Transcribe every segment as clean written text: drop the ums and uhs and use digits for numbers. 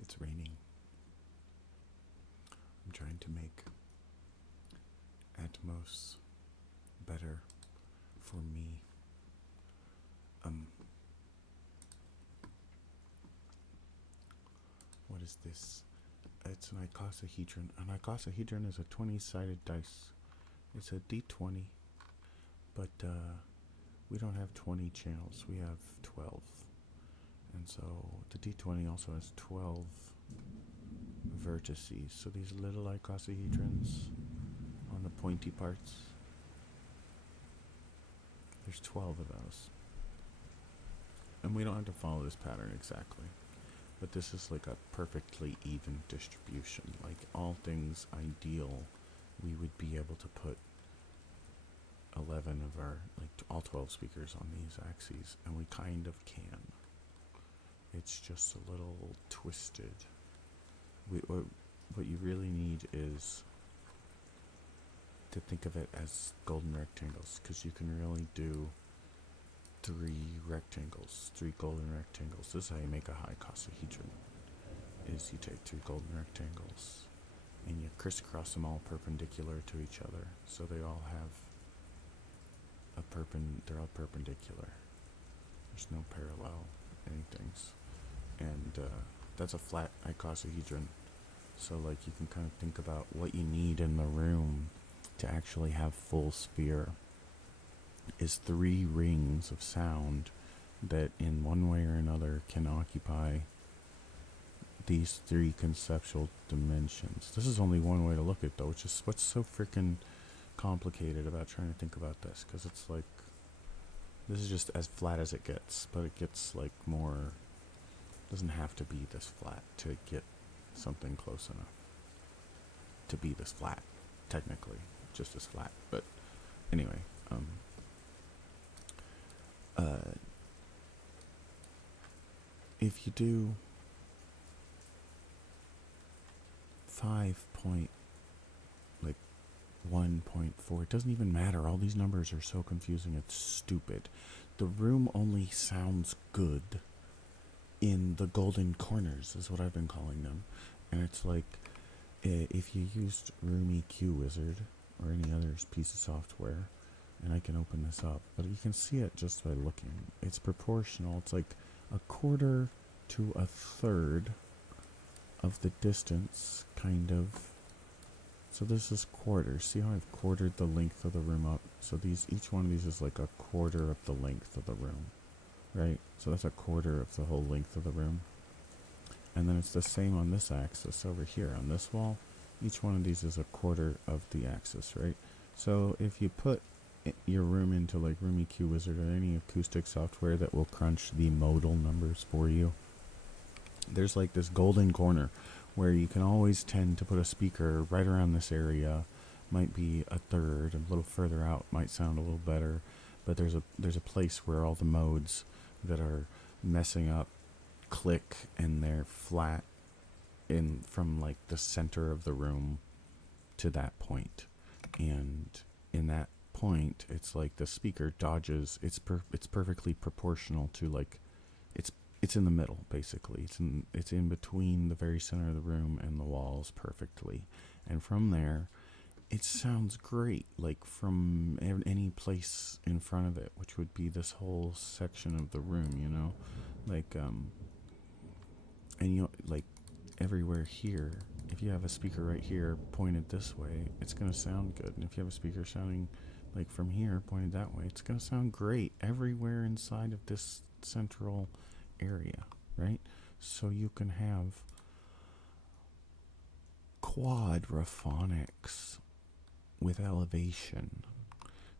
It's raining. I'm trying to make Atmos better for me. What is this? It's an icosahedron. An icosahedron is a 20-sided dice. It's a d20, but we don't have 20 channels. We have 12. And so the d20 also has 12 vertices. So these little icosahedrons on the pointy parts, there's 12 of those. And we don't have to follow this pattern exactly. But this is like a perfectly even distribution. Like all things ideal, we would be able to put 11 of our, like all 12 speakers on these axes, and we kind of can. It's just a little twisted. What you really need is to think of it as golden rectangles, because you can really do three golden rectangles. This is how you make a high icosahedron. Is you take 3 golden rectangles and you crisscross them all perpendicular to each other, so they all have they're all perpendicular. There's no parallel anythings, and that's a flat icosahedron. So like you can kind of think about what you need in the room to actually have full sphere is 3 rings of sound that in one way or another can occupy these 3 conceptual dimensions. This is only one way to look at it though, which is what's so freaking complicated about trying to think about this, because it's like, this is just as flat as it gets, but it gets like more, doesn't have to be this flat to get something close enough to be this flat, technically, just as flat, but anyway, if you do 1.4, it doesn't even matter. All these numbers are so confusing, it's stupid. The room only sounds good in the golden corners, is what I've been calling them. And it's like, if you used Room EQ Wizard or any other piece of software, and I can open this up, but you can see it just by looking. It's proportional. It's like a quarter to a third of the distance, kind of. So this is quarter. See how I've quartered the length of the room up? So each one of these is like a quarter of the length of the room, right? So that's a quarter of the whole length of the room. And then it's the same on this axis over here on this wall. Each one of these is a quarter of the axis, right? So if you put your room into like Room EQ Wizard or any acoustic software that will crunch the modal numbers for you, there's like this golden corner where you can always tend to put a speaker right around this area. Might be a third, a little further out might sound a little better, but there's a place where all the modes that are messing up click and they're flat in from like the center of the room to that point. And in that point, it's like the speaker dodges. It's perfectly proportional to like, it's in the middle basically. It's in between the very center of the room and the walls perfectly. And from there, it sounds great, like from any place in front of it, which would be this whole section of the room, you know, like and you know, like everywhere here, if you have a speaker right here pointed this way, it's going to sound good. And if you have a speaker sounding like from here pointed that way, it's going to sound great everywhere inside of this central area, right? So you can have quadraphonics with elevation.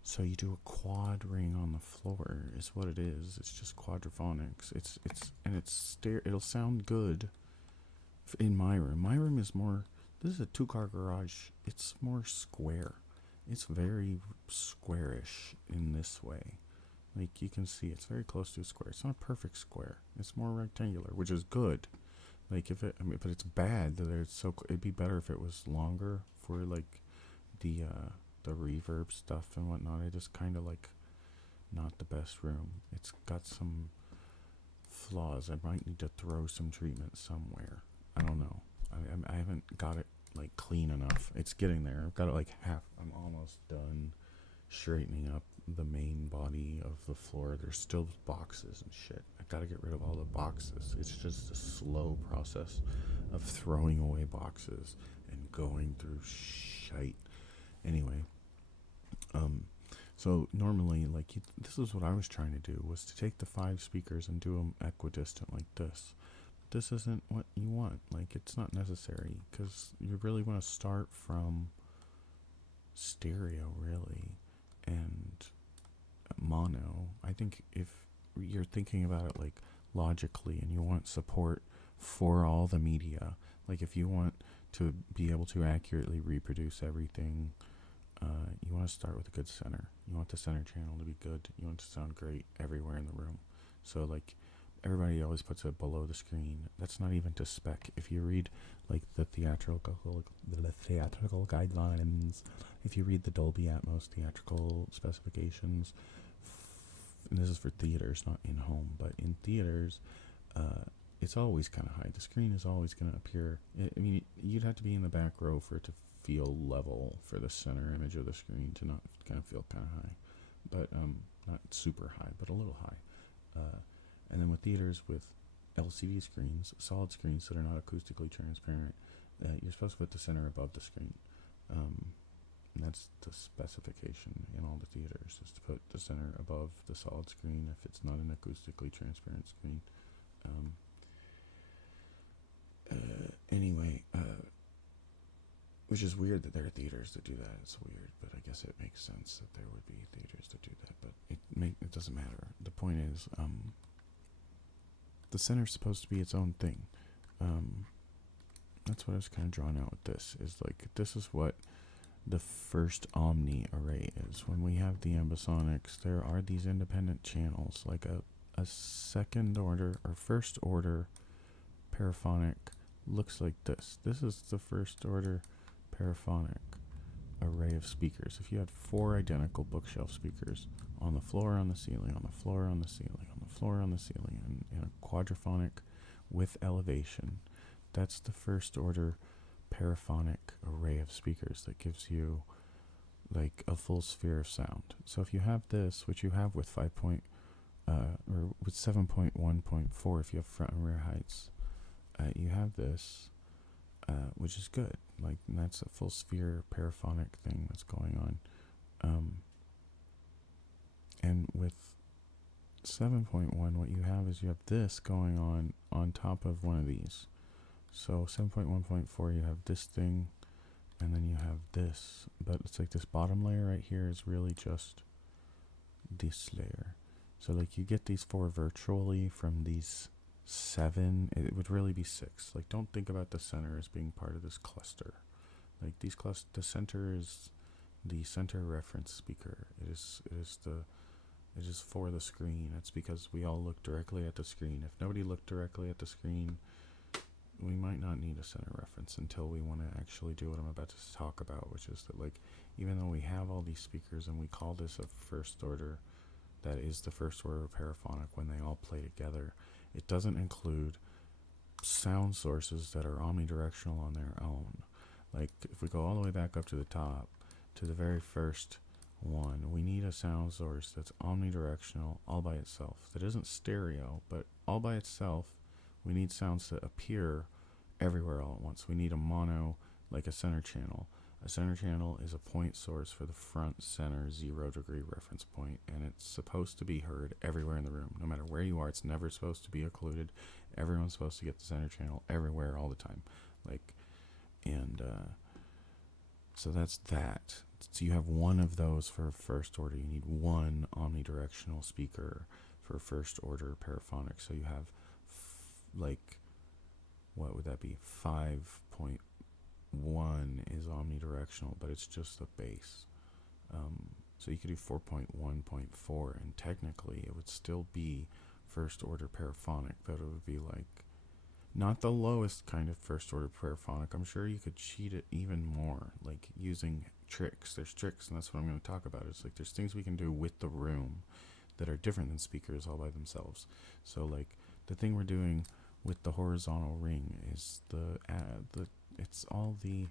So you do a quad ring on the floor is what it is. It's just quadraphonics. It'll sound good in my room. My room is more, this is a 2-car garage. It's more square. It's very squarish in this way. Like you can see, it's very close to a square. It's not a perfect square. It's more rectangular, which is good. Like but it's bad that it's so. It'd be better if it was longer for like the reverb stuff and whatnot. I just kind of like not the best room. It's got some flaws. I might need to throw some treatment somewhere. I don't know. I haven't got it like clean enough. It's getting there. I've got it like half. I'm almost done straightening up the main body of the floor. There's still boxes and shit. I gotta get rid of all the boxes. It's just a slow process of throwing away boxes and going through shite. Anyway, so normally, like, this is what I was trying to do, was to take the 5 speakers and do them equidistant like this. This isn't what you want. Like, it's not necessary, because you really want to start from stereo, really, and mono. I think if you're thinking about it, like, logically, and you want support for all the media, like, if you want to be able to accurately reproduce everything, you want to start with a good center. You want the center channel to be good. You want it to sound great everywhere in the room. So, like, everybody always puts it below the screen. That's not even to spec. If you read, like, the theatrical guidelines, if you read the Dolby Atmos theatrical specifications, and this is for theaters, not in home, but in theaters, it's always kind of high. The screen is always going to appear. I mean, you'd have to be in the back row for it to feel level for the center image of the screen to not kind of feel kind of high, but not super high, but a little high. And then with theaters with LCD screens, solid screens that are not acoustically transparent, you're supposed to put the center above the screen. And that's the specification in all the theaters, is to put the center above the solid screen if it's not an acoustically transparent screen. Anyway, which is weird that there are theaters that do that. It's weird, but I guess it makes sense that there would be theaters that do that. But it doesn't matter. The point is, the center's supposed to be its own thing. That's what I was kind of drawn out with this. Is like, this is what the first Omni array is. When we have the ambisonics, there are these independent channels, like a second order or first order paraphonic looks like this. This is the first order paraphonic array of speakers. If you had 4 identical bookshelf speakers on the floor, on the ceiling, on the floor, on the ceiling, on the floor, on the ceiling, and in a quadraphonic with elevation, that's the first order paraphonic array of speakers that gives you like a full sphere of sound. So if you have this, which you have with or with 7.1.4, if you have front and rear heights, you have this, which is good. Like, and that's a full sphere paraphonic thing that's going on. And with 7.1, what you have is you have this going on top of one of these. So 7.1.4, you have this thing, and then you have this. But it's like this bottom layer right here is really just this layer. So, like, you get these 4 virtually from these 7. It would really be 6. Like, don't think about the center as being part of this cluster. Like, the center is the center reference speaker. It is for the screen. It's because we all look directly at the screen. If nobody looked directly at the screen, we might not need a center reference until we want to actually do what I'm about to talk about, which is that, like, even though we have all these speakers and we call this a first order, that is the first order paraphonic when they all play together, it doesn't include sound sources that are omnidirectional on their own. Like, if we go all the way back up to the top, to the very first one, we need a sound source that's omnidirectional all by itself. That isn't stereo, but all by itself. We need sounds that appear everywhere all at once. We need a mono, like a center channel. A center channel is a point source for the front center 0 degree reference point, and it's supposed to be heard everywhere in the room. No matter where you are, it's never supposed to be occluded. Everyone's supposed to get the center channel everywhere all the time. Like, and so that's that. So you have one of those for first order. You need one omnidirectional speaker for first order paraphonic. So you have like, what would that be? 5.1 is omnidirectional, but it's just the bass. So you could do 4.1.4, and technically it would still be first order paraphonic, but it would be like not the lowest kind of first order paraphonic. I'm sure you could cheat it even more, like using tricks. There's tricks, and that's what I'm going to talk about. It's like there's things we can do with the room that are different than speakers all by themselves. So, like, the thing we're doing with the horizontal ring is it's all the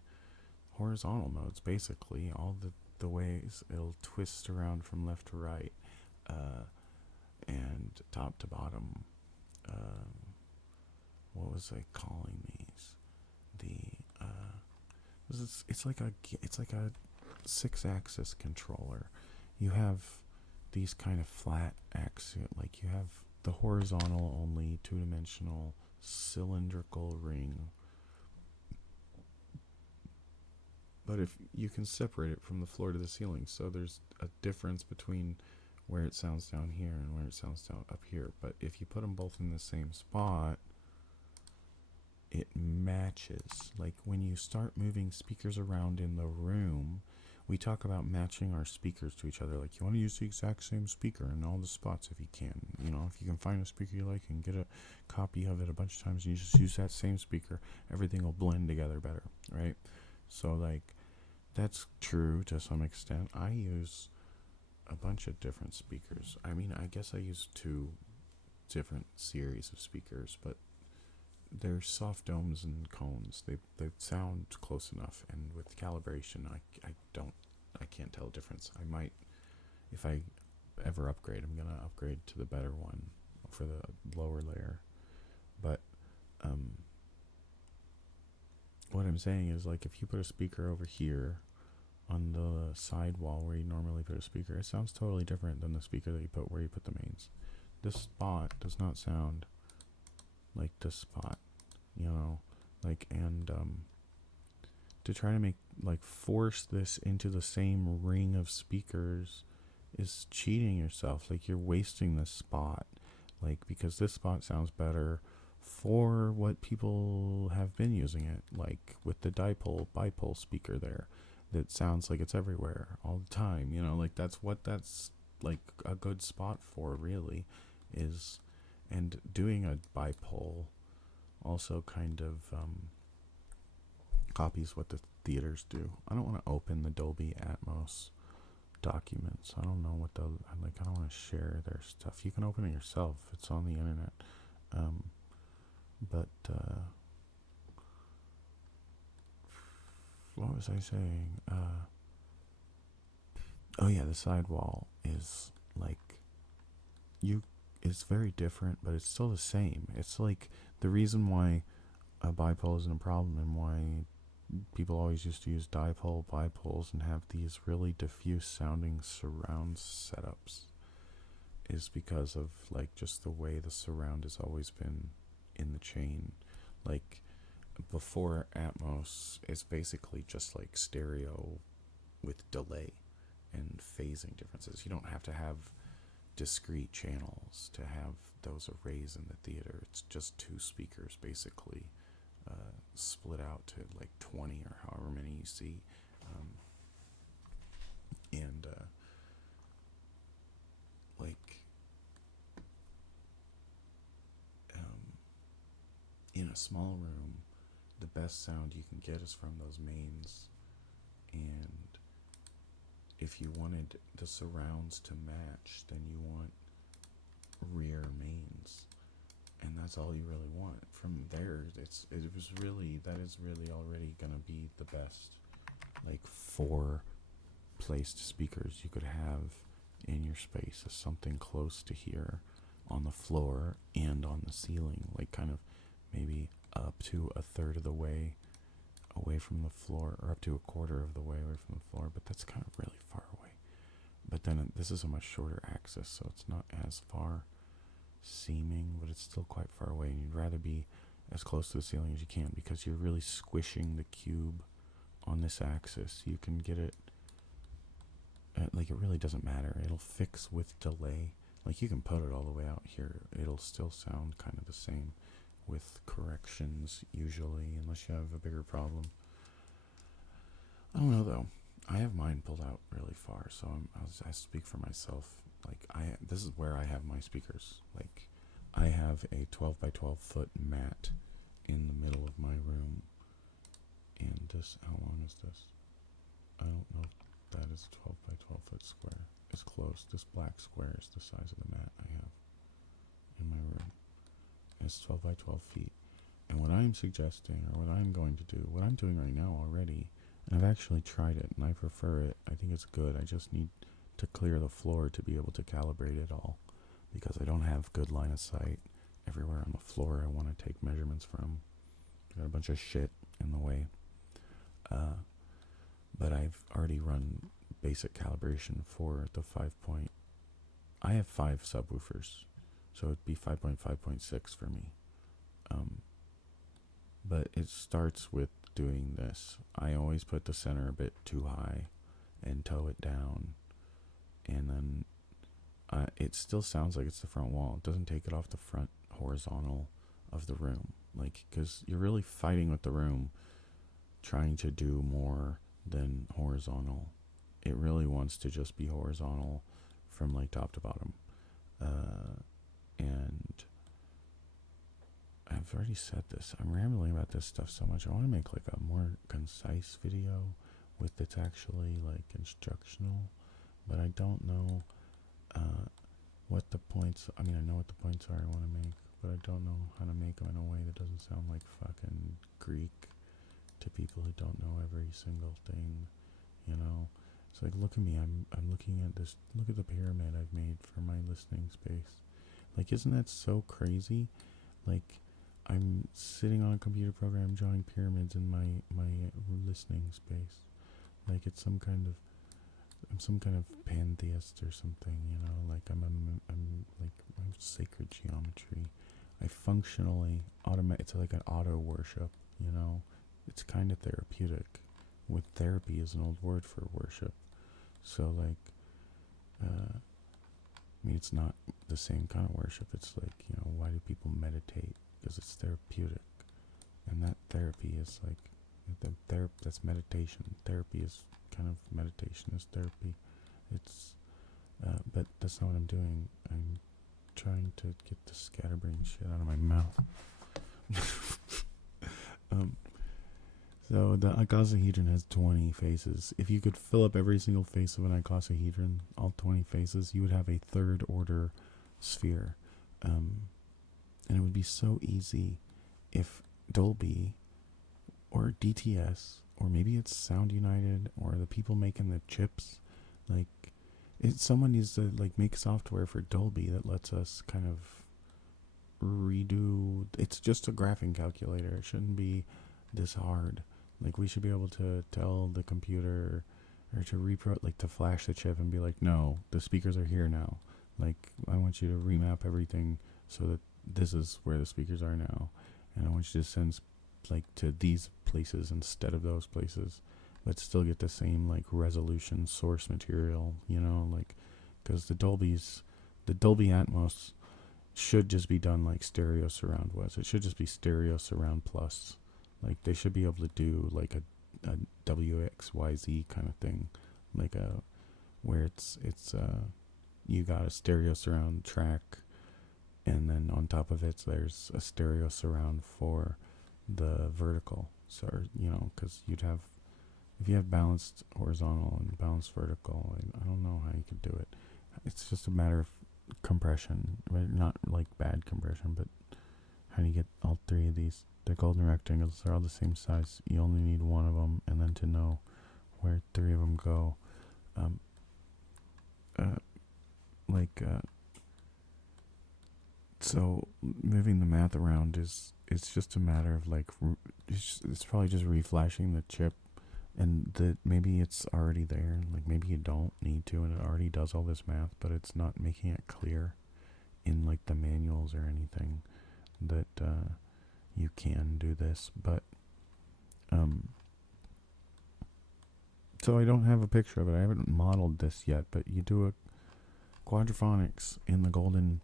horizontal nodes, basically all the ways it'll twist around from left to right, and top to bottom. What was I calling these? It's like a 6-axis controller. You have these kind of flat axis, like you have the horizontal only 2-dimensional cylindrical ring. But if you can separate it from the floor to the ceiling, so there's a difference between where it sounds down here and where it sounds down up here. But if you put them both in the same spot, it matches. Like when you start moving speakers around in the room, we talk about matching our speakers to each other. Like you want to use the exact same speaker in all the spots if you can. You know, if you can find a speaker you like and get a copy of it a bunch of times, and you just use that same speaker, everything will blend together better, right? So like that's true to some extent. I use a bunch of different speakers. I mean, I guess I use 2 different series of speakers, but they're soft domes and cones. They sound close enough, and with calibration, I can't tell a difference. I might, if I ever upgrade, I'm gonna upgrade to the better one for the lower layer. But what I'm saying is, like, if you put a speaker over here on the side wall where you normally put a speaker, it sounds totally different than the speaker that you put where you put the mains. This spot does not sound like this spot, you know, like, and to try to make, like, force this into the same ring of speakers is cheating yourself. Like, you're wasting this spot, like, because this spot sounds better for what people have been using it, like with the dipole bipole speaker there that sounds like it's everywhere all the time, you know, like that's like a good spot for, really, is. And doing a bipole also kind of copies what the theaters do. I don't want to open the Dolby Atmos documents. I don't know what I don't want to share their stuff. You can open it yourself. It's on the internet. But what was I saying? Oh yeah, the sidewall is like it's very different, but it's still the same. It's like the reason why a bipole isn't a problem and why people always used to use dipole bipoles and have these really diffuse sounding surround setups is because of, like, just the way the surround has always been in the chain. Like, before Atmos, it's basically just like stereo with delay and phasing differences. You don't have to have discrete channels to have those arrays in the theater. It's just 2 speakers basically, split out to like 20 or however many you see, and like in a small room, the best sound you can get is from those mains, and if you wanted the surrounds to match, then you want rear mains, and that's all you really want. From there, that is really already gonna be the best, like, 4 placed speakers you could have in your space, is something close to here on the floor and on the ceiling, like kind of maybe up to a third of the way away from the floor, or up to a quarter of the way away from the floor, but that's kind of really far away. But then this is a much shorter axis, so it's not as far seeming, but it's still quite far away, and you'd rather be as close to the ceiling as you can because you're really squishing the cube on this axis. You can get it like, it really doesn't matter. It'll fix with delay. Like, you can put it all the way out here, it'll still sound kind of the same with corrections usually, unless you have a bigger problem. I don't know though. I have mine pulled out really far, so I speak for myself. Like, this is where I have my speakers. Like, I have a 12 by 12 foot mat in the middle of my room, and this, how long is this? I don't know if that is 12 by 12 foot square. It's close. This black square is the size of the mat I have in my room. has 12 by 12 feet. And what I'm suggesting, or what I'm going to do, what I'm doing right now already, and I've actually tried it and I prefer it. I think it's good. I just need to clear the floor to be able to calibrate it all, because I don't have good line of sight everywhere on the floor I want to take measurements from. Got a bunch of shit in the way. But I've already run basic calibration for the 5 point. I have 5 subwoofers, so it'd be 5.5.6 for me. But it starts with doing this. I always put the center a bit too high and toe it down, and then it still sounds like it's the front wall. It doesn't take it off the front horizontal of the room, like, because you're really fighting with the room trying to do more than horizontal. It really wants to just be horizontal from like top to bottom. And I've already said this. I'm rambling about this stuff so much. I want to make like a more concise video with it's actually like instructional, but I don't know what the points. I mean, I know what the points are I want to make, but I don't know how to make them in a way that doesn't sound like fucking Greek to people who don't know every single thing, you know. It's like, look at me, I'm looking at this, look at the pyramid I've made for my listening space. Like, isn't that so crazy? Like, I'm sitting on a computer program drawing pyramids in my listening space. Like, it's I'm some kind of pantheist or something, you know. Like, I'm like, my sacred geometry. I functionally it's like an auto worship, you know. It's kind of therapeutic. With therapy is an old word for worship. So like, I mean, it's not the same kind of worship. It's like, you know, why do people meditate? Because it's therapeutic. And that therapy is like, that's meditation. Therapy is kind of meditation is therapy. It's, but that's not what I'm doing. I'm trying to get the scatterbrain shit out of my mouth. So the icosahedron has 20 faces. If you could fill up every single face of an icosahedron, all 20 faces, you would have a third order sphere. And it would be so easy if Dolby or DTS, or maybe it's Sound United, or the people making the chips, like, someone needs to like make software for Dolby that lets us kind of redo. It's just a graphing calculator. It shouldn't be this hard. Like, we should be able to tell the computer, or to to flash the chip and be like, no, the speakers are here now. Like, I want you to remap everything so that this is where the speakers are now, and I want you to send like to these places instead of those places, but still get the same like resolution source material, you know, like, because the Dolby Atmos should just be done like stereo surround was. It should just be stereo surround plus. Like, they should be able to do like a WXYZ kind of thing, like where it's you got a stereo surround track, and then on top of it there's a stereo surround for the vertical. So, you know, because if you have balanced horizontal and balanced vertical, I don't know how you could do it. It's just a matter of compression, right? Not like bad compression, but how do you get all three of these? They're golden rectangles. They're all the same size. You only need one of them, and then to know where three of them go. So moving the math around it's just a matter of like, it's probably just reflashing the chip, and that maybe it's already there. Like, maybe you don't need to, and it already does all this math, but it's not making it clear in like the manuals or anything that you can do this. But so I don't have a picture of it. I haven't modeled this yet, but you do a quadraphonics in the golden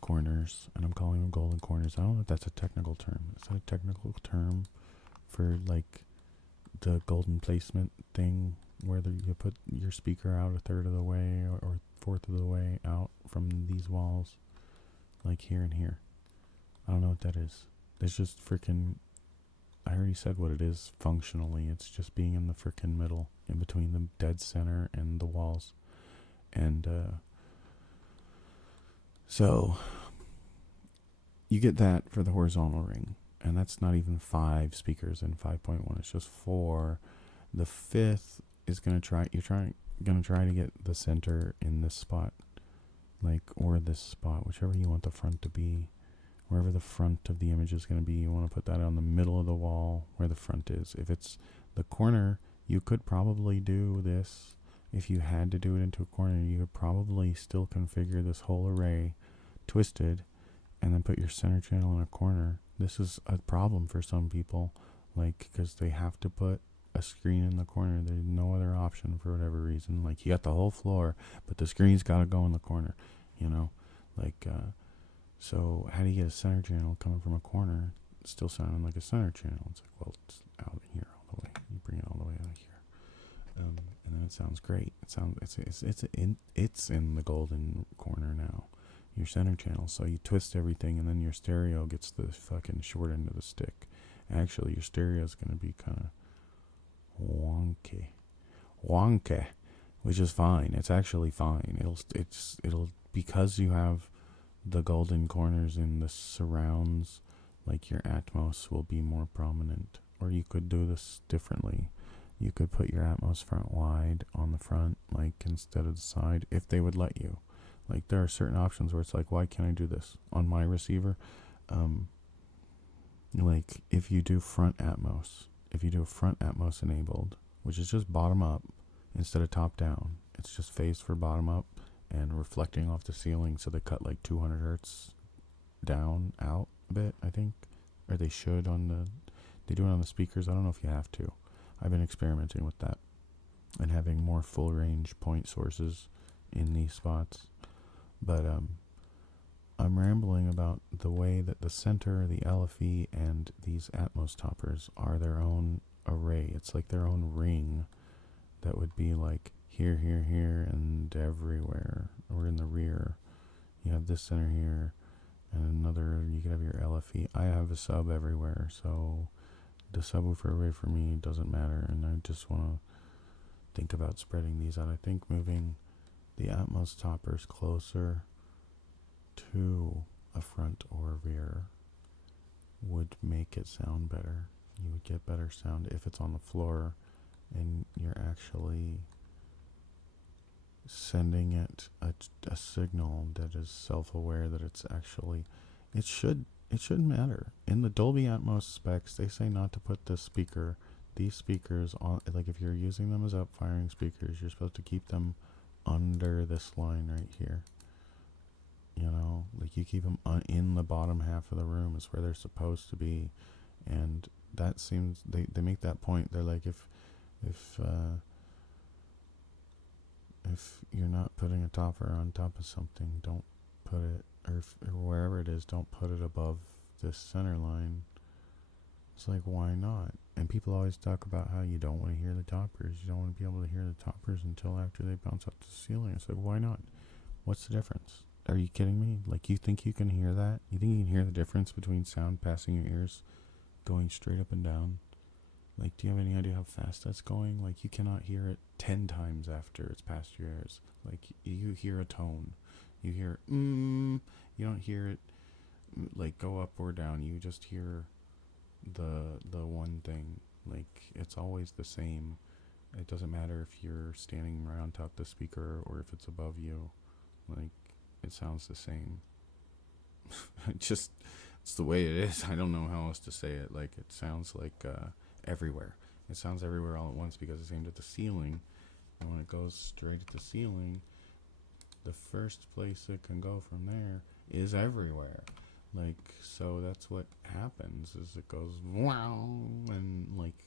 corners, and I'm calling them golden corners. I don't know if that's a technical term. Is that a technical term for like the golden placement thing, where you put your speaker out a third of the way or fourth of the way out from these walls, like here and here? I don't know what that is. It's just freaking, I already said what it is functionally. It's just being in the freaking middle, in between the dead center and the walls. And so you get that for the horizontal ring, and that's not even 5 speakers in 5.1. It's just 4. The fifth is gonna try to get the center in this spot, like, or this spot, whichever you want the front to be. Wherever the front of the image is going to be, you want to put that on the middle of the wall where the front is. If it's the corner, you could probably do this. If you had to do it into a corner, you could probably still configure this whole array twisted and then put your center channel in a corner. This is a problem for some people, like, because they have to put a screen in the corner. There's no other option for whatever reason. Like, you got the whole floor, but the screen's got to go in the corner, you know? Like, so how do you get a center channel coming from a corner still sounding like a center channel? It's like, well, it's out here all the way. You bring it all the way out here, and then it sounds great. It's in the golden corner now, your center channel. So you twist everything, and then your stereo gets the fucking short end of the stick. Actually, your stereo is gonna be kind of wonky, which is fine. It's actually fine. It'll because you have the golden corners in the surrounds, like, your Atmos will be more prominent. Or you could do this differently. You could put your Atmos front wide on the front, like, instead of the side, if they would let you. Like, there are certain options where it's like, why can't I do this on my receiver? Like, if you do front Atmos enabled, which is just bottom up instead of top down, it's just phased for bottom up and reflecting off the ceiling, so they cut like 200 hertz down out a bit, I think, or they should they do it on the speakers. I don't know if you have to. I've been experimenting with that and having more full range point sources in these spots, but I'm rambling about the way that the center, the LFE, and these Atmos toppers are their own array. It's like their own ring that would be like here, here, here, and everywhere, or in the rear. You have this center here, and another, you could have your LFE. I have a sub everywhere, so the subwoofer array for me doesn't matter, and I just want to think about spreading these out. I think moving the Atmos toppers closer to a front or rear would make it sound better. You would get better sound if it's on the floor and you're actually sending it a signal that is self-aware that it's actually, it shouldn't matter. In the Dolby Atmos specs, they say not to put these speakers on, like, if you're using them as up-firing speakers, you're supposed to keep them under this line right here. You know, like, you keep them in the bottom half of the room is where they're supposed to be. And that seems, they make that point. They're like, if you're not putting a topper on top of something, don't put it, or wherever it is, don't put it above this center line. It's like, why not? And people always talk about how you don't want to hear the toppers. You don't want to be able to hear the toppers until after they bounce off the ceiling. It's like, why not? What's the difference? Are you kidding me? Like, you think you can hear that? You think you can hear the difference between sound passing your ears going straight up and down? Like, do you have any idea how fast that's going? Like, you cannot hear it 10 times after it's past your ears. Like, you hear a tone. You hear, you don't hear it, like, go up or down. You just hear the one thing. Like, it's always the same. It doesn't matter if you're standing right on top of the speaker or if it's above you. Like, it sounds the same. It's the way it is. I don't know how else to say it. Like, it sounds like everywhere. It sounds everywhere all at once because it's aimed at the ceiling. And when it goes straight at the ceiling, the first place it can go from there is everywhere. Like, so that's what happens, is it goes wow, and, like,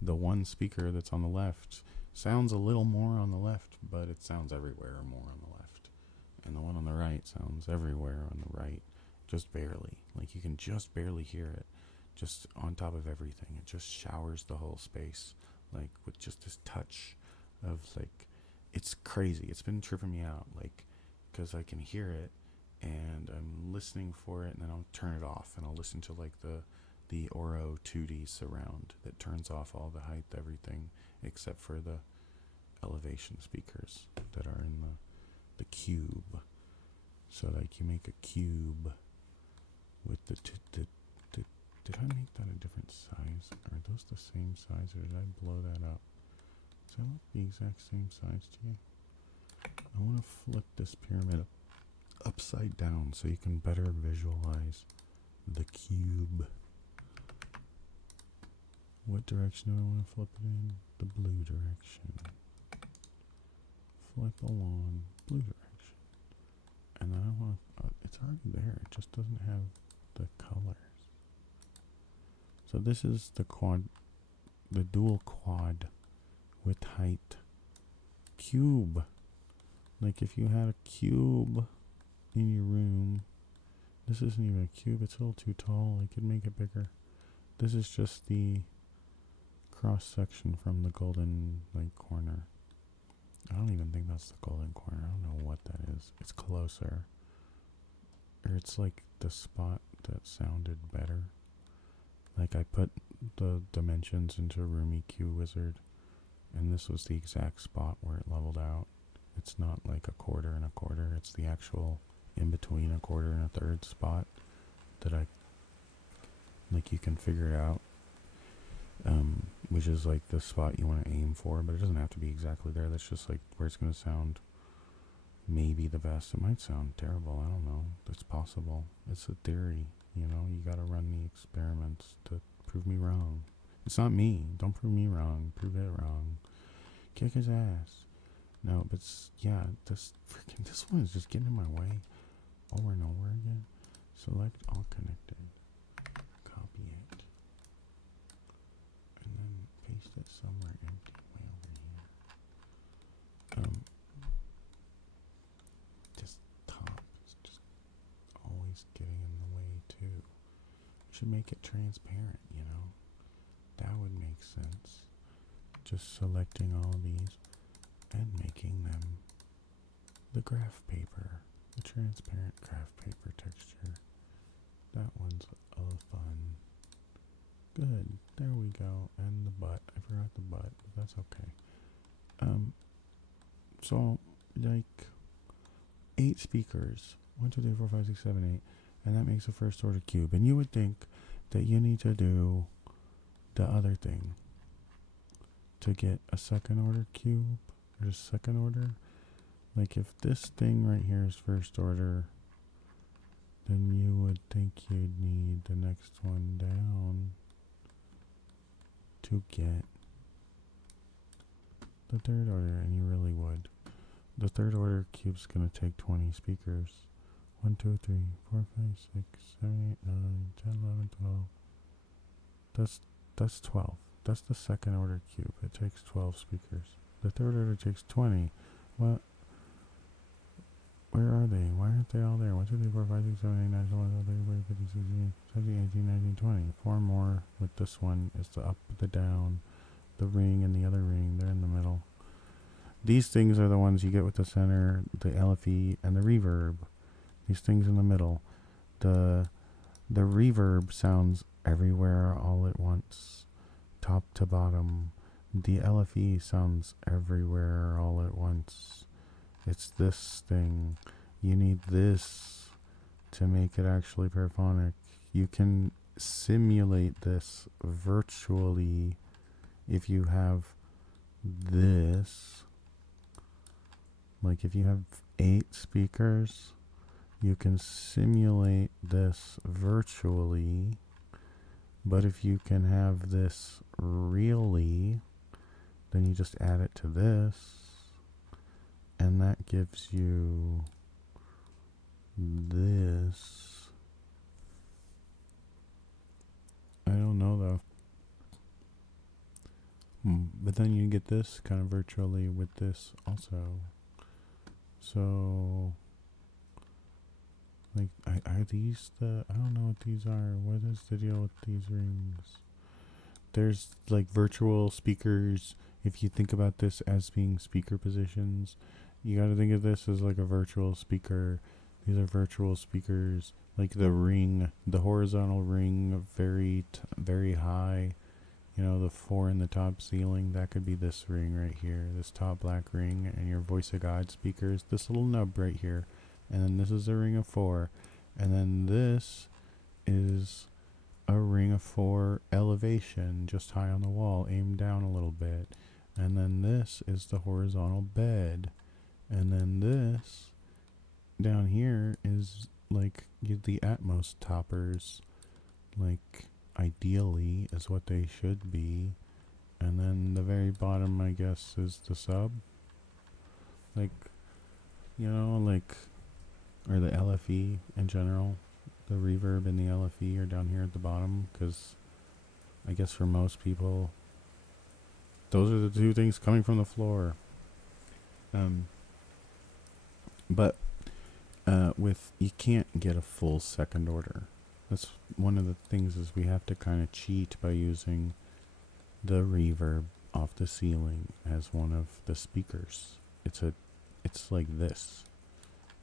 the one speaker that's on the left sounds a little more on the left, but it sounds everywhere more on the left. And the one on the right sounds everywhere on the right, just barely. Like, you can just barely hear it, just on top of everything. It just showers the whole space, like, with just this touch of, like, it's crazy. It's been tripping me out, like, because I can hear it, and I'm listening for it, and then I'll turn it off, and I'll listen to, like, the Oro 2D surround that turns off all the height, everything, except for the elevation speakers that are in the cube. So, like, you make a cube with did I make that a different size? Are those the same size, or did I blow that up? Does that look the exact same size to you? I want to flip this pyramid upside down so you can better visualize the cube. What direction do I want to flip it in? The blue direction. Flip along, blue direction. And then I want it's already there, it just doesn't have the colors. So this is the dual quad with height cube. Like if you had a cube in your room, this isn't even a cube, it's a little too tall, I could make it bigger. This is just the cross section from the golden corner. I don't even think that's the golden corner. I don't know what that is. It's closer. Or it's like the spot that sounded better. Like I put the dimensions into Rumi Q Wizard, and this was the exact spot where it leveled out. It's not like a quarter and a quarter. It's the actual in between a quarter and a third spot that you can figure it out. Which is like the spot you want to aim for, but it doesn't have to be exactly there. That's just like where it's going to sound maybe the best. It might sound terrible. I don't know. It's possible. It's a theory. You got to run the experiments to prove me wrong. It's not me. Don't prove me wrong. Prove it wrong. Kick his ass. No, but this one is just getting in my way over and over again. Select all connected. Copy it. And then paste it somewhere empty way over here. This top is just always getting in the way too. You should make it transparent, That would make sense. Just selecting all of these and making them the graph paper, the transparent graph paper texture. That one's fun. Good. There we go. And the butt. I forgot the butt, but that's okay. So 8 speakers. 1, 2, 3, 4, 5, 6, 7, 8. And that makes a first order cube. And you would think that you need to do the other thing to get a second order cube, or a second order. Like if this thing right here is first order, then you would think you'd need the next one down to get the third order, and you really would. The third order cube's gonna take 20 speakers. 1, 2, 3, 4, 5, 6, 7, 8, 9, 10, 11, 12. That's 12. That's the second order cube. It takes 12 speakers. The third order takes 20. What? Where are they? Why aren't they all there? 1, 2, 3, 4, 5, 6, 7, 8, 9, 10, 11, 12, 13, 14, 15, 16, 17, 18, 19, 20. 4 more with this one. Is the up, the down, the ring, and the other ring. They're in the middle. These things are the ones you get with the center, the LFE, and the reverb. These things in the middle. The reverb sounds everywhere all at once, top to bottom. The LFE sounds everywhere all at once. It's this thing. You need this to make it actually paraphonic. You can simulate this virtually if you have this. Like if you have 8 speakers, you can simulate this virtually. But if you can have this really, then you just add it to this. And that gives you this. I don't know though. But then you get this kind of virtually with this also. So, are these I don't know what these are. What is the deal with these rings? There's virtual speakers. If you think about this as being speaker positions, you got to think of this as a virtual speaker. These are virtual speakers, like the ring, the horizontal ring, very high. The 4 in the top ceiling, that could be this ring right here, this top black ring, and your voice of God speakers, this little nub right here. And then this is a ring of 4. And then this is a ring of 4 elevation, just high on the wall, aimed down a little bit. And then this is the horizontal bed. And then this down here is like the Atmos toppers, like ideally is what they should be. And then the very bottom, I guess, is the sub. Like, like, or the LFE in general. The reverb and the LFE are down here at the bottom, because I guess for most people, those are the two things coming from the floor. But with, you can't get a full second order. That's one of the things, is we have to kind of cheat by using the reverb off the ceiling as one of the speakers. It's like this.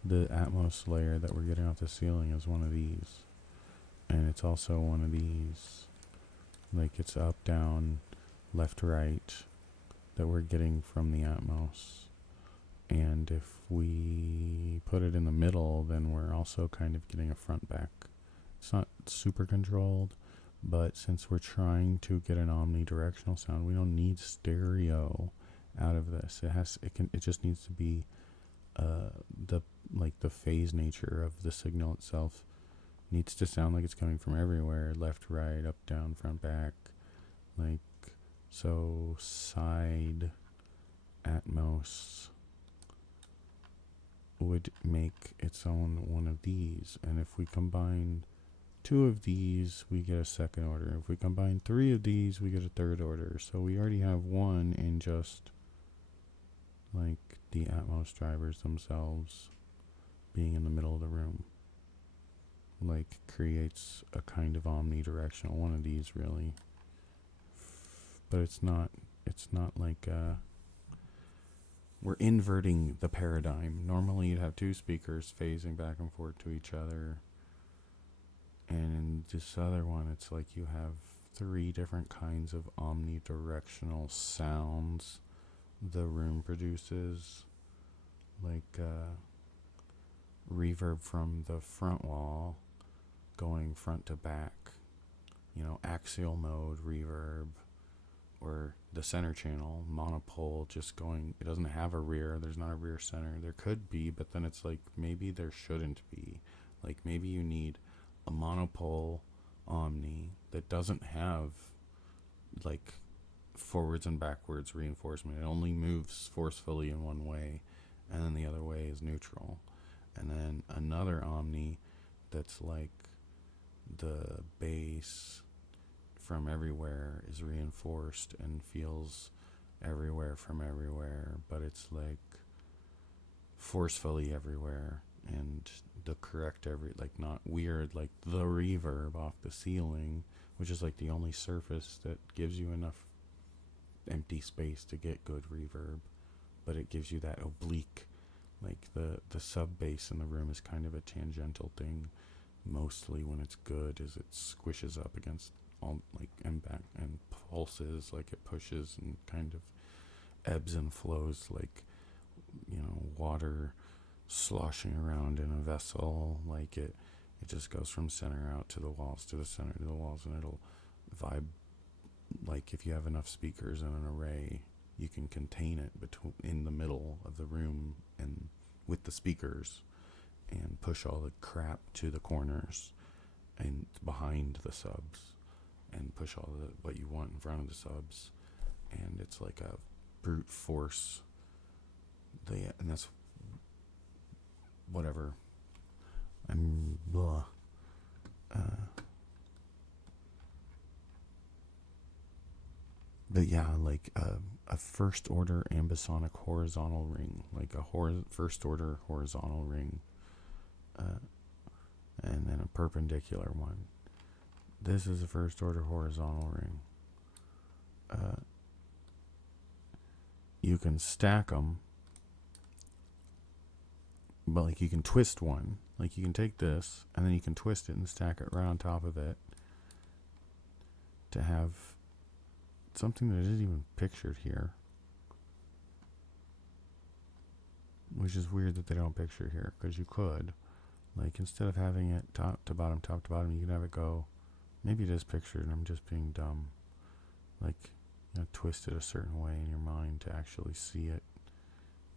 The Atmos layer that we're getting off the ceiling is one of these. And it's also one of these. Like, it's up, down, left, right, that we're getting from the Atmos. And if we put it in the middle, then we're also kind of getting a front back. It's not super controlled, but since we're trying to get an omnidirectional sound, we don't need stereo out of this. It just needs to be the phase nature of the signal itself needs to sound like it's coming from everywhere, left, right, up, down, front, back. Like, so side Atmos would make its own one of these. And if we combine 2 of these, we get a second order. If we combine 3 of these, we get a third order. So we already have one in just like the Atmos drivers themselves being in the middle of the room. Like, creates a kind of omnidirectional one of these, really. But it's not like we're inverting the paradigm. Normally you'd have 2 speakers phasing back and forth to each other. And in this other one, it's like you have 3 different kinds of omnidirectional sounds the room produces. Like reverb from the front wall going front to back. Axial mode reverb. Or the center channel, monopole, just going, it doesn't have a rear, there's not a rear center. There could be, but then it's like, maybe there shouldn't be. Like, maybe you need a monopole Omni that doesn't have, like, forwards and backwards reinforcement. It only moves forcefully in one way, and then the other way is neutral. And then another Omni that's like, the bass from everywhere is reinforced and feels everywhere from everywhere, but it's like forcefully everywhere, and the correct like not weird, like the reverb off the ceiling, which is like the only surface that gives you enough empty space to get good reverb, but it gives you that oblique, like the sub bass in the room is kind of a tangential thing mostly when it's good, is it squishes up against all, like, and back and pulses, like it pushes and kind of ebbs and flows, like, water sloshing around in a vessel. Like it just goes from center out to the walls, to the center to the walls, and it'll vibe. Like, if you have enough speakers in an array, you can contain it in the middle of the room and with the speakers, and push all the crap to the corners and behind the subs, and push all the what you want in front of the subs, and it's like a brute force. And that's whatever. I'm blah. But yeah, like a first order ambisonic horizontal ring, like a first order horizontal ring, and then a perpendicular one. This is a first order horizontal ring. You can stack them, but like you can twist one. Like you can take this and then you can twist it and stack it right on top of it to have something that isn't even pictured here, which is weird that they don't picture here, because you could. Like, instead of having it top to bottom, you can have it go, maybe it is pictured and I'm just being dumb. Like, twist it a certain way in your mind to actually see it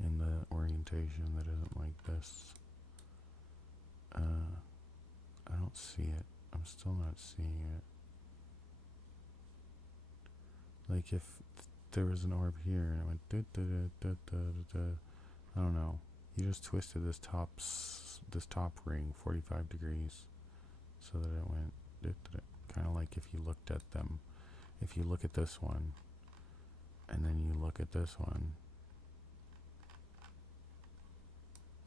in the orientation that isn't like this. I don't see it. I'm still not seeing it. Like, if there was an orb here and it went I don't know. You just twisted this top ring 45 degrees so that it went kind of like if you looked at them. If you look at this one and then you look at this one,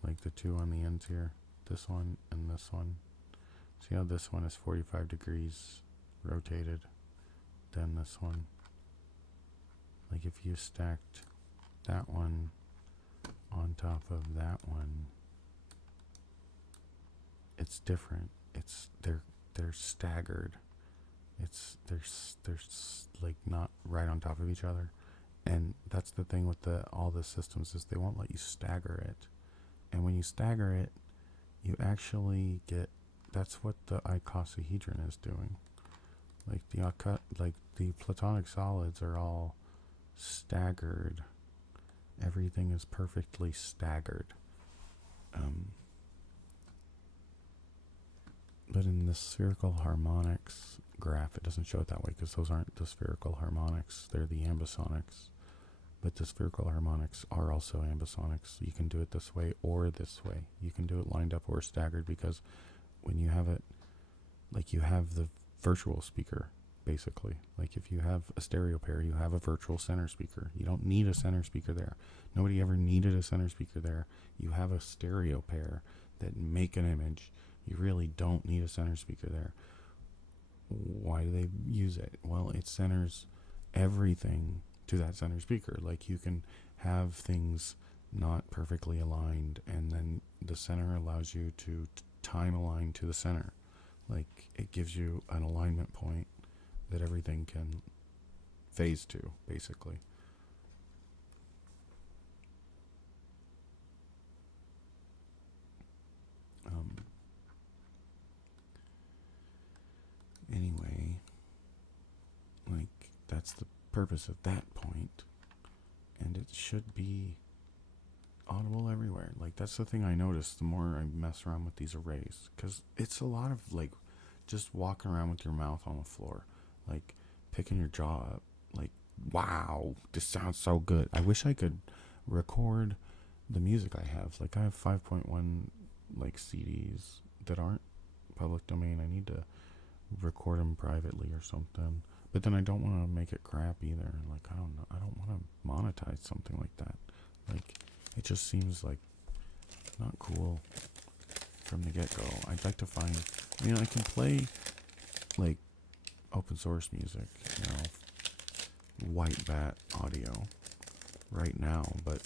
like the two on the ends here, this one and this one. See how this one is 45 degrees rotated, then this one. Like if you stacked that one on top of that one, it's different. It's they're staggered. They're like not right on top of each other. And that's the thing with all the systems is they won't let you stagger it. And when you stagger it, you actually get, that's what the icosahedron is doing. Like the platonic solids are all staggered. Everything is perfectly staggered. But in the spherical harmonics graph, it doesn't show it that way because those aren't the spherical harmonics. They're the ambisonics. But the spherical harmonics are also ambisonics. You can do it this way or this way. You can do it lined up or staggered because when you have it, like you have the virtual speaker, basically. Like if you have a stereo pair, you have a virtual center speaker. You don't need a center speaker there. Nobody ever needed a center speaker there. You have a stereo pair that make an image. You really don't need a center speaker there. Why do they use it? Well, it centers everything to that center speaker. Like you can have things not perfectly aligned and then the center allows you to time align to the center. Like it gives you an alignment point that everything can phase to, basically. Anyway, like that's the purpose of that point, and it should be audible everywhere. Like that's the thing I notice the more I mess around with these arrays, because it's a lot of like just walking around with your mouth on the floor, like picking your jaw up, like wow, this sounds so good. I wish I could record the music I have. Like I have 5.1 like CDs that aren't public domain. I need to record them privately or something. But then I don't want to make it crap either. Like I don't know. I don't want to monetize something like that. Like it just seems like not cool from the get-go. I'd like to find. I mean, I can play like open source music, white bat audio right now, but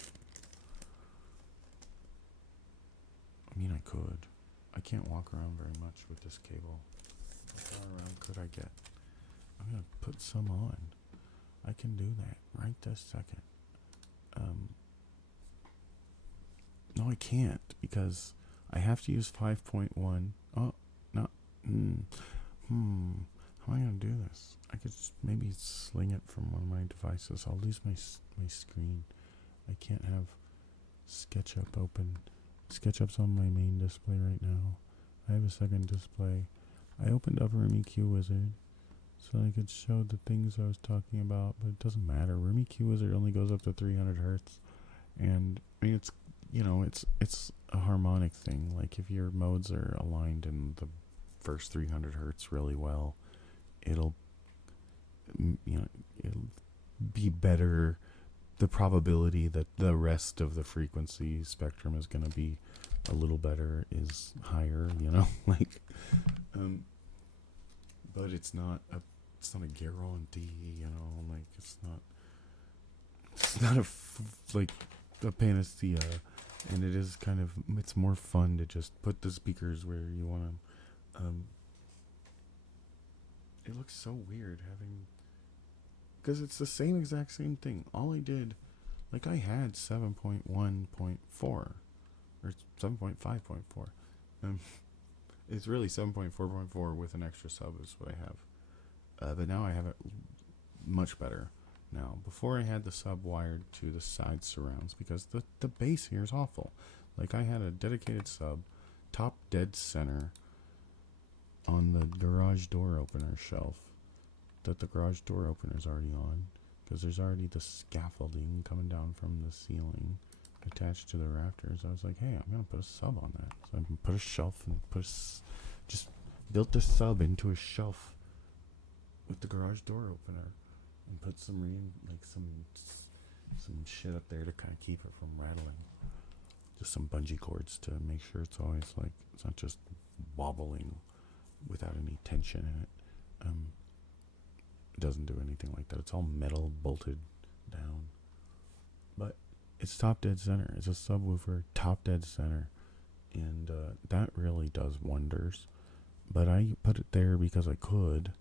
I mean, I could. I can't walk around very much with this cable. How far around could I get? I'm gonna put some on. I can do that right this second. No, I can't because I have to use 5.1. Oh, no. How am I gonna do this? I could maybe sling it from one of my devices. I'll lose my screen. I can't have SketchUp open. SketchUp's on my main display right now. I have a second display. I opened up RumiQ Wizard so I could show the things I was talking about, but it doesn't matter. RumiQ Wizard only goes up to 300 hertz, and I mean it's a harmonic thing. Like if your modes are aligned in the first 300 hertz really well, it'll be better. The probability that the rest of the frequency spectrum is going to be a little better is higher, like, but it's not a guarantee, like it's not like a panacea, and it is kind of, it's more fun to just put the speakers where you want them. It looks so weird having, because it's the exact same thing. All I did, like I had 7.1.4 or 7.5.4, Um, it's really 7.4.4 with an extra sub is what I have. But now I have it much better. Now, before I had the sub wired to the side surrounds because the bass here is awful. Like I had a dedicated sub, top dead center on the garage door opener shelf that the garage door opener is already on because there's already the scaffolding coming down from the ceiling attached to the rafters. I was like, hey, I'm gonna put a sub on that. So I put a shelf and just built the sub into a shelf with the garage door opener and put some shit up there to kind of keep it from rattling. Just some bungee cords to make sure it's always like it's not just wobbling without any tension in it. It doesn't do anything like that. It's all metal bolted down. But it's top dead center. It's a subwoofer top dead center, and that really does wonders. But I put it there because I could,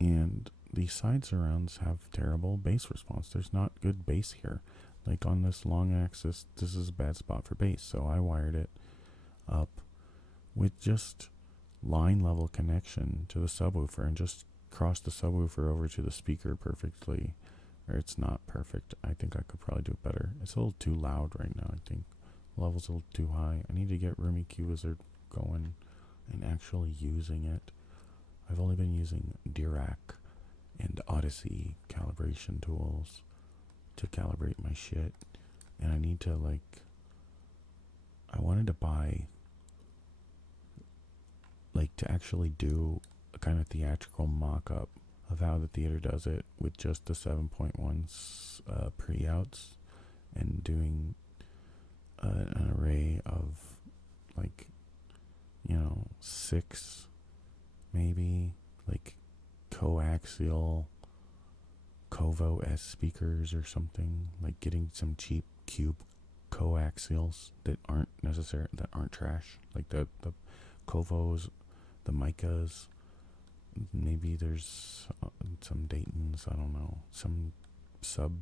and the side surrounds have terrible bass response. There's not good bass here. Like on this long axis, this is a bad spot for bass, so I wired it up with just line level connection to the subwoofer and just cross the subwoofer over to the speaker perfectly. Or it's not perfect. I think I could probably do it better. It's a little too loud right now, I think. The level's a little too high. I need to get Room EQ Wizard going and actually using it. I've only been using Dirac and Odyssey calibration tools to calibrate my shit. And I need to I wanted to buy to actually do a kind of theatrical mock-up of how the theater does it with just the 7.1 pre-outs and doing an array of 6 maybe coaxial Covo S speakers or something, getting some cheap cube coaxials that aren't trash, like the Covos, the Micas. Maybe there's some Daytons, I don't know, some sub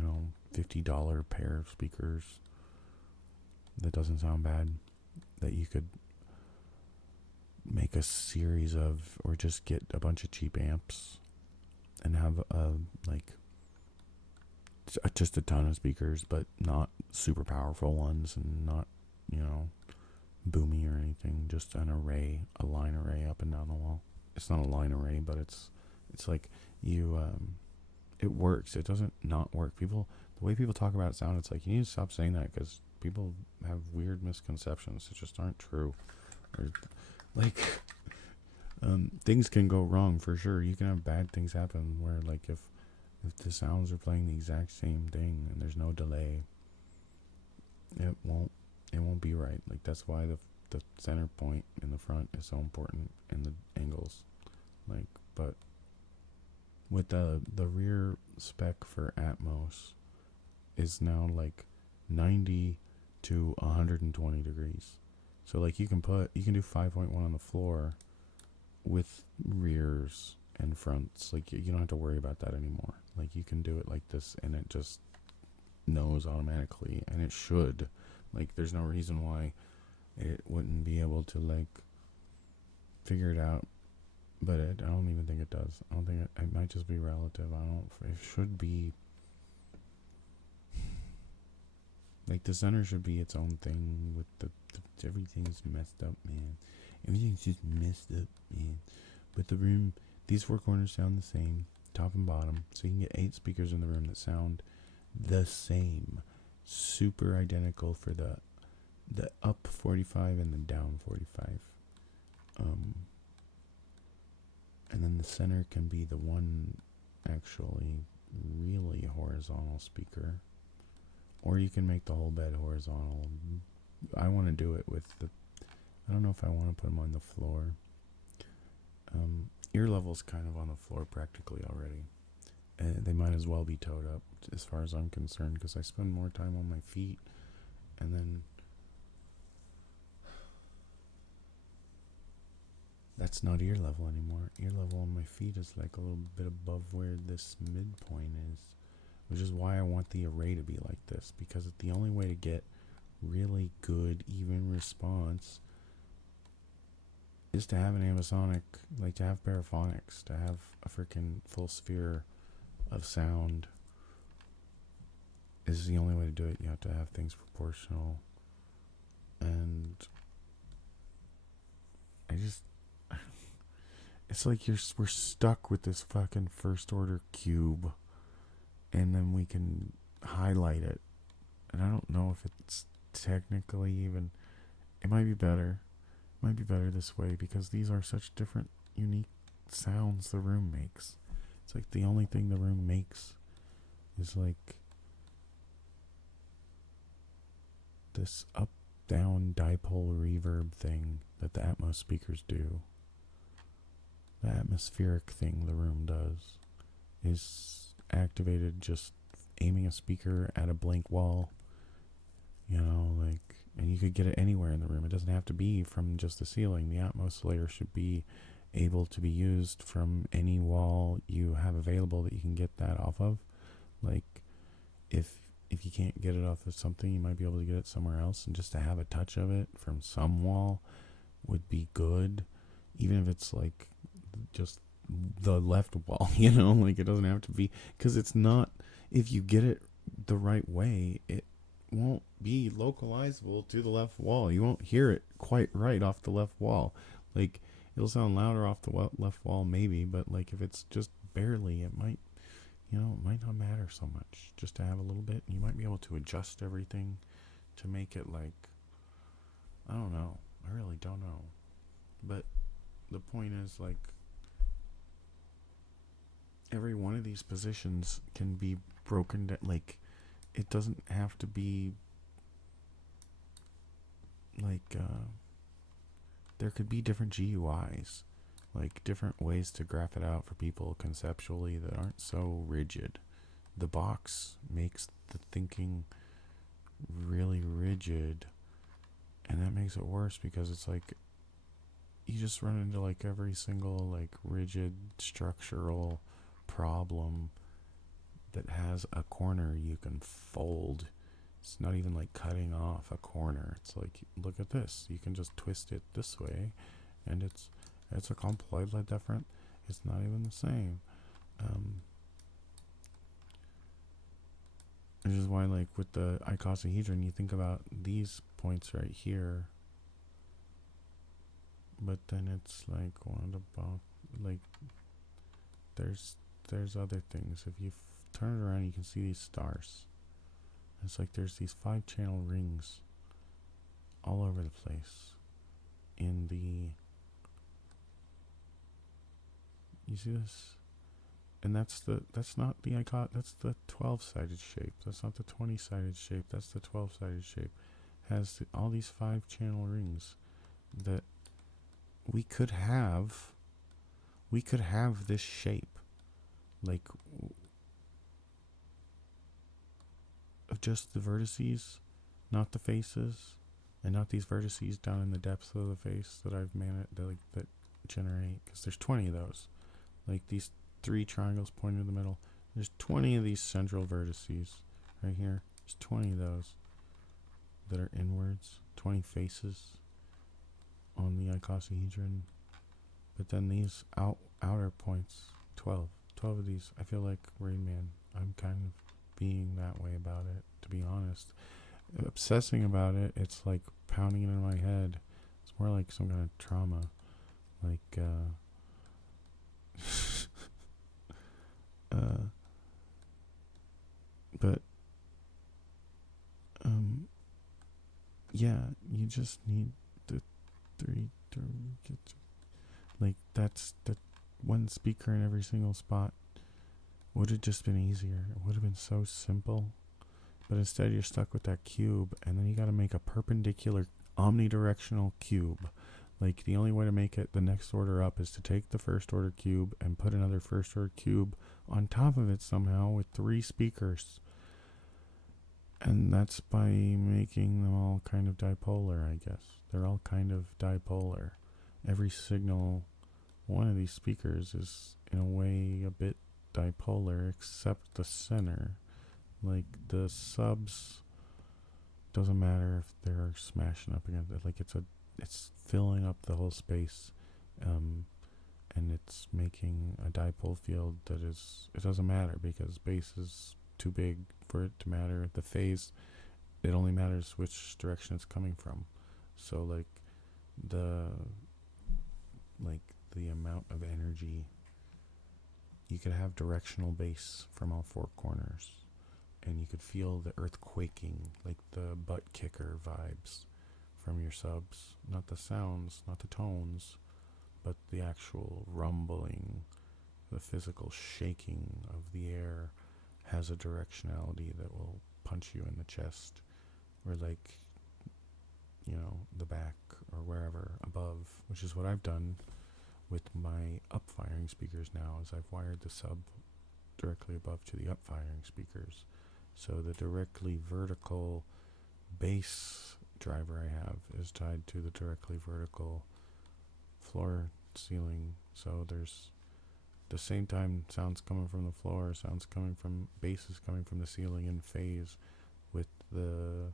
$50 pair of speakers that doesn't sound bad, that you could make a series of, or just get a bunch of cheap amps and have just a ton of speakers, but not super powerful ones and not boomy or anything, just an array, a line array up and down the wall. It's not a line array, but it's like you it works. It doesn't not work. People, the way people talk about sound, it's like you need to stop saying that because people have weird misconceptions that just aren't true. Or things can go wrong for sure. You can have bad things happen where if the sounds are playing the exact same thing and there's no delay, it won't be right. That's why the center point in the front is so important in the angles. But with the rear spec for Atmos is now 90 to 120 degrees. So you can do 5.1 on the floor with rears and fronts. You don't have to worry about that anymore. You can do it like this and it just knows automatically, and it should. There's no reason why it wouldn't be able to figure it out, but I don't even think it does. I don't think it might just be relative. It should be the center should be its own thing with the everything's messed up, man. Everything's just messed up, man. But the room, these 4 corners sound the same, top and bottom, so you can get 8 speakers in the room that sound the same, super identical for the up 45 and the down 45. And then the center can be the one actually really horizontal speaker, or you can make the whole bed horizontal. I want to do it with I don't know if I want to put them on the floor. Ear level's kind of on the floor practically already. They might as well be towed up as far as I'm concerned, because I spend more time on my feet, and then that's not ear level anymore. Ear level on my feet is a little bit above where this midpoint is, which is why I want the array to be like this, because the only way to get really good, even response is to have an ambisonic, like to have paraphonics, to have a freaking full sphere of sound is the only way to do it. You have to have things proportional. And I just, it's like we're stuck with this fucking first order cube, and then we can highlight it. And I don't know if it's technically even, it might be better. It might be better this way because these are such different, unique sounds the room makes. It's like the only thing the room makes is like this up down dipole reverb thing that the Atmos speakers do. The atmospheric thing the room does is activated just aiming a speaker at a blank wall, you know, like, and you could get it anywhere in the room. It doesn't have to be from just the ceiling. The Atmos layer should be able to be used from any wall you have available that you can get that off of. Like, if you can't get it off of something, you might be able to get it somewhere else, and just to have a touch of it from some wall would be good, even if it's like just the left wall, you know, like it doesn't have to be, because it's not, if you get it the right way, it won't be localizable to the left wall. You won't hear it quite right off the left wall. Like, it'll sound louder off the left wall maybe, but like if it's just barely, it might, you know, it might not matter so much just to have a little bit. You might be able to adjust everything to make it like, I don't know, I really don't know, but the point is, like, every one of these positions can be broken down. Like, it doesn't have to be like, there could be different GUIs, like different ways to graph it out for people conceptually that aren't so rigid. The box makes the thinking really rigid, and that makes it worse because it's like you just run into like every single like rigid structural problem that has a corner you can fold. It's not even like cutting off a corner. It's like, look at this. You can just twist it this way, and it's a completely different. It's not even the same. Which is why, like with the icosahedron, you think about these points right here, but then it's like one about like there's other things. If you turn it around, you can see these stars. It's like there's these 5-channel rings all over the place in the, you see this, and that's not the icon, that's the 12-sided shape. That's not the 20-sided shape. That's the 12-sided shape. Has all these 5-channel rings that we could have this shape, like, of just the vertices, not the faces, and not these vertices down in the depths of the face that I've managed that generate, because there's 20 of those, like these 3 triangles pointing to the middle. There's 20 of these central vertices right here. There's 20 of those that are inwards, 20 faces on the icosahedron. But then these outer points, 12 of these. I feel like Rain Man. I'm kind of being that way about it, to be honest. Obsessing about it, it's like pounding it in my head. It's more like some kind of trauma. Like, but, yeah, you just need the 3 to get to, like, that's the one speaker in every single spot. Would have just been easier. It would have been so simple. But instead you're stuck with that cube, and then you gotta make a perpendicular omnidirectional cube. Like, the only way to make it the next order up is to take the first order cube and put another first order cube on top of it somehow with 3 speakers. And that's by making them all kind of dipolar, I guess. They're all kind of dipolar. Every signal, one of these speakers is in a way a bit dipolar, except the center. Like, the subs doesn't matter if they're smashing up against it. Like it's filling up the whole space, and it's making a dipole field that is. It doesn't matter because bass is too big for it to matter. The phase, it only matters which direction it's coming from. So the the amount of energy, you could have directional bass from all four corners, and you could feel the earth quaking, like the butt kicker vibes from your subs. Not the sounds, not the tones, but the actual rumbling, the physical shaking of the air has a directionality that will punch you in the chest, or the back or wherever above, which is what I've done with my up-firing speakers now, is I've wired the sub directly above to the up-firing speakers. So the directly vertical bass driver I have is tied to the directly vertical floor ceiling. So there's the same time sounds coming from the floor, sounds coming from bass is coming from the ceiling in phase with the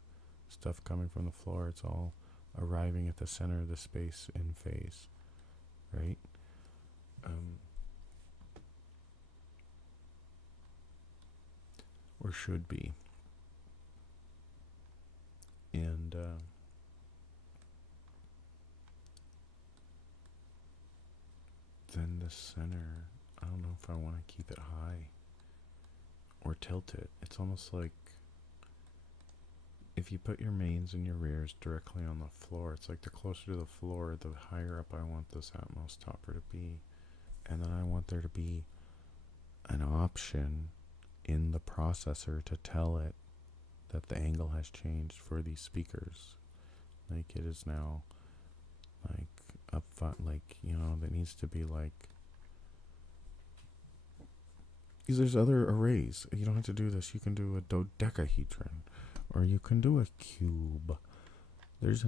stuff coming from the floor. It's all arriving at the center of the space in phase, right? Or should be. And then the center, I don't know if I want to keep it high or tilt it. It's almost like if you put your mains and your rears directly on the floor, it's like the closer to the floor, the higher up I want this Atmos topper to be. And then I want there to be an option in the processor to tell it that the angle has changed for these speakers. Like it is now like up front, that needs to be like, because there's other arrays. You don't have to do this. You can do a dodecahedron, or you can do a cube. There's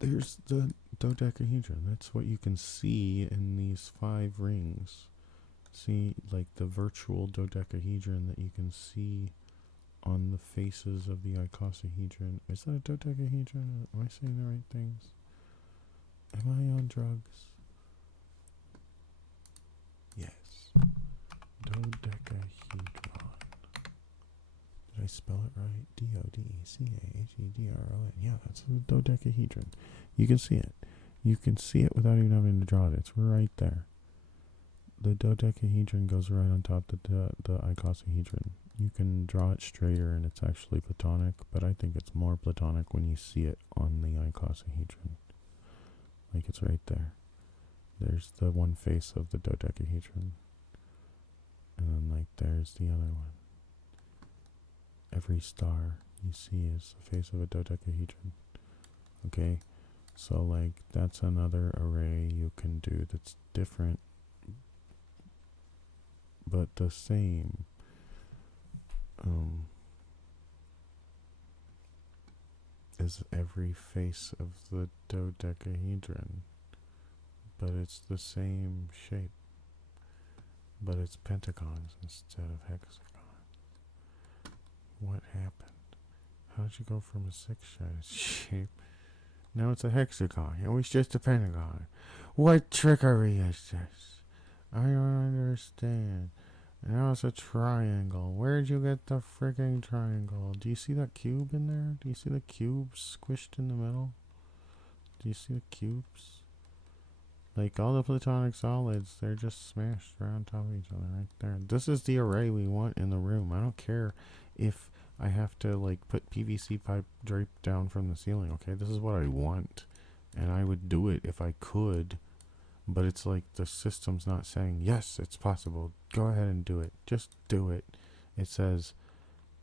the dodecahedron. That's what you can see in these 5 rings. See, like the virtual dodecahedron that you can see on the faces of the icosahedron. Is that a dodecahedron? Am I saying the right things? Am I on drugs? Yes. Dodecahedron. Did I spell it right? Dodecahedron. Yeah, that's a dodecahedron. You can see it. You can see it without even having to draw it. It's right there. The dodecahedron goes right on top of the icosahedron. You can draw it straighter and it's actually platonic, but I think it's more platonic when you see it on the icosahedron. Like it's right there. There's the one face of the dodecahedron. And then there's the other one. Every star you see is the face of a dodecahedron. Okay? So that's another array you can do that's different but the same. As every face of the dodecahedron, but it's the same shape, but it's pentagons instead of hexagons. What happened? How did you go from a 6-sided shape? Now it's a hexagon. It was just a pentagon. What trickery is this? I don't understand. Now it's a triangle. Where'd you get the freaking triangle? Do you see that cube in there? Do you see the cube squished in the middle? Do you see the cubes? Like all the platonic solids, they're just smashed right on top of each other right there. This is the array we want in the room. I don't care if I have to put PVC pipe draped down from the ceiling, okay? This is what I want. And I would do it if I could. But it's like the system's not saying, yes, it's possible. Go ahead and do it. Just do it. It says,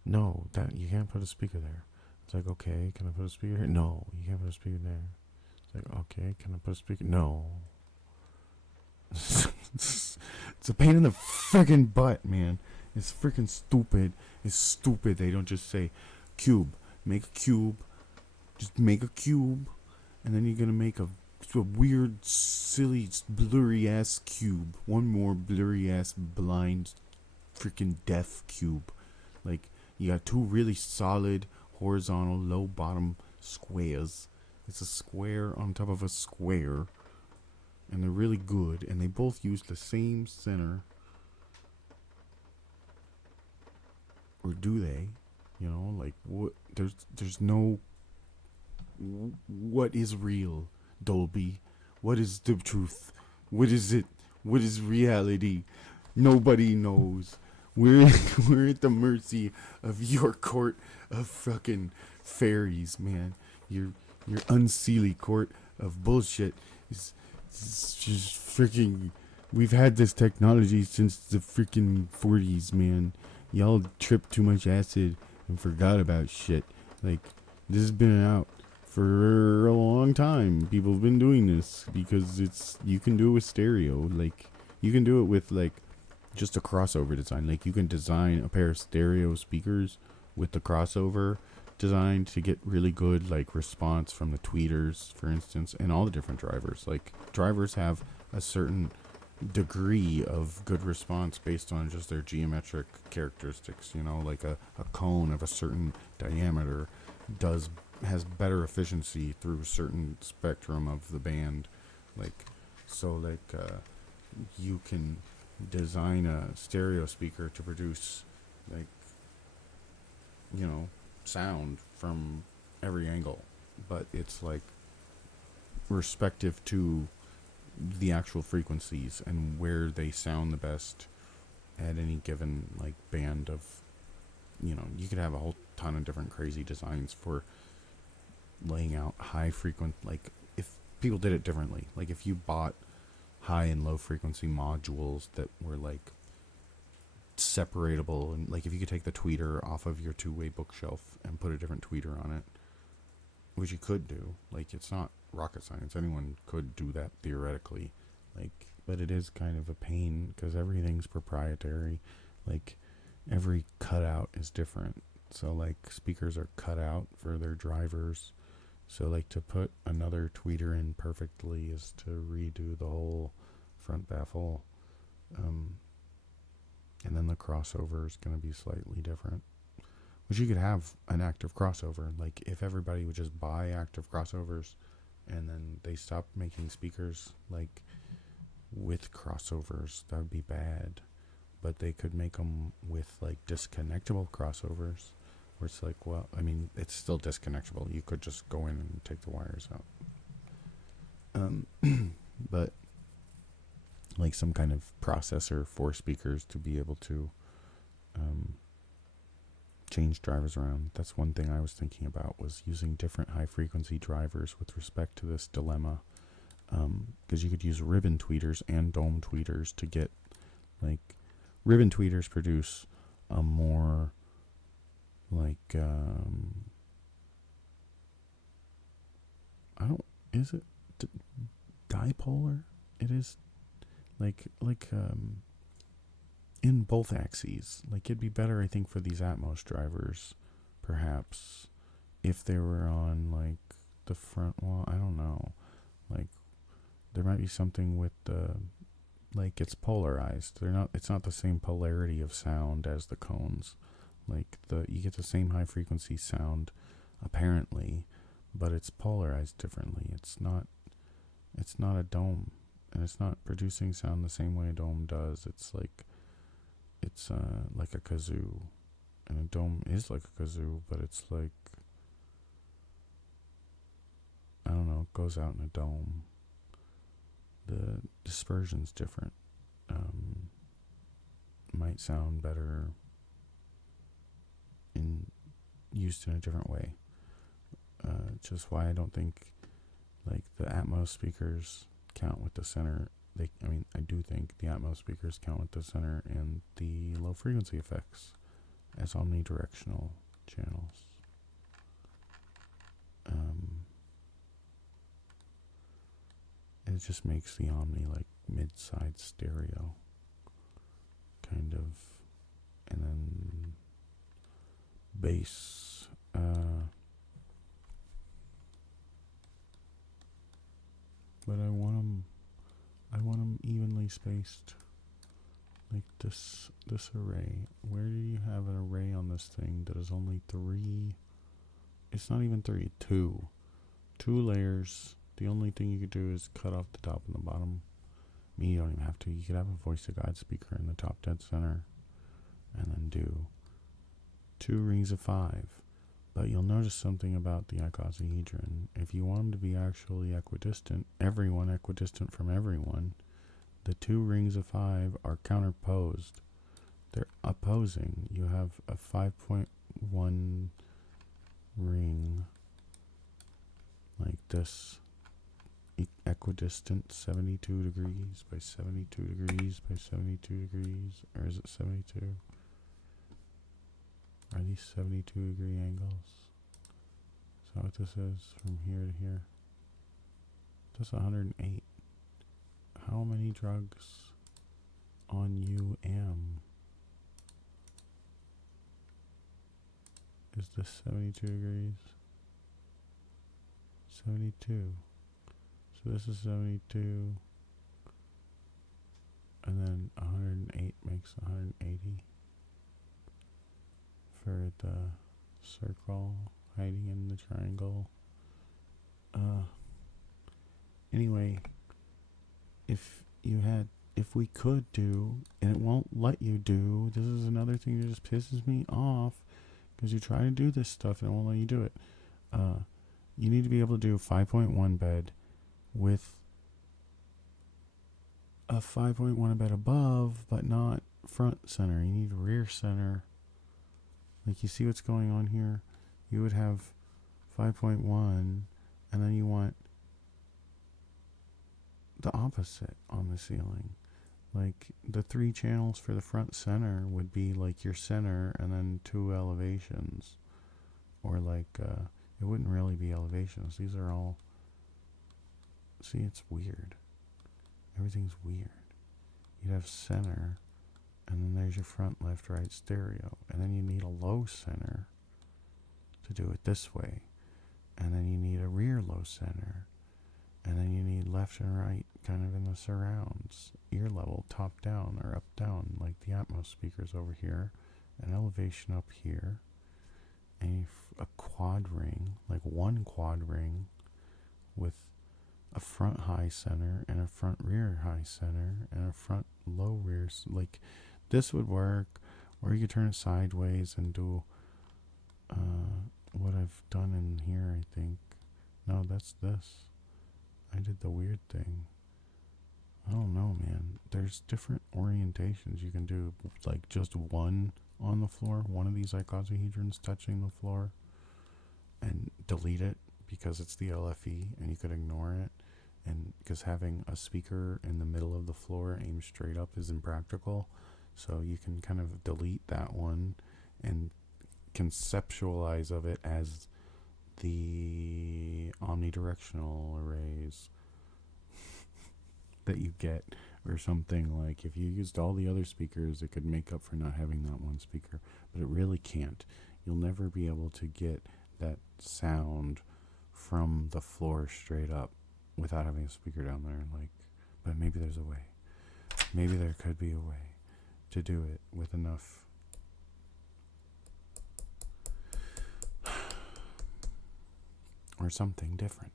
no, that you can't put a speaker there. It's like, okay, can I put a speaker here? No, you can't put a speaker there. It's like, okay, can I put a speaker? No. It's a pain in the freaking butt, man. It's freaking stupid. It's stupid. They don't just say, cube. Make a cube. Just make a cube. And then you're going to make a weird, silly, blurry-ass cube. One more blurry-ass, blind, freaking deaf cube. You got 2 really solid, horizontal, low bottom squares. It's a square on top of a square, and they're really good, and they both use the same center. Or do they? You know, like what? There's no. What is real, Dolby? What is the truth? What is it? What is reality? Nobody knows. We're we're at the mercy of your court of fucking fairies, man. Your unseelie court of bullshit is just freaking. We've had this technology since the freaking 40s, man. Y'all tripped too much acid and forgot about shit. Like, this has been out for a long time. People have been doing this because you can do it with stereo. Like, you can do it with, like, just a crossover design. Like, you can design a pair of stereo speakers with the crossover design to get really good, like, response from the tweeters, for instance, and all the different drivers. Like, drivers have a certain degree of good response based on just their geometric characteristics. You know, like a cone of a certain diameter has better efficiency through a certain spectrum of the band. Like, so like you can design a stereo speaker to produce, like, you know, sound from every angle, but it's like respective to the actual frequencies and where they sound the best at any given, like, band of, you know, you could have a whole ton of different crazy designs for laying out high frequent, like, if people did it differently, like if you bought high and low frequency modules that were like separatable, and like if you could take the tweeter off of your two-way bookshelf and put a different tweeter on it, which you could do, like, it's not rocket science, anyone could do that theoretically, like, but it is kind of a pain because everything's proprietary. Like, every cutout is different, so like speakers are cut out for their drivers, so like to put another tweeter in perfectly is to redo the whole front baffle, and then the crossover is going to be slightly different. Which you could have an active crossover. Like, if everybody would just buy active crossovers and then they stop making speakers, like, with crossovers, that would be bad. But they could make them with, like, disconnectable crossovers, where it's like, well, I mean, it's still disconnectable. You could just go in and take the wires out. But, like, some kind of processor for speakers to be able to change drivers around. That's one thing I was thinking about, was using different high frequency drivers with respect to this dilemma, because you could use ribbon tweeters and dome tweeters to get, like, ribbon tweeters produce a more like I don't, is it dipolar? It is like in both axes. Like, it'd be better, I think, for these Atmos drivers, perhaps, if they were on, like, the front wall. I don't know. Like, there might be something with the, like, it's polarized. It's not the same polarity of sound as the cones. Like, you get the same high frequency sound, apparently, but it's polarized differently. It's not a dome, and it's not producing sound the same way a dome does. It's like a kazoo, and a dome is like a kazoo, but it's like, I don't know, it goes out in a dome. The dispersion's different. Might sound better used in a different way. Just why I don't think, like, the Atmos speakers count with the center. I do think the Atmos speakers count with the center and the low frequency effects as omnidirectional channels. It just makes the Omni like mid-side stereo, kind of, and then bass. But I want them evenly spaced, like this array. Where do you have an array on this thing that is only 3 It's not even 3. 2. 2 layers. The only thing you could do is cut off the top and the bottom. You don't even have to. You could have a voice to God speaker in the top dead center, and then do 2 rings of 5. But you'll notice something about the icosahedron. If you want them to be actually equidistant, everyone equidistant from everyone, the 2 rings of 5 are counterposed. They're opposing. You have a 5.1 ring like this, equidistant, 72 degrees by 72 degrees by 72 degrees, or is it 72? Are these 72 degree angles? Is that what this is from here to here? That's 108. How many drugs on you am? Is this 72 degrees? 72. So this is 72. And then 108 makes 180 for the circle hiding in the triangle. Anyway, if we could do, and it won't let you do, this is another thing that just pisses me off, because you try to do this stuff and it won't let you do it. You need to be able to do a 5.1 bed with a 5.1 bed above, but not front center. You need rear center. Like, you see what's going on here? You would have 5.1, and then you want the opposite on the ceiling. Like, the 3 channels for the front center would be like your center and then 2 elevations. Or like, it wouldn't really be elevations. These are all, see, it's weird. Everything's weird. You'd have center, and then there's your front, left, right stereo. And then you need a low center to do it this way. And then you need a rear low center. And then you need left and right kind of in the surrounds. Ear level, top down or up down, like the Atmos speakers over here. An elevation up here. And a quad ring, like 1 quad ring with a front high center and a front rear high center and a front low rear. Like, this would work, or you could turn it sideways and do what I've done in here, I think. No, that's this. I did the weird thing. I don't know, man. There's different orientations you can do, like just one on the floor, one of these icosahedrons touching the floor, and delete it because it's the LFE and you could ignore it. And because having a speaker in the middle of the floor aimed straight up is impractical, so you can kind of delete that one and conceptualize of it as the omnidirectional arrays that you get, or something. Like, if you used all the other speakers, it could make up for not having that one speaker, but it really can't. You'll never be able to get that sound from the floor straight up without having a speaker down there. Like, but maybe there's a way. Maybe there could be a way to do it with enough or something different.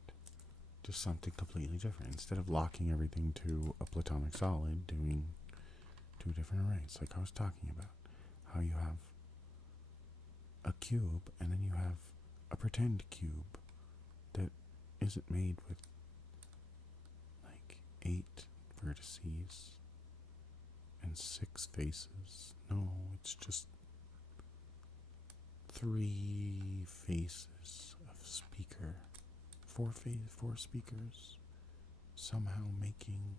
Just something completely different. Instead of locking everything to a platonic solid, doing 2 different arrays, like I was talking about. How you have a cube, and then you have a pretend cube that isn't made with like 8 vertices and 6 faces. No, it's just 3 faces of speaker. 4 speakers, somehow making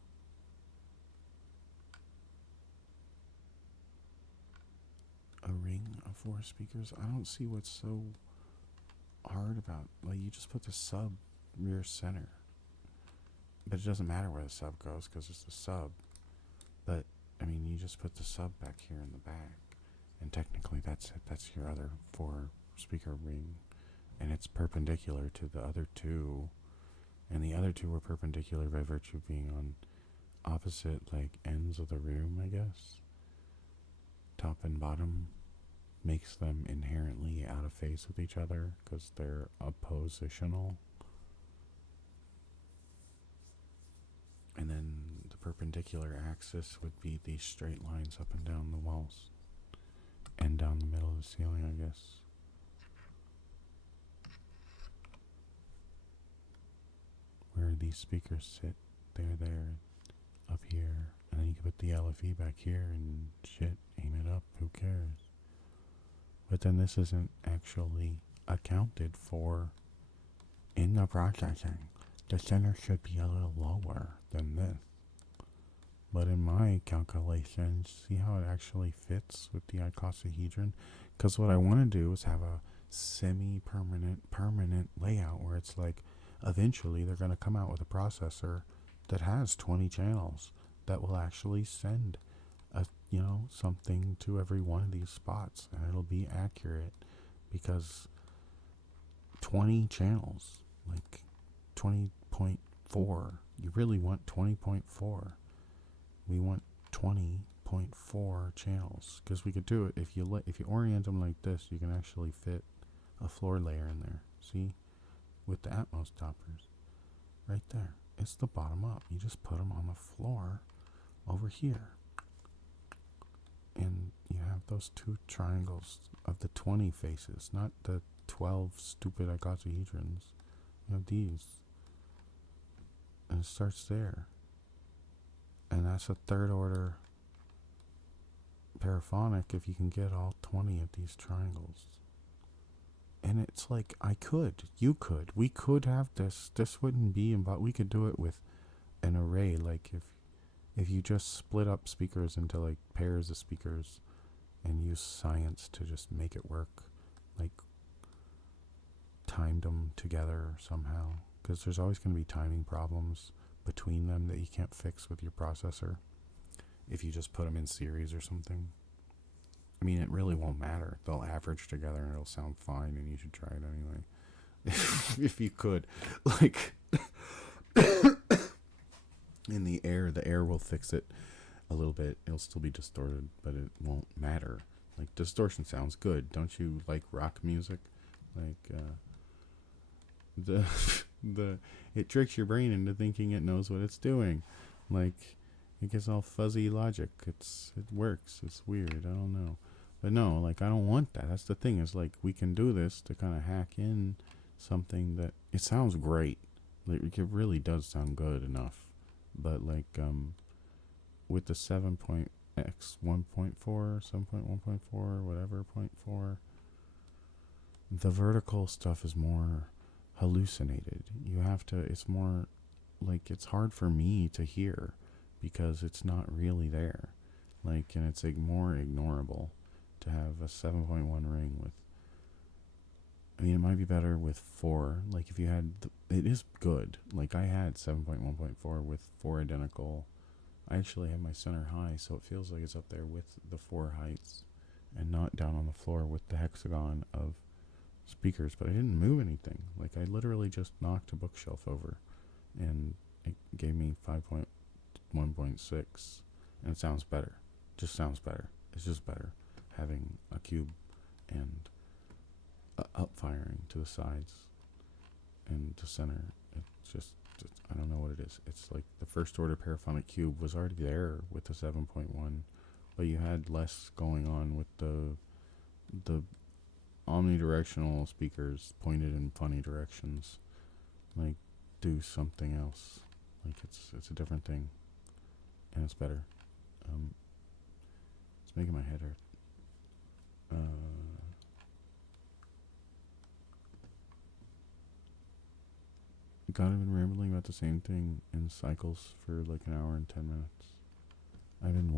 a ring of 4 speakers. I don't see what's so hard about, like, you just put the sub rear center, but it doesn't matter where the sub goes because it's the sub. But I mean, you just put the sub back here in the back, and technically that's it. That's your other 4 speaker ring. And it's perpendicular to the other 2, and the other 2 were perpendicular by virtue of being on opposite, like, ends of the room, I guess. Top and bottom makes them inherently out of phase with each other because they're oppositional. And then the perpendicular axis would be these straight lines up and down the walls and down the middle of the ceiling, I guess. Where these speakers sit, they're there, up here, and then you can put the LFE back here and shit, aim it up, who cares? But then this isn't actually accounted for in the processing. The center should be a little lower than this. But in my calculations, see how it actually fits with the icosahedron? Because what I want to do is have a permanent layout where it's like, eventually they're going to come out with a processor that has 20 channels that will actually send something to every one of these spots, and it'll be accurate, because 20 channels, like 20.4, you really want 20.4. We want 20.4 channels, because we could do it if you orient them like this. You can actually fit a floor layer in there. See, with the Atmos toppers, right there. It's the bottom up. You just put them on the floor over here, and you have those two triangles of the 20 faces, not the 12 stupid icosahedrons. You have these, and it starts there, and that's a third order paraphonic if you can get all 20 of these triangles. And it's like, we could have this wouldn't be, but we could do it with an array. Like if you just split up speakers into like pairs of speakers and use science to just make it work, like timed them together somehow, because there's always going to be timing problems between them that you can't fix with your processor if you just put them in series or something. I mean, it really won't matter. They'll average together and it'll sound fine, and you should try it anyway. If you could. Like, in the air will fix it a little bit. It'll still be distorted, but it won't matter. Like, distortion sounds good. Don't you like rock music? Like, it tricks your brain into thinking it knows what it's doing. Like, it gets all fuzzy logic. It works. It's weird. I don't know. But no, like, I don't want that. That's the thing, is like, we can do this to kind of hack in something that, it sounds great. Like, it really does sound good enough. But like, with the 7.x 1.4, 7.1.4, whatever, 0.4, the vertical stuff is more hallucinated. It's more like, it's hard for me to hear because it's not really there. Like, and it's like more ignorable to have a 7.1 ring with, I mean, it might be better with 4. Like, if you had, it is good. Like, I had 7.1.4 with 4 identical. I actually have my center high, so it feels like it's up there with the 4 heights and not down on the floor with the hexagon of speakers. But I didn't move anything. Like, I literally just knocked a bookshelf over, and it gave me 5.1.6, and it sounds better. Just sounds better. It's just better having a cube and up firing to the sides and the center. It's just, I don't know what it is. It's like the first order paraphonic cube was already there with the 7.1, but you had less going on with the omnidirectional speakers pointed in funny directions. Like, do something else. Like, it's a different thing, and it's better. It's making my head hurt. God, I've been rambling about the same thing in cycles for like an hour and 10 minutes. I'm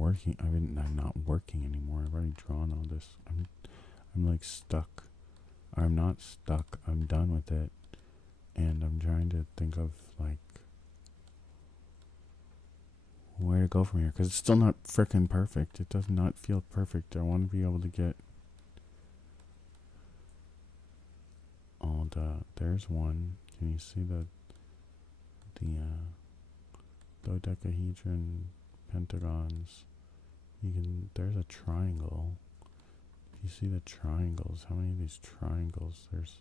not working anymore. I've already drawn all this. I'm like stuck. I'm not stuck. I'm done with it. And I'm trying to think of like where to go from here, because it's still not frickin' perfect. It does not feel perfect. I want to be able to get all the, there's one. Can you see the dodecahedron pentagons? There's a triangle. You see the triangles. How many of these triangles? There's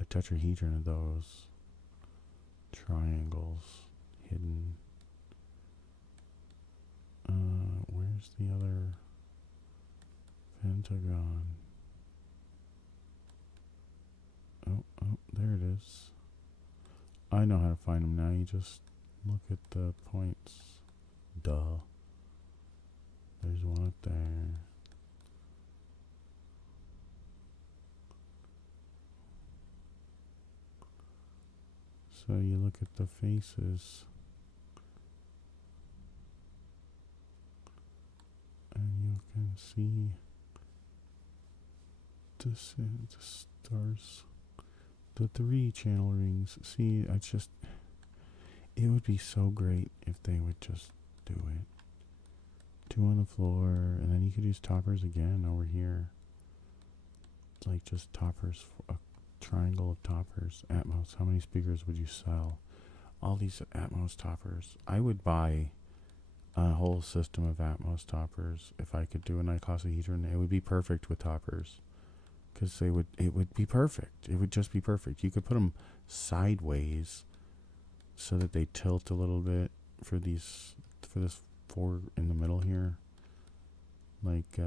a tetrahedron of those triangles hidden. Where's the other pentagon? Oh, there it is. I know how to find them now. You just look at the points. Duh. There's one up there. So you look at the faces. And you can see the stars. The 3 channel rings. See, it would be so great if they would just do it. 2 on the floor, and then you could use toppers again over here. Like just toppers, a triangle of toppers. Atmos, how many speakers would you sell? All these Atmos toppers. I would buy a whole system of Atmos toppers if I could do an icosahedron. It would be perfect with toppers. Because it would be perfect. It would just be perfect. You could put them sideways so that they tilt a little bit for this 4 in the middle here. Like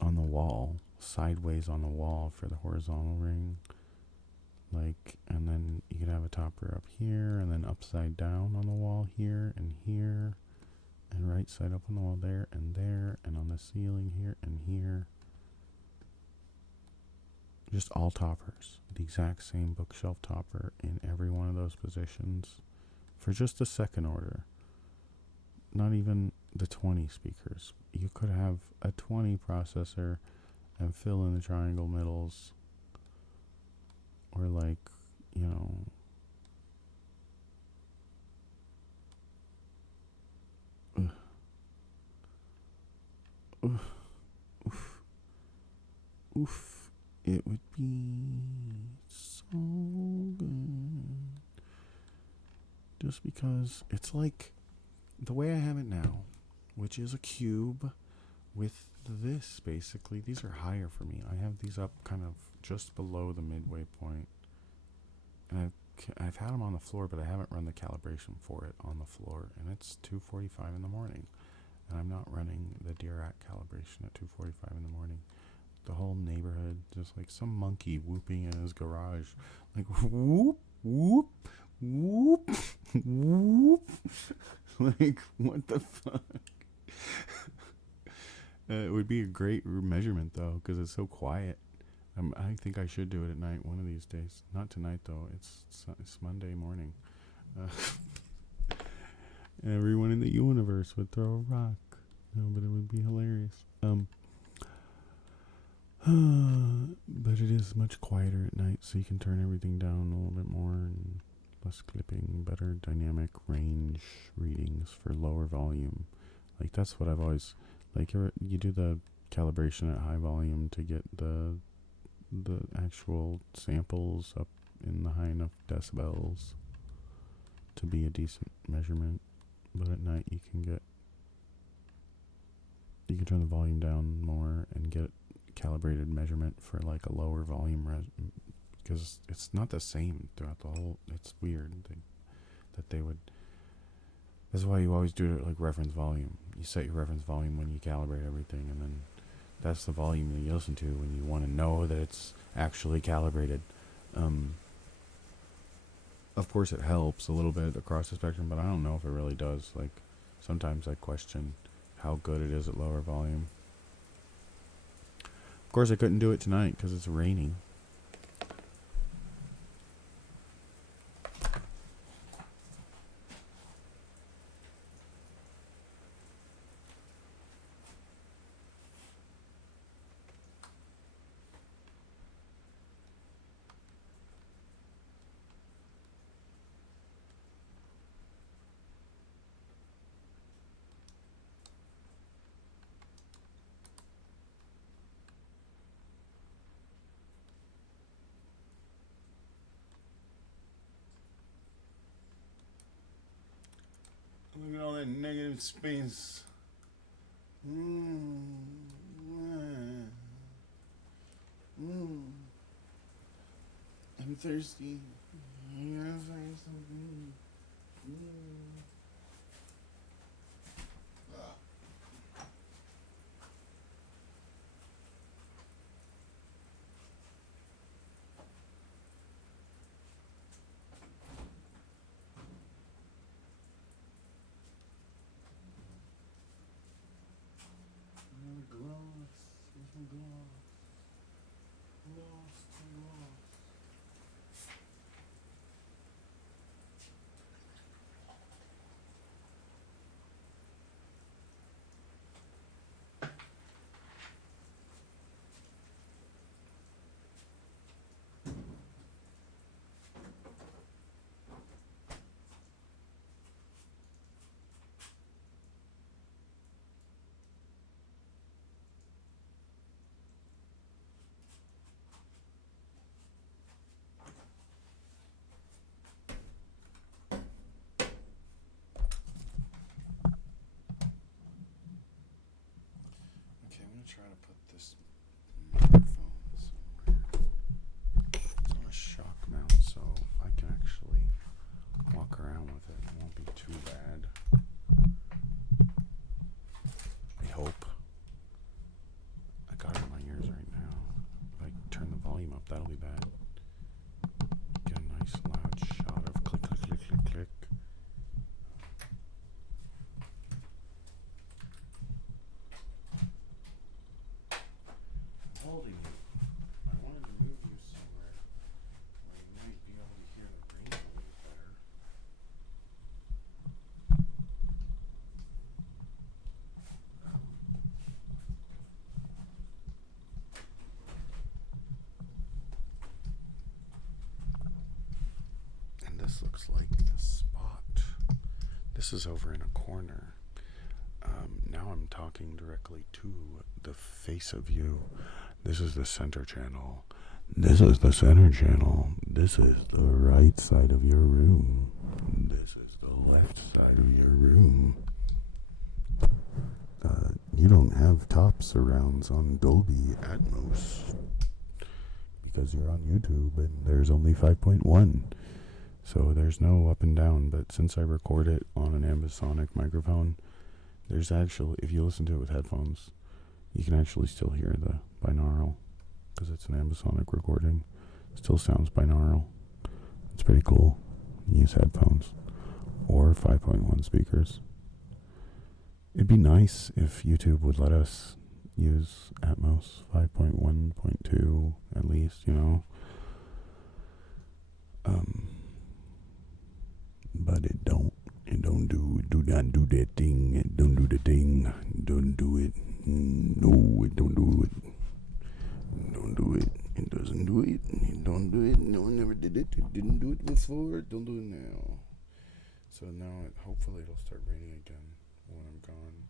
on the wall, sideways on the wall for the horizontal ring. Like, and then you could have a topper up here and then upside down on the wall here, and right side up on the wall there, and on the ceiling here and here. Just all toppers. The exact same bookshelf topper in every one of those positions for just the second order. Not even the 20 speakers. You could have a 20 processor and fill in the triangle middles. Or like, you know, oof. It would be so good. Just because it's like the way I have it now, which is a cube with this basically. These are higher for me. I have these up kind of just below the midway point. And I've had them on the floor, but I haven't run the calibration for it on the floor. And it's 2:45 in the morning. And I'm not running the Dirac calibration at 2:45 in the morning. The whole neighborhood, just like some monkey whooping in his garage. Like, whoop, whoop, whoop, whoop. Like, what the fuck? It would be a great measurement, though, because it's so quiet. I think I should do it at night one of these days. Not tonight, though. It's Monday morning. Everyone in the universe would throw a rock. No, but it would be hilarious. But it is much quieter at night, so you can turn everything down a little bit more and less clipping, better dynamic range readings for lower volume. Like, that's what I've always... Like, you do the calibration at high volume to get the actual samples up in the high enough decibels to be a decent measurement. But at night you can turn the volume down more and get calibrated measurement for like a lower volume because it's not the same throughout the whole. It's weird that they would. That's why you always do it like reference volume. You set your reference volume when you calibrate everything, and then that's the volume that you listen to when you want to know that it's actually calibrated. Of course it helps a little bit across the spectrum, but I don't know if it really does. Like, sometimes I question how good it is at lower volume. Of course I couldn't do it tonight because it's raining. Look at all that negative space. I'm thirsty. I gotta find something. Gloss. Where's my gloss? Gloss. Okay, I'm gonna try to put this microphone somewhere. It's on a shock mount, so I can actually walk around with it. It won't be too bad. I hope. I got it in my ears right now. If I turn the volume up, that'll be bad. Get a nice loud shot of click, click, click, click, click. Holding you. I wanted to move you somewhere where you might be able to hear the green noise better. And this looks like the spot. This is over in a corner. Now I'm talking directly to the face of you. This is the center channel. This is the center channel. This is the right side of your room. This is the left side of your room. You don't have top surrounds on Dolby Atmos because you're on YouTube and there's only 5.1. So there's no up and down, but since I record it on an ambisonic microphone, there's actually, if you listen to it with headphones, you can actually still hear the binaural because it's an ambisonic recording. It still sounds binaural. It's pretty cool. You use headphones or 5.1 speakers. It'd be nice if YouTube would let us use Atmos 5.1.2 at least, you know. But it don't not do that thing. It don't do the thing. Don't do it. No, it don't do it. Don't do it. It doesn't do it. It don't do it. No one ever did it. It didn't do it before. Don't do it now. So now, hopefully it'll start raining again when I'm gone.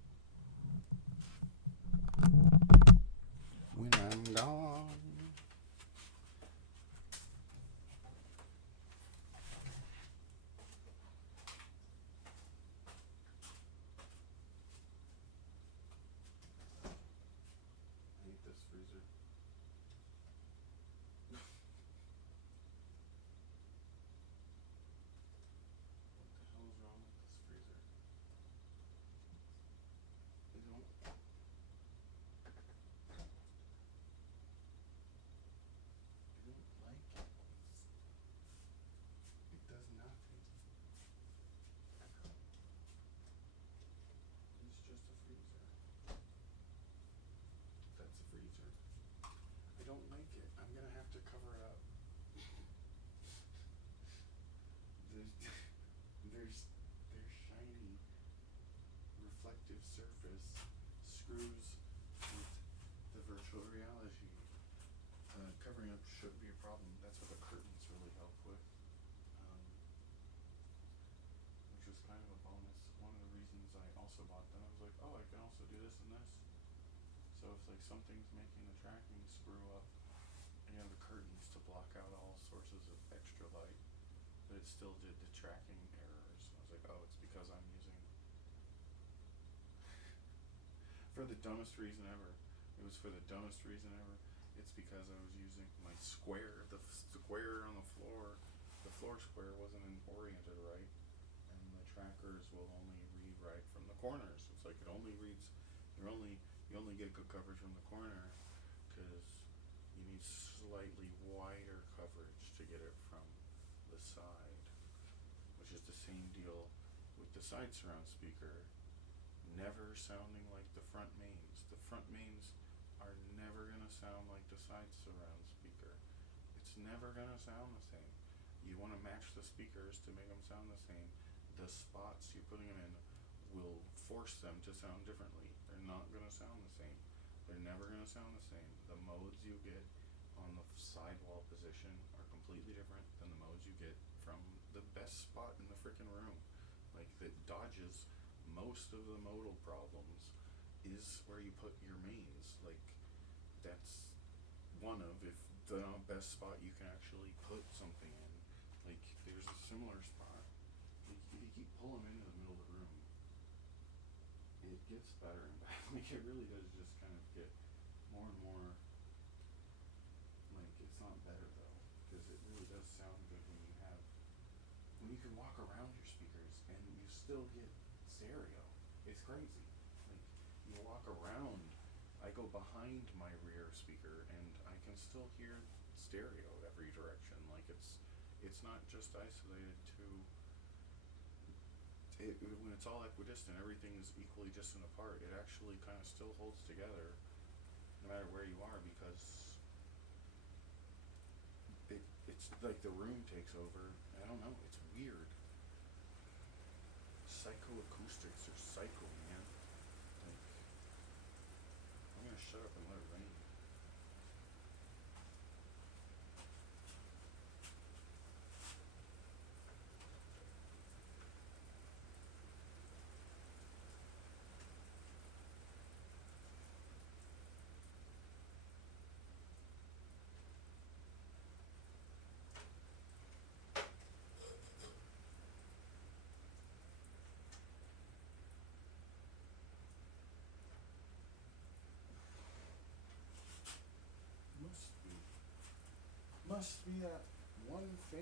When I'm gone. I hate this freezer. What the hell is wrong with this freezer? I don't like it. It does nothing. It's just a freezer. That's a freezer. I don't like it. I'm gonna have to cover it up. There's shiny reflective surface screws with the virtual reality. Covering up shouldn't be a problem. That's what the curtains really help with. Which was kind of a bonus. One of the reasons I also bought them, I was like, oh, I can also do this and this. So if like something's making the tracking screw up, and you have the curtains to block out all sources of extra light, but it still did the tracking errors. I was like, oh, it's because I'm using. for the dumbest reason ever. It was for the dumbest reason ever. It's because I was using my square, the square on the floor. The floor square wasn't oriented right, and the trackers will only read right from the corners. It's like it only reads. You only get good coverage from the corner, because you need slightly wider coverage to get it from the side, which is the same deal with the side surround speaker never sounding like the front mains. The front mains are never going to sound like the side surround speaker. It's never going to sound the same. You want to match the speakers to make them sound the same. The spots you're putting them in will force them to sound differently. They're not going to sound the same. They're never going to sound the same. The modes you get on the sidewall position are completely different than the modes you get from the best spot in the freaking room. Like, that dodges most of the modal problems is where you put your mains. Like, that's one of, if the best spot you can actually put something in. Like, there's a similar spot. Like, if you keep pulling them into the middle of the room, it gets better and better. Like, it really does just kind of get more and more, like, it's not better though, because it really does sound good when you can walk around your speakers and you still get stereo. It's crazy. Like, you walk around, I go behind my rear speaker and I can still hear stereo every direction. Like, it's not just isolated to it. When it's all equidistant, everything is equally distant apart. It actually kind of still holds together no matter where you are, because it's like the room takes over. I don't know, it's weird. Psychoacoustics or psycho, man. Like, I'm gonna shut up and let it rain. Must be that one fan.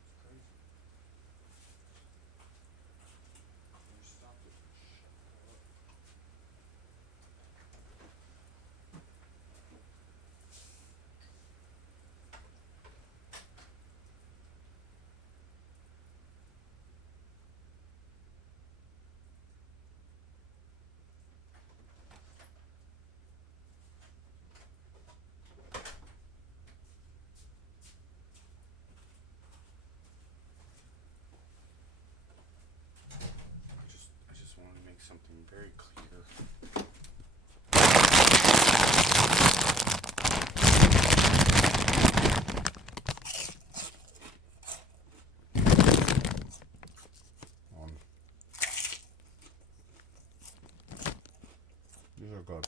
It's crazy. Stop it. Shut up. I just wanted to make something very clear. These are good.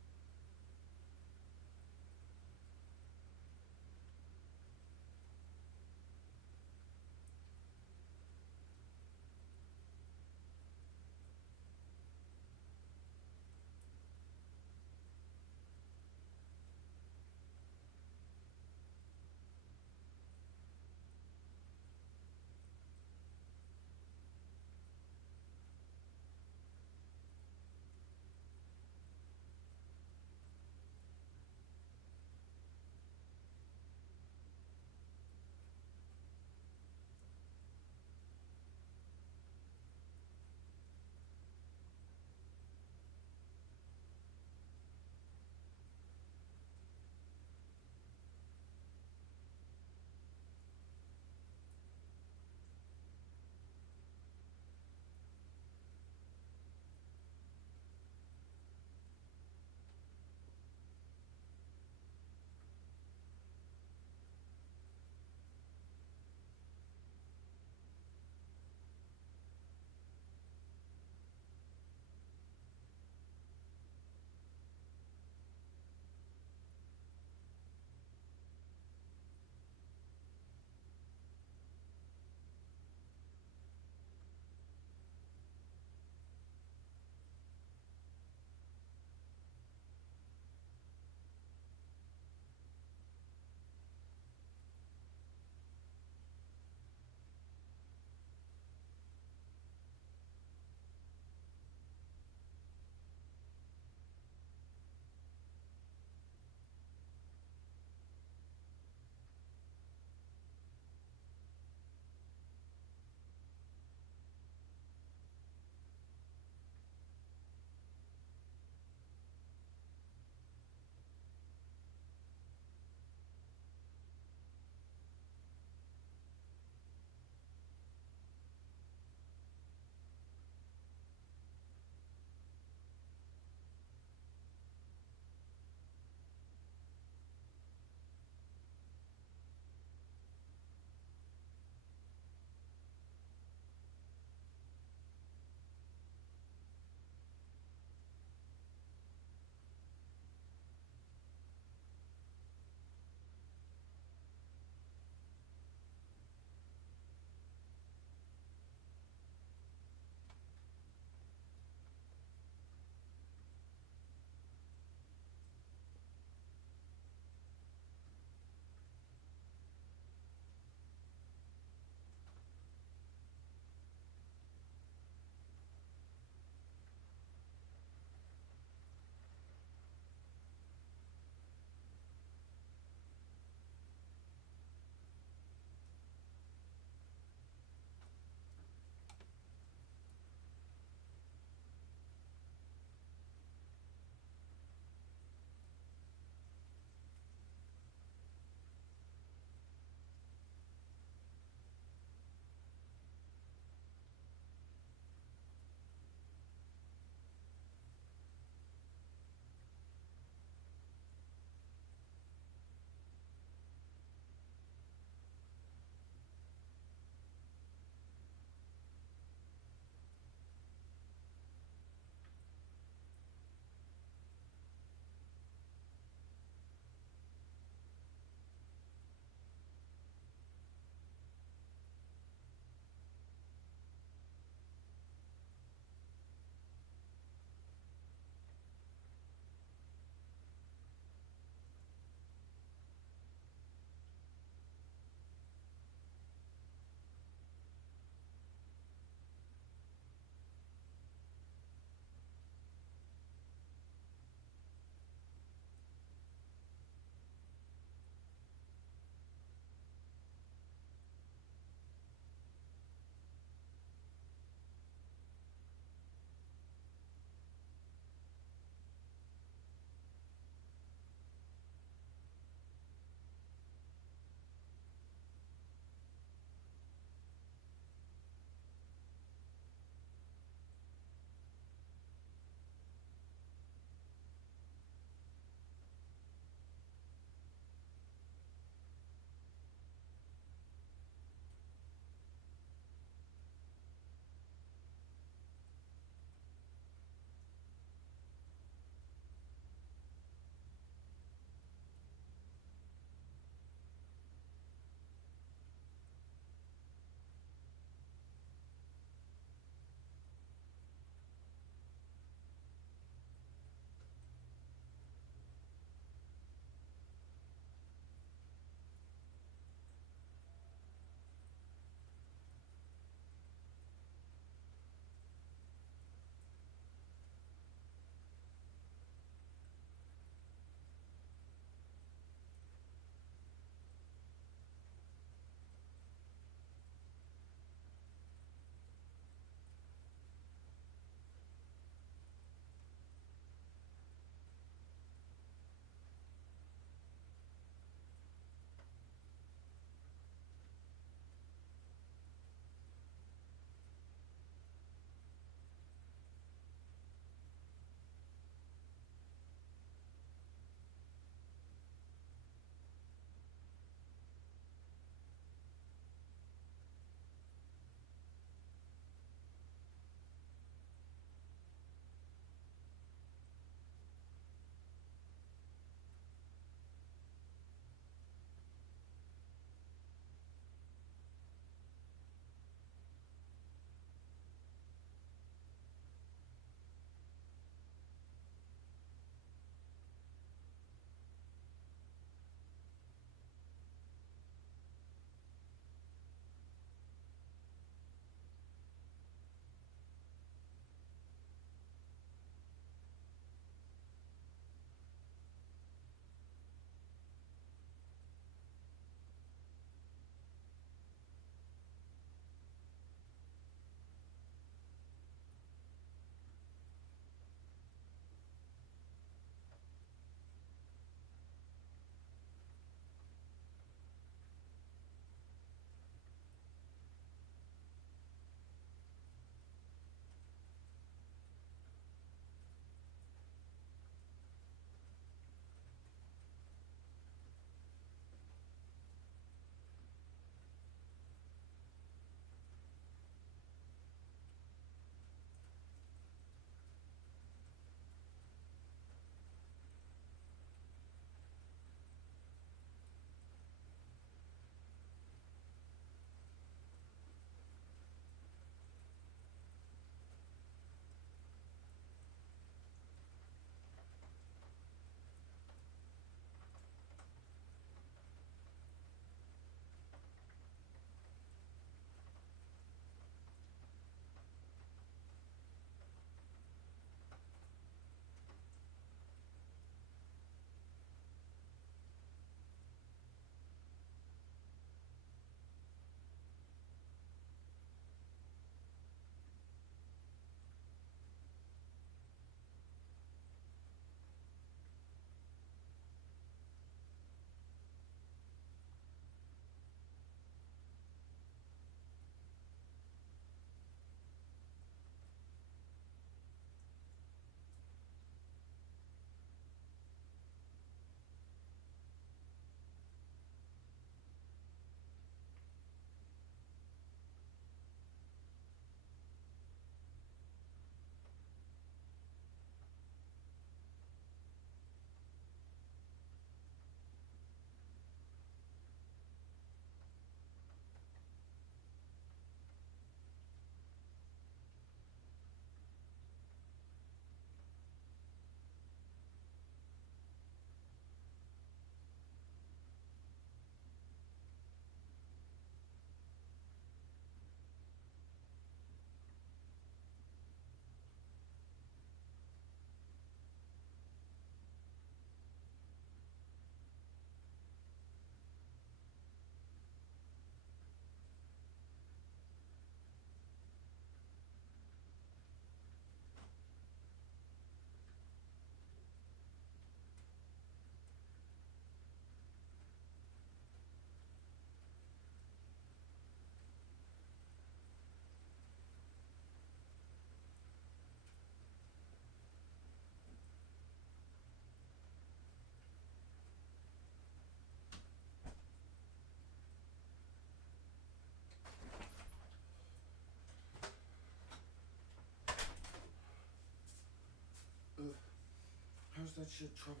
that shit trouble?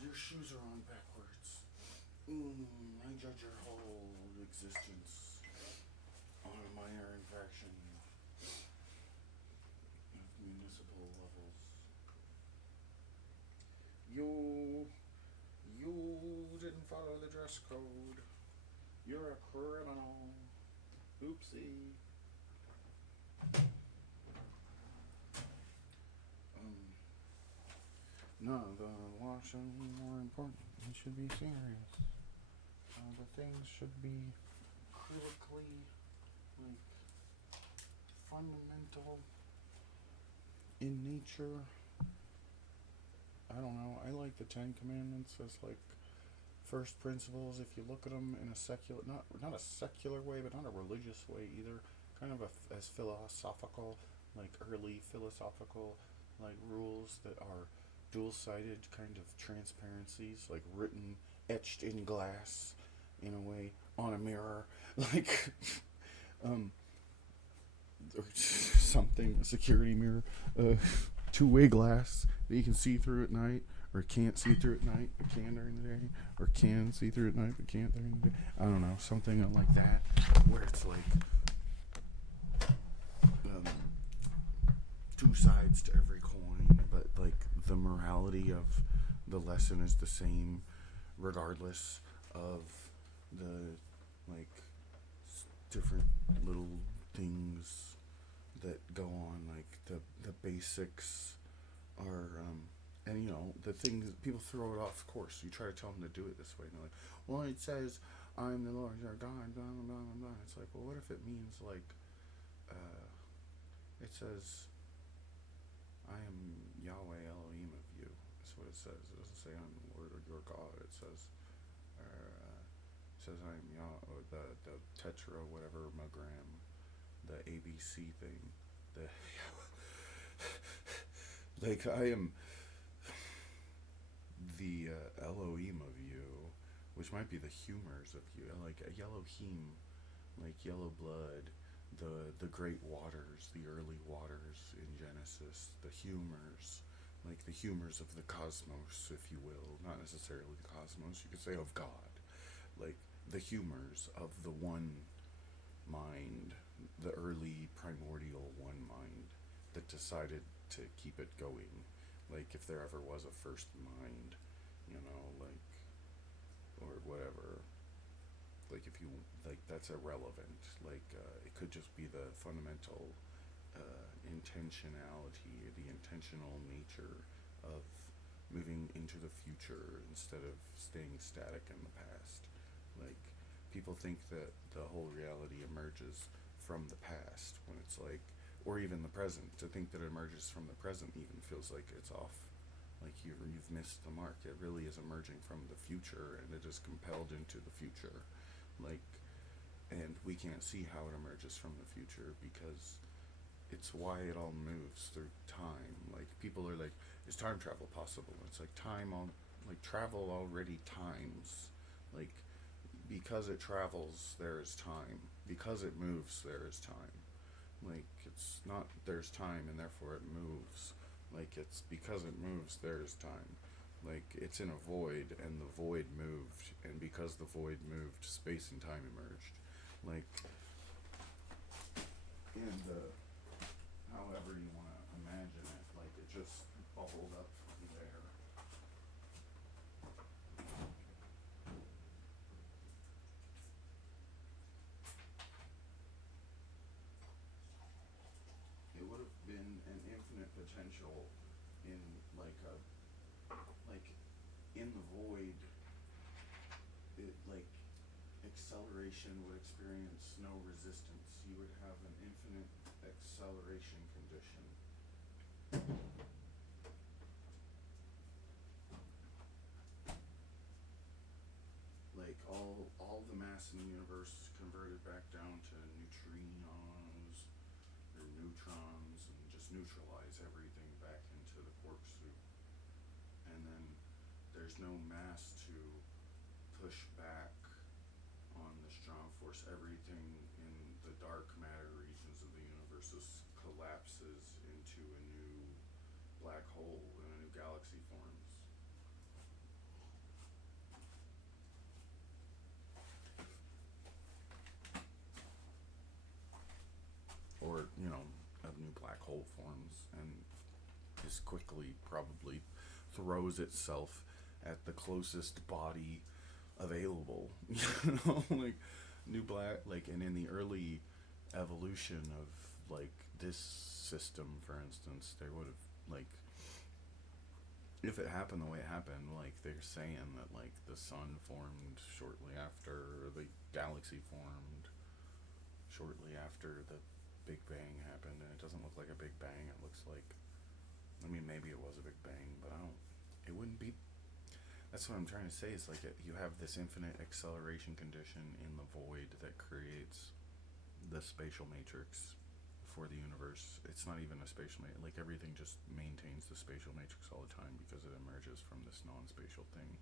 Your shoes are on backwards. I judge your whole existence on a minor infraction of municipal levels. You didn't follow the dress code. You're a criminal. Oopsie. No, the law should be more important. It should be serious. The things should be critically, like, fundamental in nature. I don't know. I like the Ten Commandments as, like, first principles. If you look at them in a secular, not a secular way, but not a religious way either. Kind of as philosophical, like early philosophical, like rules that are dual-sided kind of transparencies, like written, etched in glass, in a way, on a mirror, like, or something, a security mirror, two-way glass that you can see through at night, or can't see through at night, but can during the day, or can see through at night, but can't during the day. I don't know, something like that, where it's like, two sides to every coin, but like the morality of the lesson is the same, regardless of the like different little things that go on. Like the basics are, and the things people throw it off course. You try to tell them to do it this way, and they're like, "Well, it says I'm the Lord your God." Blah blah blah blah blah. It's like, well, what if it means like, it says, "I am Yahweh Elohim of you." That's what it says. It doesn't say I'm the Lord or your God. It says, I am Yah, or the tetra whatever magram, the ABC thing, the like I am the Elohim of you, which might be the humors of you, like a Elohim, like yellow blood, the great waters, the early waters in Genesis, the humors, like the humors of the cosmos, if you will, not necessarily the cosmos, you could say of God, like the humors of the one mind, the early primordial one mind that decided to keep it going. Like if there ever was a first mind, like, or whatever. Like if you, like, that's irrelevant. Like it could just be the fundamental intentionality, the intentional nature of moving into the future instead of staying static in the past. Like people think that the whole reality emerges from the past when it's like, or even the present. To think that it emerges from the present even feels like it's off. Like you've missed the mark. It really is emerging from the future, and it is compelled into the future. Like, and we can't see how it emerges from the future because it's why it all moves through time. Like people are like, is time travel possible? It's like like travel already times. Like because it travels, there is time. Because it moves, there is time. Like it's not there's time and therefore it moves. Like it's because it moves, there is time. Like it's in a void and the void moved, and because the void moved, space and time emerged. Like, and however you want to imagine it, like it just bubbled up from there. It would have been an infinite potential in like like in the void. It like acceleration would experience no resistance. You would have an infinite acceleration condition. Like all the mass in the universe converted back down to neutrinos or neutrons and just neutralize everything back into the quark soup. And then there's no mass to push back on the strong force. Everything in the dark matter regions of the universe collapses into a new black hole and a new galaxy forms. Or, a new black hole forms and is quickly probably throws itself at the closest body available. Like new black, like, and in the early evolution of like this system, for instance, they would have like, if it happened the way it happened, like they're saying that like the sun formed shortly after the galaxy formed, shortly after the Big Bang happened, and it doesn't look like a Big Bang. It looks like, I mean, maybe it was a Big Bang, but I don't. It wouldn't be. That's what I'm trying to say. Is like you have this infinite acceleration condition in the void that creates the spatial matrix for the universe. It's not even a spatial matrix. Like everything just maintains the spatial matrix all the time because it emerges from this non-spatial thing.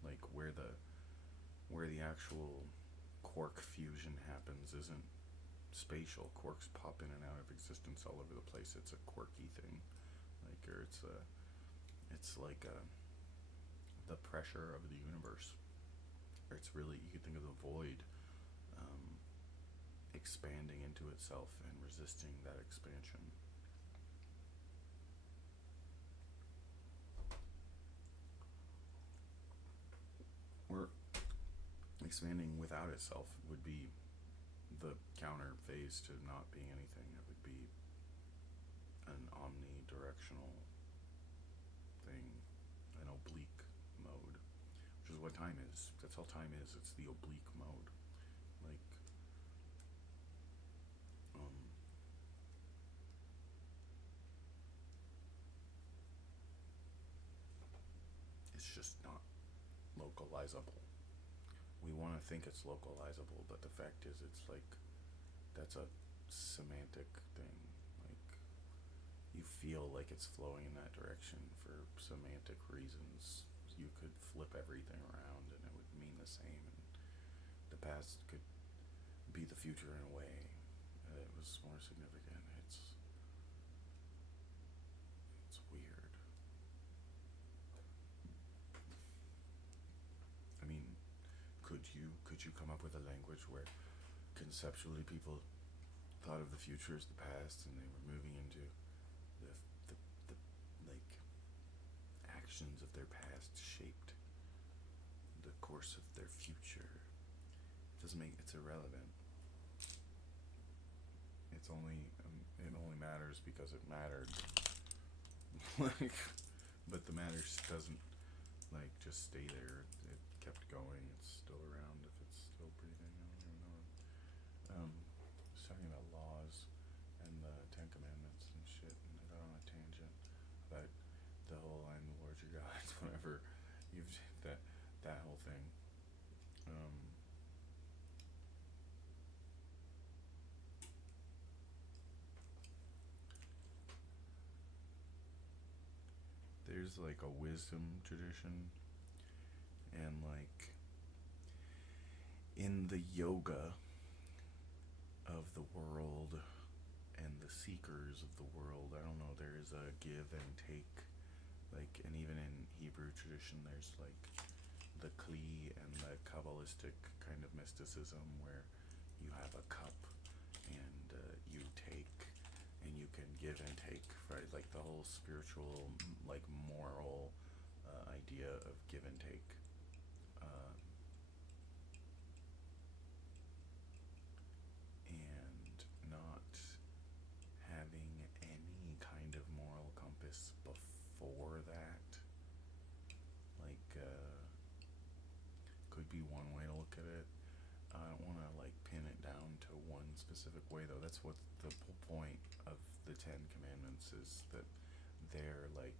Like where the actual quark fusion happens isn't spatial. Quarks pop in and out of existence all over the place. It's a quirky thing, like, or it's like the pressure of the universe. Or it's really, you could think of the void um, expanding into itself and resisting that expansion. Or expanding without itself would be the counter phase to not being anything. It would be an omnidirectional thing, an oblique mode, which is what time is. That's all time is. It's the oblique mode. Like, um, it's just not localizable. We want to think it's localizable, but the fact is, it's like that's a semantic thing. Like, you feel like it's flowing in that direction for semantic reasons. You could flip everything around and it would mean the same, and the past could be the future in a way. It was more significant. It's weird. I mean, could you come up with a language where conceptually people thought of the future as the past and they were moving into the the, the like actions of their past shaped the course of their future? It doesn't make it's irrelevant. It only matters because it mattered. Like, but the matter doesn't like just stay there. It kept going. It's still around if it's still breathing. I don't even know. I was talking about laws and the Ten Commandments and shit, and I got on a tangent about the whole "I'm the Lord your God," whatever. You've that whole thing. Um, there's like a wisdom tradition, and like in the yoga of the world and the seekers of the world, I don't know, there is a give and take. Like, and even in Hebrew tradition, there's like the Kli and the Kabbalistic kind of mysticism where you have a cup and you take and you can give and take, right? Like the whole spiritual, like moral idea of give and take. Uh, and not having any kind of moral compass before that, like, could be one way to look at it. I don't want to like pin it down to one specific way though. That's what the point of the Ten Commandments is, that they're like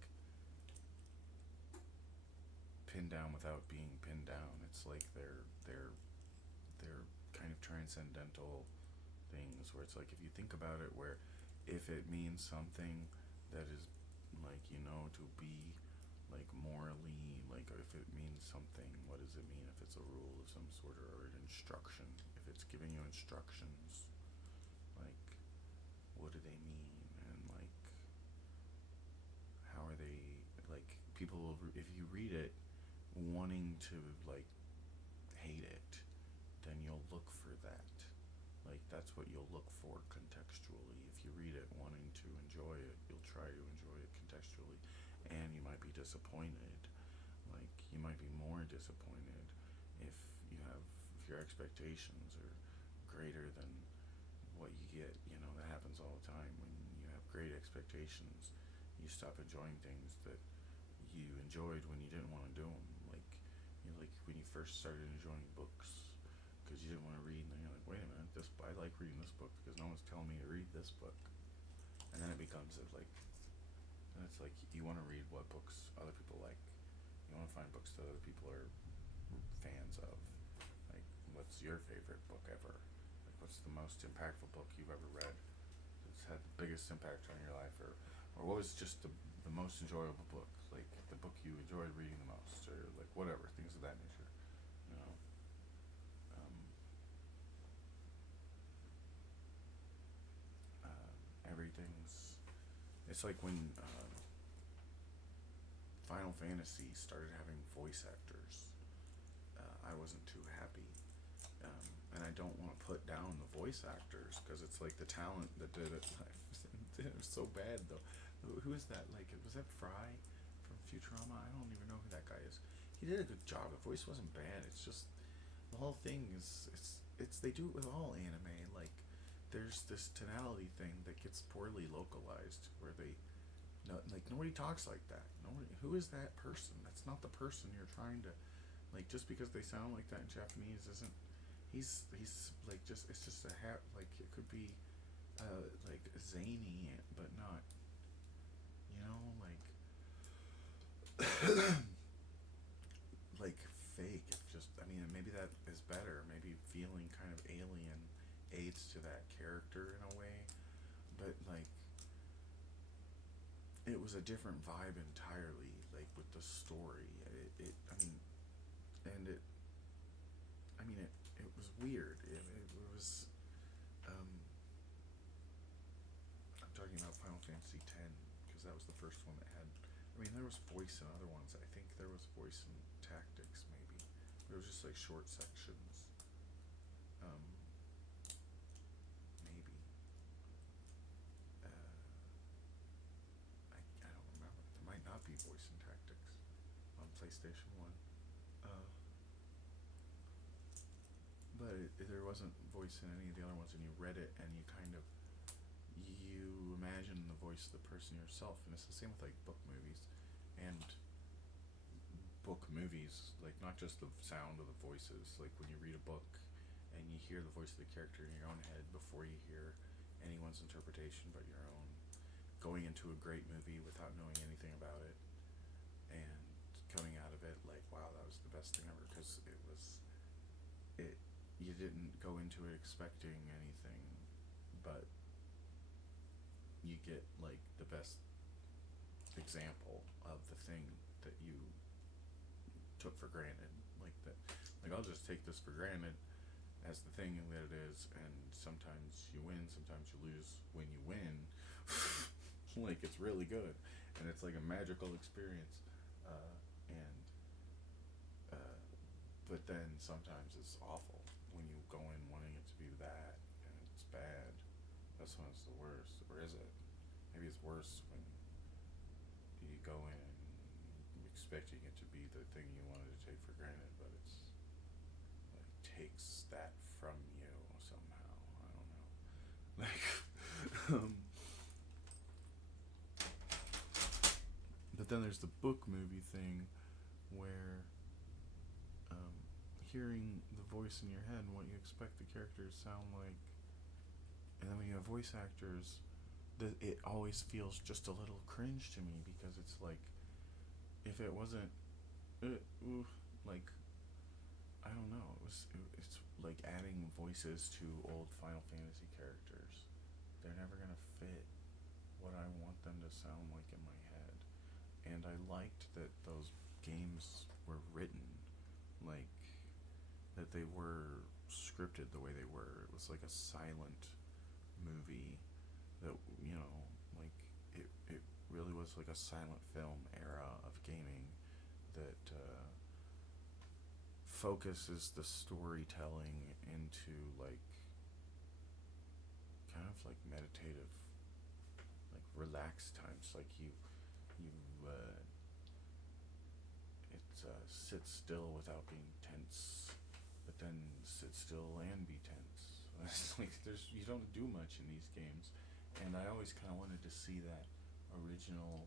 pinned down without being pinned down. It's like they're kind of transcendental things where it's like, if you think about it, where if it means something that is like, to be like morally, like if it means something, what does it mean? If it's a rule of some sort or an instruction, if it's giving you instructions, like what do they mean? And like people, if you read it wanting to like hate it, then you'll look for that. Like that's what you'll look for contextually. If you read it wanting to enjoy it, you'll try to enjoy it contextually, and you might be disappointed. Like you might be more disappointed if if your expectations are greater than what you get. You know, that happens all the time. When you have great expectations, you stop enjoying things that you enjoyed when you didn't want to do them. Like when you first started enjoying books because you didn't want to read, and then you're like, wait a minute, I like reading this book because no one's telling me to read this book. And then it becomes then it's like you want to read what books other people like. You want to find books that other people are fans of. Like, what's your favorite book ever? Like, what's the most impactful book you've ever read? That's had the biggest impact on your life, or what was just the most enjoyable book? Like the book you enjoyed reading the most, or like whatever, things of that nature. You know, um, everything's. It's like when Final Fantasy started having voice actors. I wasn't too happy, and I don't want to put down the voice actors because it's like the talent that did it. It was so bad though. Who is that? Like, was that Fry from Futurama? I don't even know who that guy is. He did a good job. The voice wasn't bad. It's just the whole thing is it's they do it with all anime. Like, there's this tonality thing that gets poorly localized where they no, like nobody talks like that. Nobody. Who is that person? That's not the person you're trying to like. Just because they sound like that in Japanese isn't. He's like just it's just a hat. Like it could be like zany but not. You know, like fake. Just I mean maybe that is better. Maybe feeling kind of alien aids to that character in a way, but like it was a different vibe entirely. Like with the story, it I mean, and it was weird. It was. I'm talking about Final Fantasy X because that was the first one that had. I mean, there was voice in other ones. I think there was voice in Tactics, maybe. But it was just like short sections. Um, maybe. I don't remember. There might not be voice in Tactics on PlayStation 1. But there wasn't voice in any of the other ones, and you read it, and you kind of you imagine the voice of the person yourself, and it's the same with like book movies, and book movies like not just the sound of the voices. Like when you read a book, and you hear the voice of the character in your own head before you hear anyone's interpretation but your own. Going into a great movie without knowing anything about it, and coming out of it like, wow, that was the best thing ever because it. You didn't go into it expecting anything, but you get like the best example of the thing that you took for granted. Like that, like I'll just take this for granted as the thing that it is, and sometimes you win, sometimes you lose. When you win, like it's really good, and it's like a magical experience, and but then sometimes it's awful when you go in wanting it to be that and it's bad. That's when it's the worst, or is it? Maybe it's worse when you go in expecting it to be the thing you wanted to take for granted, but it's like takes that from you somehow. I don't know. Like, but then there's the book movie thing where hearing the voice in your head and what you expect the characters to sound like, and then when you have voice actors, it always feels just a little cringe to me because it's like if it wasn't like I don't know, it's like adding voices to old Final Fantasy characters. They're never gonna fit what I want them to sound like in my head, and I liked that those games were written like that they were scripted the way they were. It was like a silent movie that, you know, like it really was like a silent film era of gaming that focuses the storytelling into like kind of like meditative, like relaxed times. Like you it sit still without being tense, but then sit still and be tense. It's like you don't do much in these games, and I always kind of wanted to see that original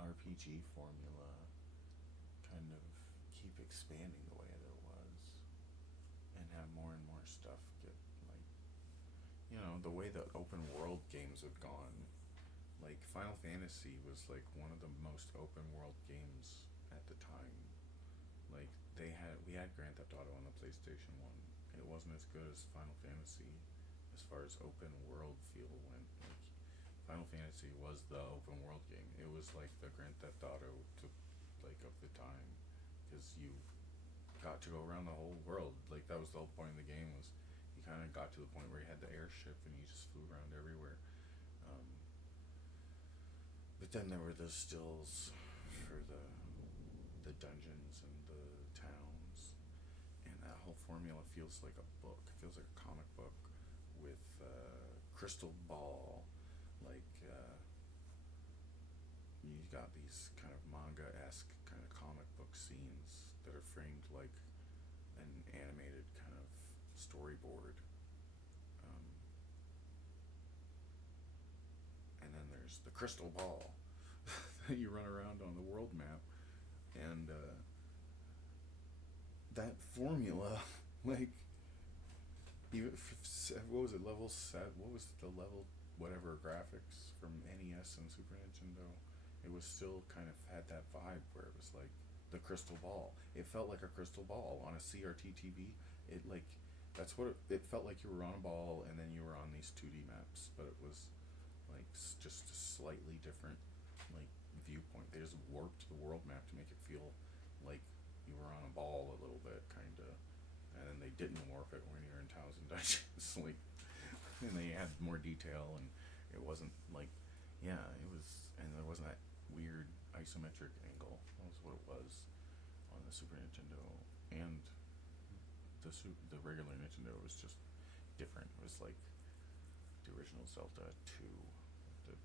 RPG formula kind of keep expanding the way that it was, and have more and more stuff get like, the way that open world games have gone. Like Final Fantasy was like one of the most open world games at the time. Like we had Grand Theft Auto on the PlayStation 1. It wasn't as good as Final Fantasy as far as open world feel went. Like Final Fantasy was the open world game. It was like the Grand Theft Auto to like of the time, because you got to go around the whole world. Like that was the whole point of the game, was you kind of got to the point where you had the airship and you just flew around everywhere. Um, but then there were the stills for the dungeons and the towns, and that whole formula feels like a book. It feels like a comic book with crystal ball, like you got these kind of manga-esque kind of comic book scenes that are framed like an animated kind of storyboard. Um, and then there's the crystal ball that you run around on the world map, and that formula, like, even what was it, level set? What was the level whatever graphics from NES and Super Nintendo? It was still kind of had that vibe where it was like the crystal ball. It felt like a crystal ball on a CRT TV. It like that's what it felt like. You were on a ball and then you were on these 2D maps, but it was like just a slightly different like viewpoint. They just warped the world map to make it feel like you were on a ball a little bit, kind of, and then they didn't warp it when you're in towns and dungeons. Like, and they had more detail, and it wasn't like, yeah, it was, and there wasn't that weird isometric angle. That was what it was on the Super Nintendo, and the regular Nintendo was just different. It was like the original Zelda 2, the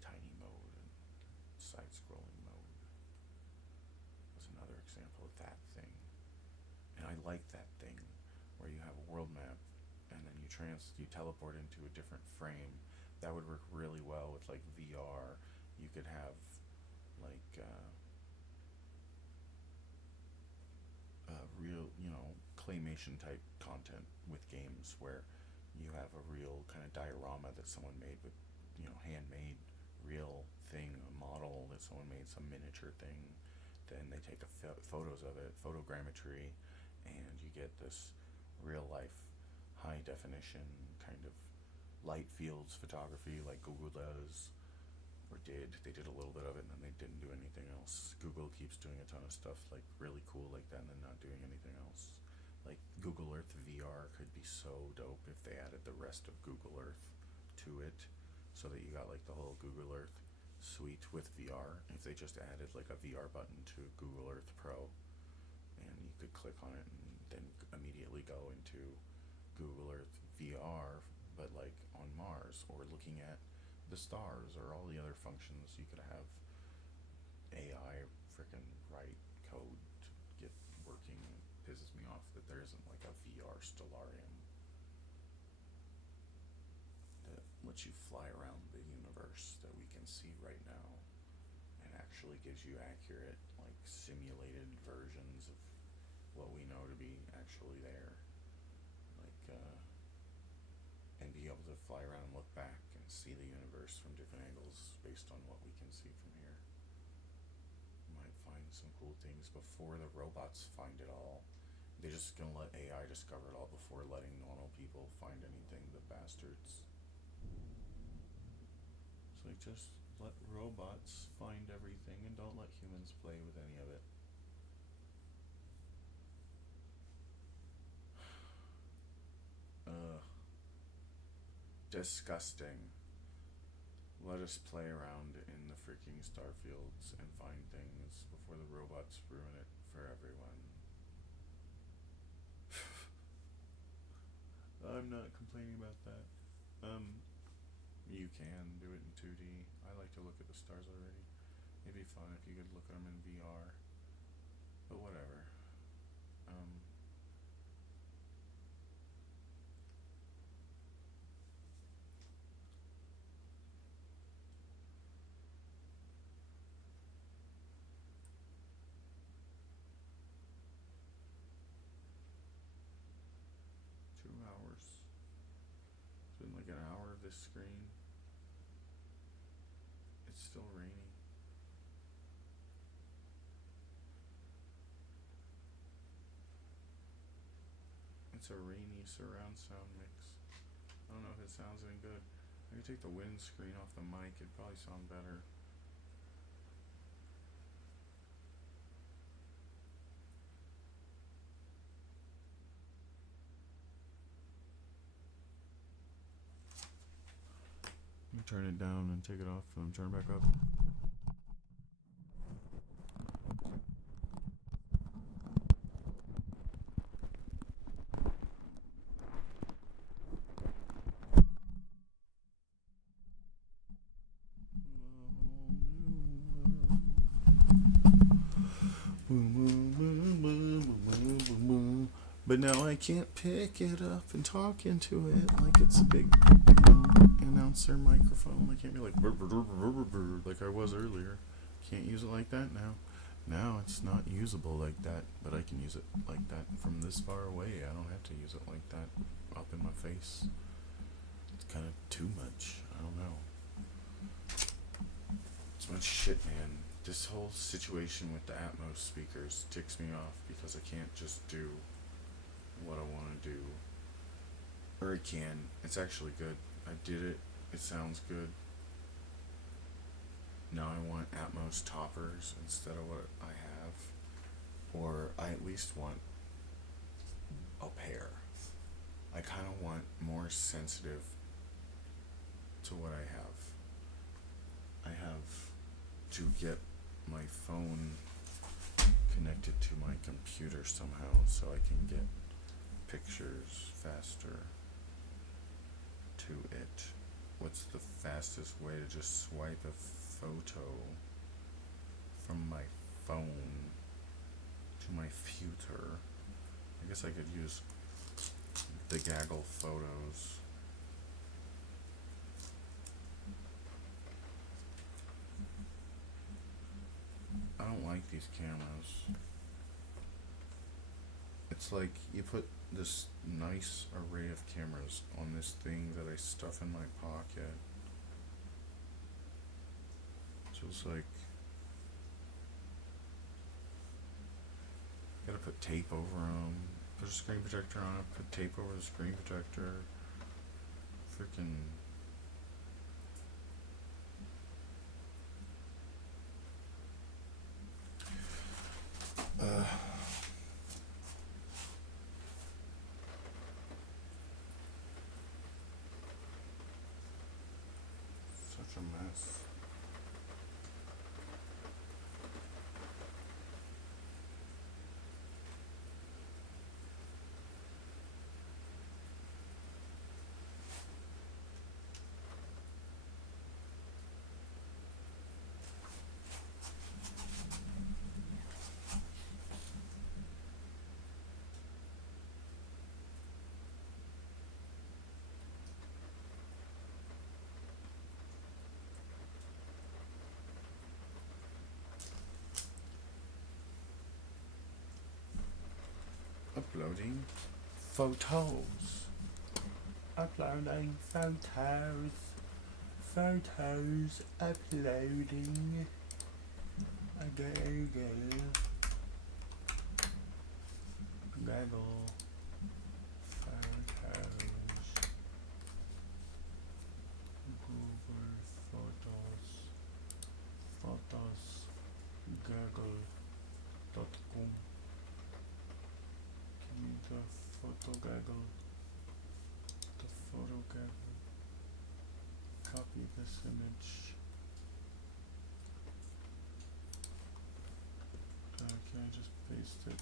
tiny mode and side-scrolling mode was another example of that thing. And I like that thing where you have a world map and then you teleport into a different frame. That would work really well with like VR. You could have like real, claymation type content with games where you have a real kind of diorama that someone made with, handmade real thing, a model that someone made, some miniature thing. Then they take photos of it, photogrammetry, and you get this real life, high definition kind of light fields photography like Google does, or did. They did a little bit of it and then they didn't do anything else. Google keeps doing a ton of stuff like really cool like that and then not doing anything else. Like Google Earth VR could be so dope if they added the rest of Google Earth to it, so that you got like the whole Google Earth suite with VR. If they just added like a VR button to Google Earth Pro, and you could click on it and then immediately go into Google Earth VR, but like on Mars, or looking at the stars, or all the other functions. You could have AI freaking write code to get working. It pisses me off that there isn't like a VR Stellarium that lets you fly around the universe that we can see right now, and actually gives you accurate, like, simulated versions of what we know to be actually there. Like, and be able to fly around and look back and see the universe from different angles based on what we can see from here. We might find some cool things before the robots find it all. They're just gonna let AI discover it all before letting normal people find anything, the bastards. So just let robots find everything and don't let humans play with any of it. Disgusting. Let us play around in the freaking starfields and find things before the robots ruin it for everyone. I'm not complaining about that. You can do it in 2D. I like to look at the stars already. It'd be fun if you could look at them in VR. But whatever. Um, 2 hours. It's been like an hour of this screen. It's still raining. It's a rainy surround sound mix. I don't know if it sounds any good. I could take the windscreen off the mic, it'd probably sound better. Let me turn it down and take it off and turn it back up. But now I can't pick it up and talk into it like it's a big, announcer microphone. I can't be like like I was earlier. Can't use it like that now. Now it's not usable like that, but I can use it like that from this far away. I don't have to use it like that up in my face. It's kind of too much. I don't know. It's much shit, man. This whole situation with the Atmos speakers ticks me off because I can't just do what I want to do. Or I can. It's actually good. I did it. It sounds good. Now I want Atmos toppers instead of what I have. Or I at least want a pair. I kind of want more sensitive to what I have. I have to get my phone connected to my computer somehow so I can get pictures faster to it. What's the fastest way to just swipe a photo from my phone to my computer? I guess I could use the Gaggle Photos. I don't like these cameras. It's like you put this nice array of cameras on this thing that I stuff in my pocket. So it's like, gotta put tape over them, put a screen protector on it, put tape over the screen protector. Freaking. Such a mess. Uploading photos. Uploading photos. Photos uploading. Google. Google. Photos. Google Photos. Photos. Google.com. The photo gaggle. The photo gaggle. Copy this image. Can I just paste it?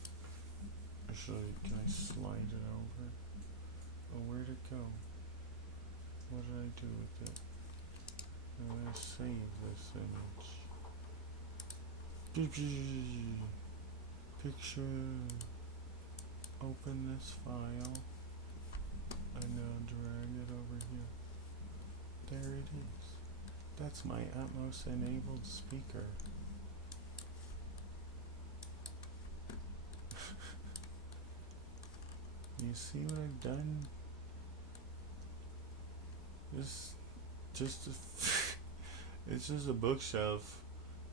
Or can I slide it over? Oh, where'd it go? What did I do with it? I'm gonna save this image. Picture. Open this file. And now drag it over here. There it is. That's my Atmos enabled speaker. You see what I've done? This just it's just a bookshelf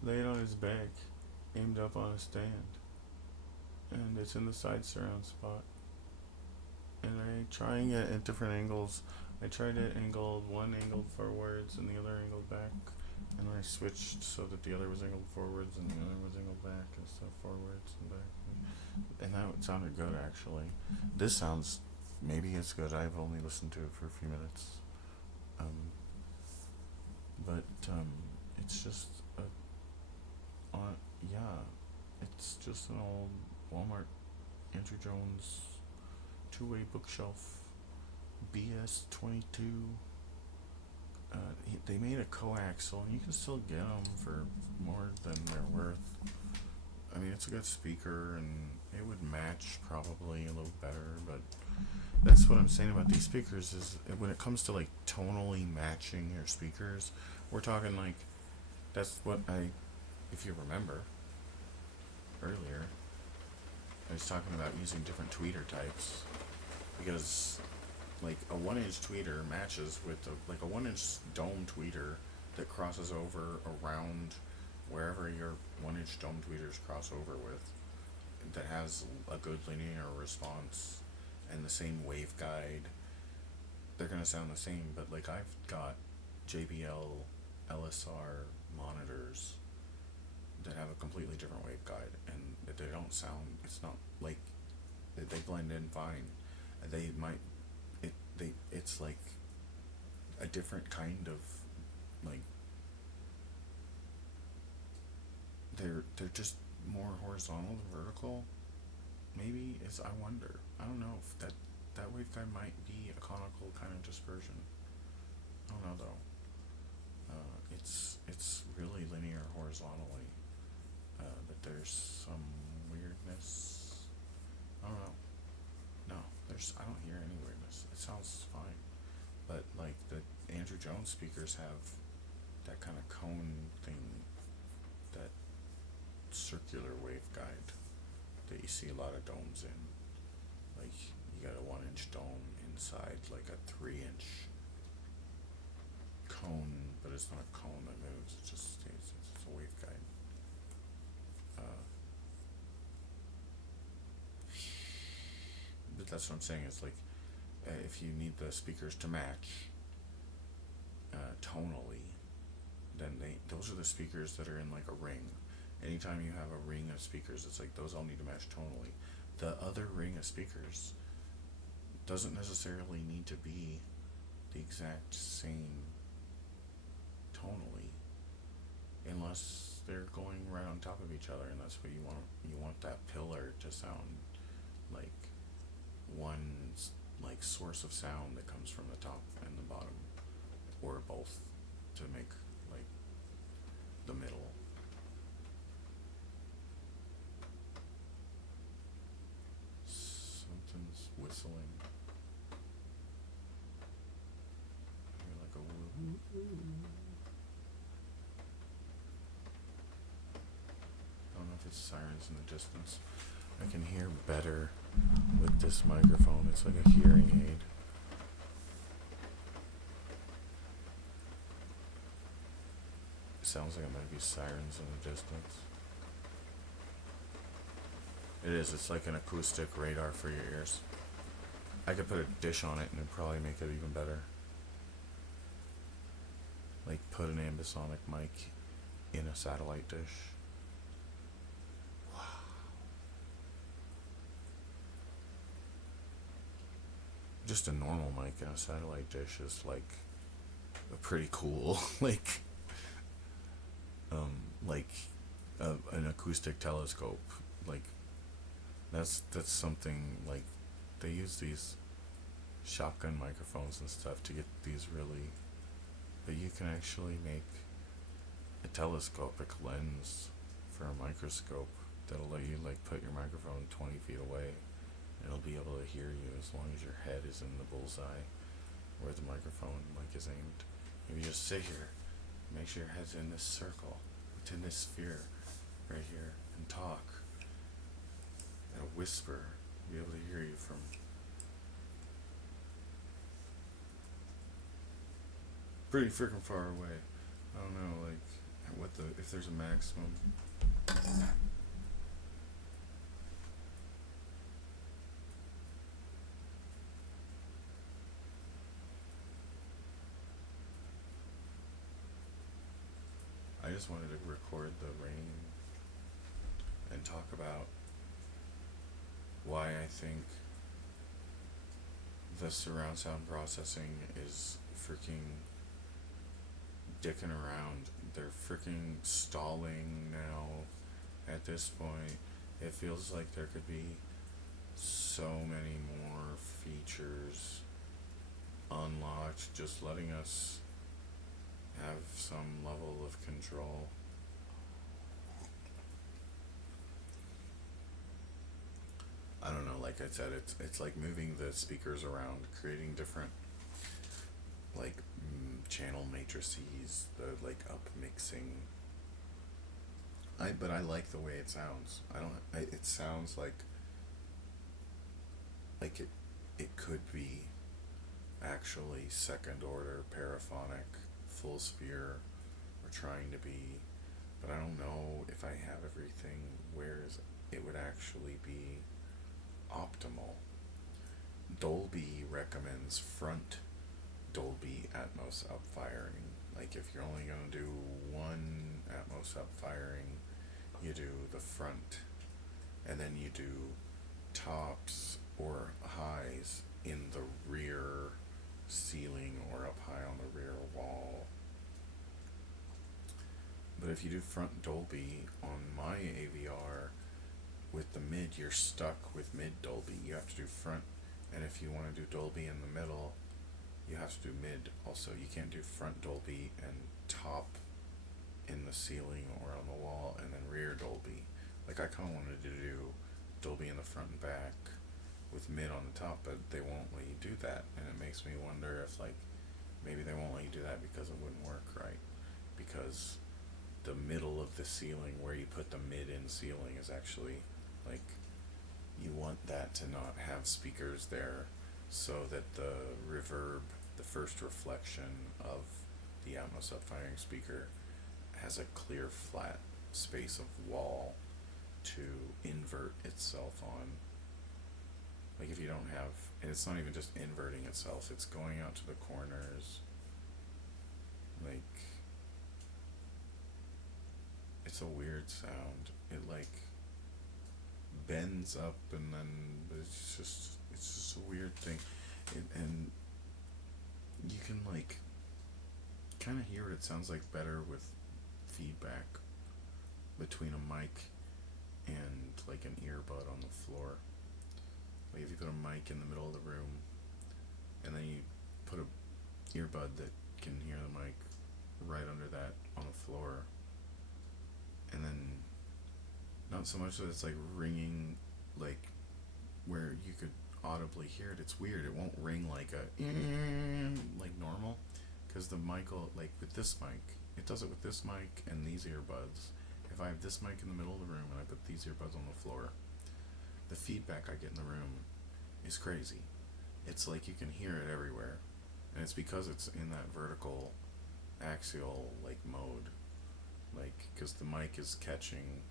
laid on its back, aimed up on a stand, and it's in the side surround spot. And I'm trying it at different angles. I tried it angled, one angled forwards and the other angled back, and I switched so that the other was angled forwards and the other was angled back and stuff, forwards and back. And that sounded good, actually. This sounds maybe it's good. I've only listened to it for a few minutes. But it's just it's just an old Walmart Andrew Jones two-way bookshelf, BS22. They made a coaxial, and you can still get them for more than they're worth. I mean, it's a good speaker, and it would match probably a little better, but that's what I'm saying about these speakers is when it comes to like tonally matching your speakers, we're talking like, that's what if you remember earlier, I was talking about using different tweeter types, because like a 1-inch tweeter matches with like a 1-inch dome tweeter that crosses over around wherever your 1-inch dome tweeters cross over with, that has a good linear response and the same waveguide. They're gonna sound the same, but like I've got JBL LSR monitors that have a completely different waveguide, and they don't sound. It's not like they blend in fine. They might. It's like a different kind of like. They're just more horizontal than vertical. Maybe I wonder. I don't know if that waveguide might be a conical kind of dispersion. I don't know though. It's really linear horizontally, but there's some weirdness. I don't know. No, I don't hear any weirdness. It sounds fine, but like the Andrew Jones speakers have that kind of cone thing, that circular waveguide that you see a lot of domes in. Like you got a 1-inch dome inside like a 3-inch cone, but it's not a cone that moves. It just stays. It's a waveguide. But that's what I'm saying. It's like if you need the speakers to match tonally, then those are the speakers that are in like a ring. Anytime you have a ring of speakers, it's like those all need to match tonally. The other ring of speakers doesn't necessarily need to be the exact same tonally, unless they're going right on top of each other, and that's what you want. You want that pillar to sound like one like source of sound that comes from the top and the bottom, or both, to make like the middle. Something's whistling. I hear like a woo. I don't know if it's sirens in the distance. I can hear better with this microphone. It's like a hearing aid. It sounds like it might be sirens in the distance. It is. It's like an acoustic radar for your ears. I could put a dish on it and it'd probably make it even better. Like put an ambisonic mic in a satellite dish. Wow. Just a normal mic in a satellite dish is like pretty cool. Like an acoustic telescope. Like that's something like they use these shotgun microphones and stuff to get these really. But you can actually make a telescopic lens for a microscope that'll let you like put your microphone 20 feet away. It'll be able to hear you as long as your head is in the bullseye where the microphone mic is aimed. If you just sit here, make sure your head's in this circle, it's in this sphere right here, and talk and whisper, be able to hear you from pretty freaking far away. I don't know, like what the if there's a maximum. I just wanted to record the rain and talk about why I think the surround sound processing is freaking dicking around. They're freaking stalling now at this point. It feels like there could be so many more features unlocked, just letting us have some level of control. I don't know, like I said, it's like moving the speakers around, creating different like channel matrices, the like up mixing. But I like the way it sounds. It sounds like it could be actually second order paraphonic full sphere we're trying to be, but I don't know if I have everything where it would actually be optimal. Dolby recommends front Dolby Atmos upfiring. Like if you're only going to do one Atmos upfiring, you do the front, and then you do tops or highs in the rear ceiling or up high on the rear wall. But if you do front Dolby on my AVR with the mid, you're stuck with mid Dolby. You have to do front, and if you want to do Dolby in the middle, you have to do mid also. You can't do front Dolby and top in the ceiling or on the wall and then rear Dolby. Like I kind of wanted to do Dolby in the front and back with mid on the top, but they won't let you do that, and it makes me wonder if like maybe they won't let you do that because it wouldn't work right, because the middle of the ceiling where you put the mid in ceiling is actually like you want that to not have speakers there, so that the reverb, the first reflection of the Atmos upfiring speaker, has a clear flat space of wall to invert itself on. Like if you don't have, and it's not even just inverting itself, it's going out to the corners. Like it's a weird sound. It like bends up and then it's just a weird thing. And you can like kind of hear what it sounds like better with feedback between a mic and like an earbud on the floor. Like if you put a mic in the middle of the room and then you put a earbud that can hear the mic right under that on the floor, and then not so much that it's like ringing like where you could audibly hear it. It's weird. It won't ring like a like normal, because the mic will, like with this mic, it does it with this mic and these earbuds. If I have this mic in the middle of the room and I put these earbuds on the floor, the feedback I get in the room is crazy. It's like you can hear it everywhere, and it's because it's in that vertical axial like mode, like because the mic is catching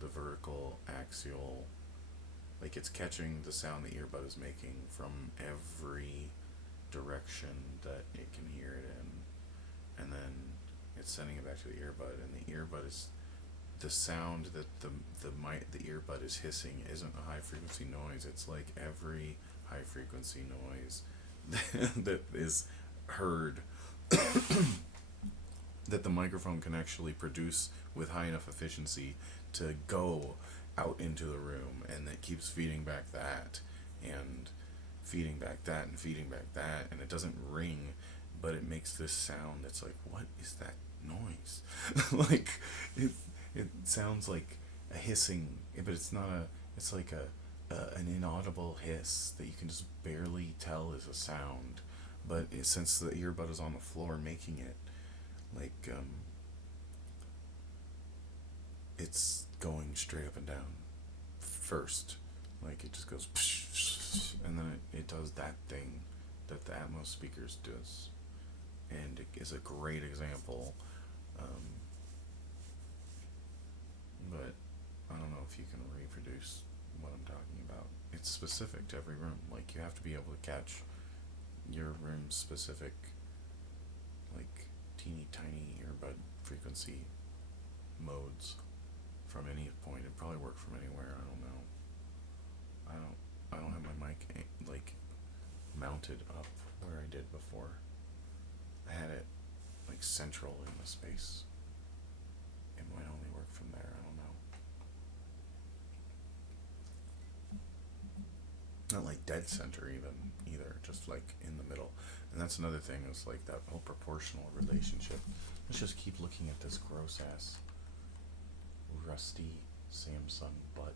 the vertical axial, like it's catching the sound the earbud is making from every direction that it can hear it in, and then it's sending it back to the earbud, and the earbud is the sound that the earbud is hissing isn't a high frequency noise. It's like every high frequency noise that is heard that the microphone can actually produce with high enough efficiency to go out into the room, and that keeps feeding back that and feeding back that and feeding back that, and it doesn't ring, but it makes this sound that's like, what is that noise? Like, it sounds like a hissing, but it's not a, it's like an inaudible hiss that you can just barely tell is a sound, but since the earbud is on the floor making it, like, it's going straight up and down first. Like, it just goes, and then it does that thing that the Atmos speakers does. And it is a great example. But I don't know if you can reproduce what I'm talking about. It's specific to every room. Like, you have to be able to catch your room's specific, like, teeny tiny earbud frequency modes from any point. It'd probably work from anywhere. I don't know. I don't have my mic like mounted up where I did before. I had it like central in the space. It might only work from there. I don't know. Not like dead center either. Just like in the middle. And that's another thing. Is like that whole proportional relationship. Let's just keep looking at this gross ass rusty Samsung butt.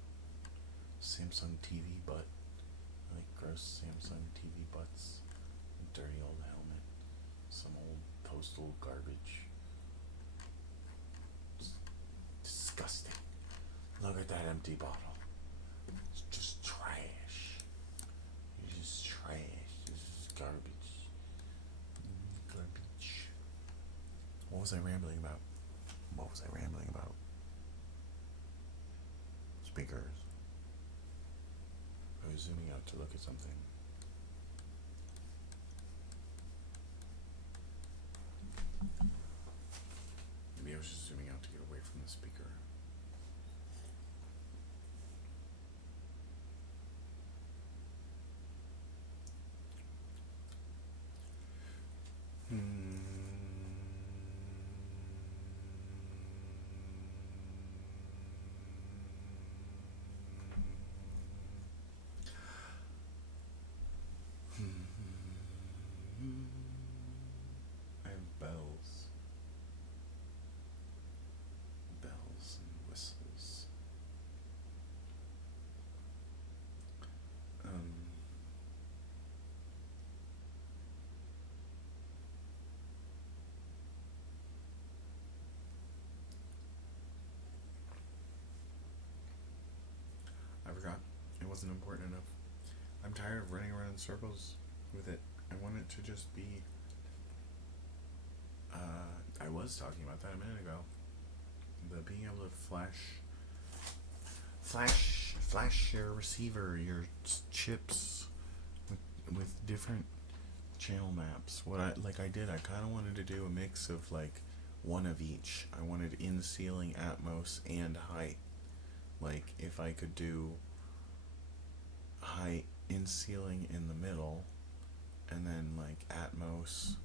Samsung TV butt. Like gross Samsung TV butts. A dirty old helmet. Some old postal garbage. Just disgusting. Look at that empty bottle. It's just trash. It's just trash. This is garbage. Garbage. What was I rambling about? Speakers. I was zooming out to look at something. Maybe I was just zooming out to get away from the speaker. I have bells. Bells and whistles. I forgot. It wasn't important enough. I'm tired of running around in circles with it. I want it to just be. I was talking about that a minute ago. The being able to flash your receiver, your chips with different channel maps. What I did, I kind of wanted to do a mix of like one of each. I wanted in ceiling, Atmos, and height. Like if I could do height in ceiling in the middle, and then like Atmos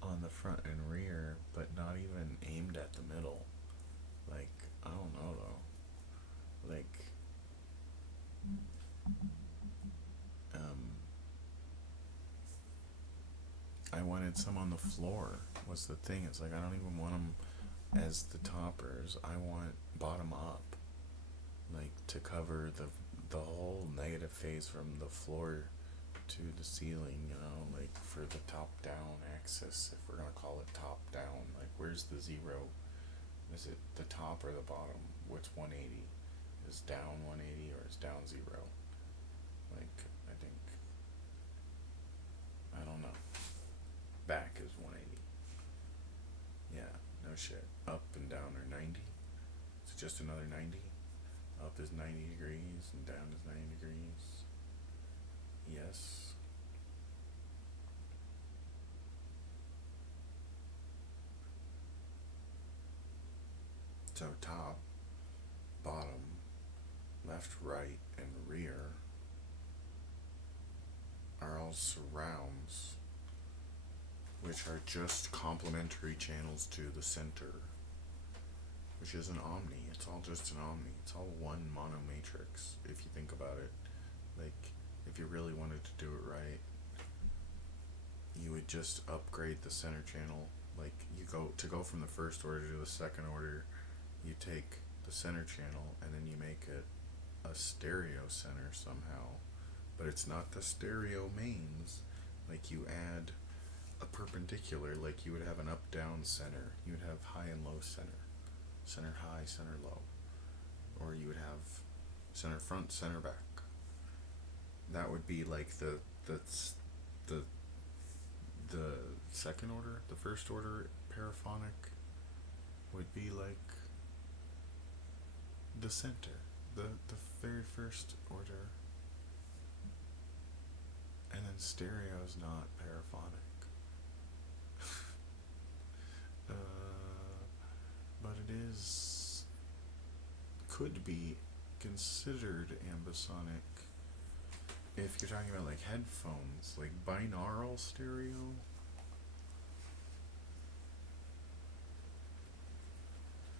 on the front and rear, but not even aimed at the middle. Like, I don't know though. Like, I wanted some on the floor. Was the thing? It's like I don't even want them as the toppers. I want bottom up, like to cover the whole negative phase from the floor to the ceiling, you know, like for the top down axis, if we're gonna call it top down. Like, where's the zero? Is it the top or the bottom? What's 180? Is down 180 or is down 0? Like, I don't know. Back is 180. Yeah, no shit. Up and down are 90. It's just another 90. Up is 90 degrees and down is 90 degrees. Yes. So top, bottom, left, right, and rear are all surrounds which are just complementary channels to the center, which is an omni. It's all just an omni. It's all one mono matrix, if you think about it. Like, if you really wanted to do it right, you would just upgrade the center channel. Like, to go from the first order to the second order, you take the center channel and then you make it a stereo center somehow. But it's not the stereo mains. Like, you add a perpendicular, like you would have an up-down center. You would have high and low center. Center high, center low. Or you would have center front, center back. That would be like the second order. The first order paraphonic would be like the center, the very first order. And then stereo is not paraphonic. But it is, could be considered ambisonic if you're talking about like headphones, like binaural stereo.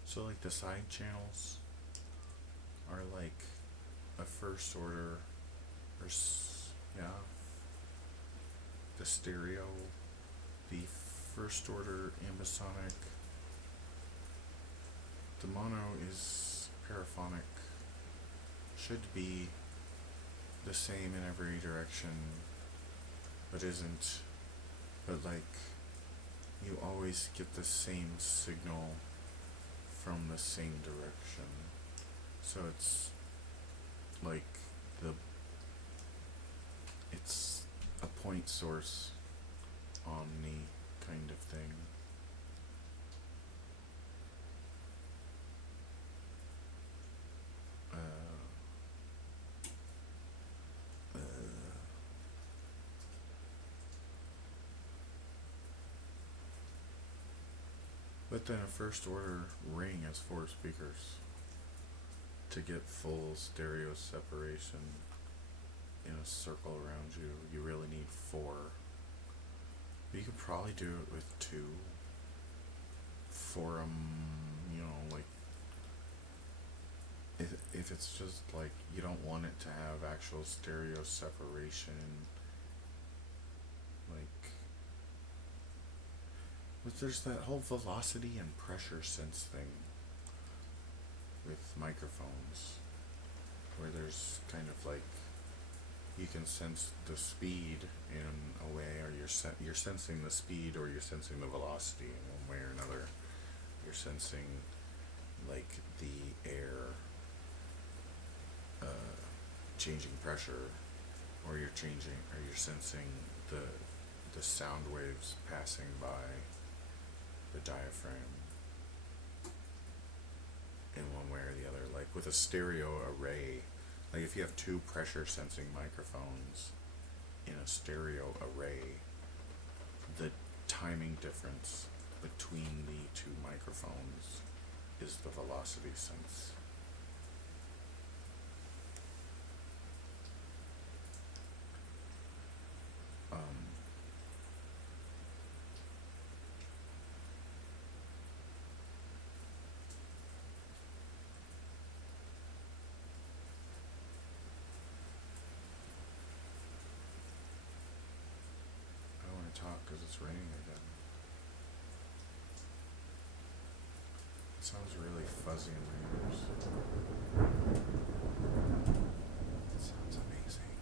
So like the side channels are like a first order, or the stereo, the first order ambisonic. The mono is paraphonic, should be the same in every direction, but isn't. But like, you always get the same signal from the same direction. So it's like it's a point source omni kind of thing. But then a first order ring has 4 speakers. To get full stereo separation in a circle around you, you really need 4. But you could probably do it with 2 for like, if it's just like you don't want it to have actual stereo separation, like, but there's that whole velocity and pressure sense thing with microphones, where there's kind of like, you can sense the speed in a way, or you're sensing the speed, or you're sensing the velocity in one way or another. You're sensing like the air changing pressure, or you're sensing the sound waves passing by the diaphragm in one way or the other. Like with a stereo array, like if you have 2 pressure sensing microphones in a stereo array, the timing difference between the 2 microphones is the velocity sense. I want to talk because it's raining again. It sounds really fuzzy in my ears. It sounds amazing.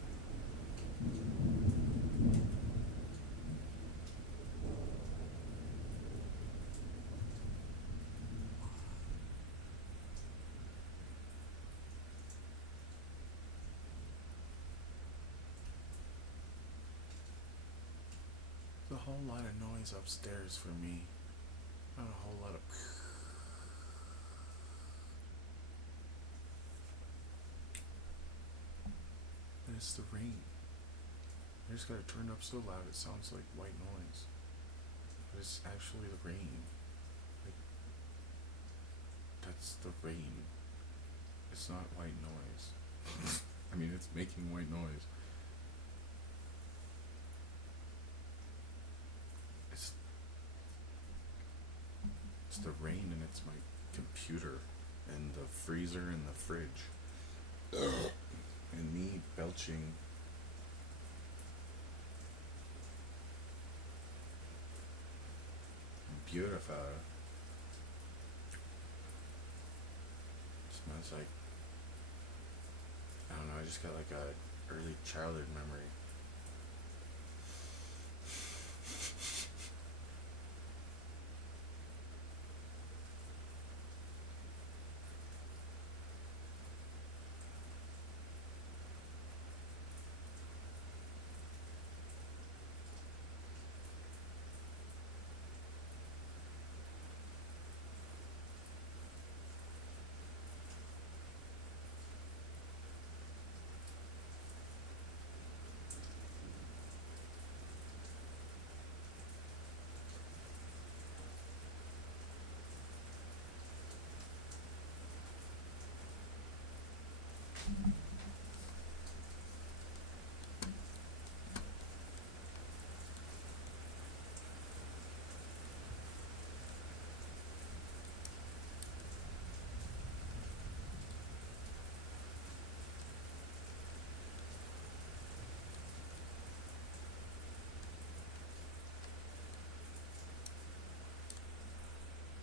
There's a whole lot of noise upstairs for me. Not a whole lot of. And it's the rain. I just got it turned up so loud it sounds like white noise. But it's actually the rain. Like, that's the rain. It's not white noise. I mean, it's making white noise. It's It's the rain and it's my computer and the freezer and the fridge. And me belching. Beautiful. Smells like, I don't know, I just got like a early childhood memory.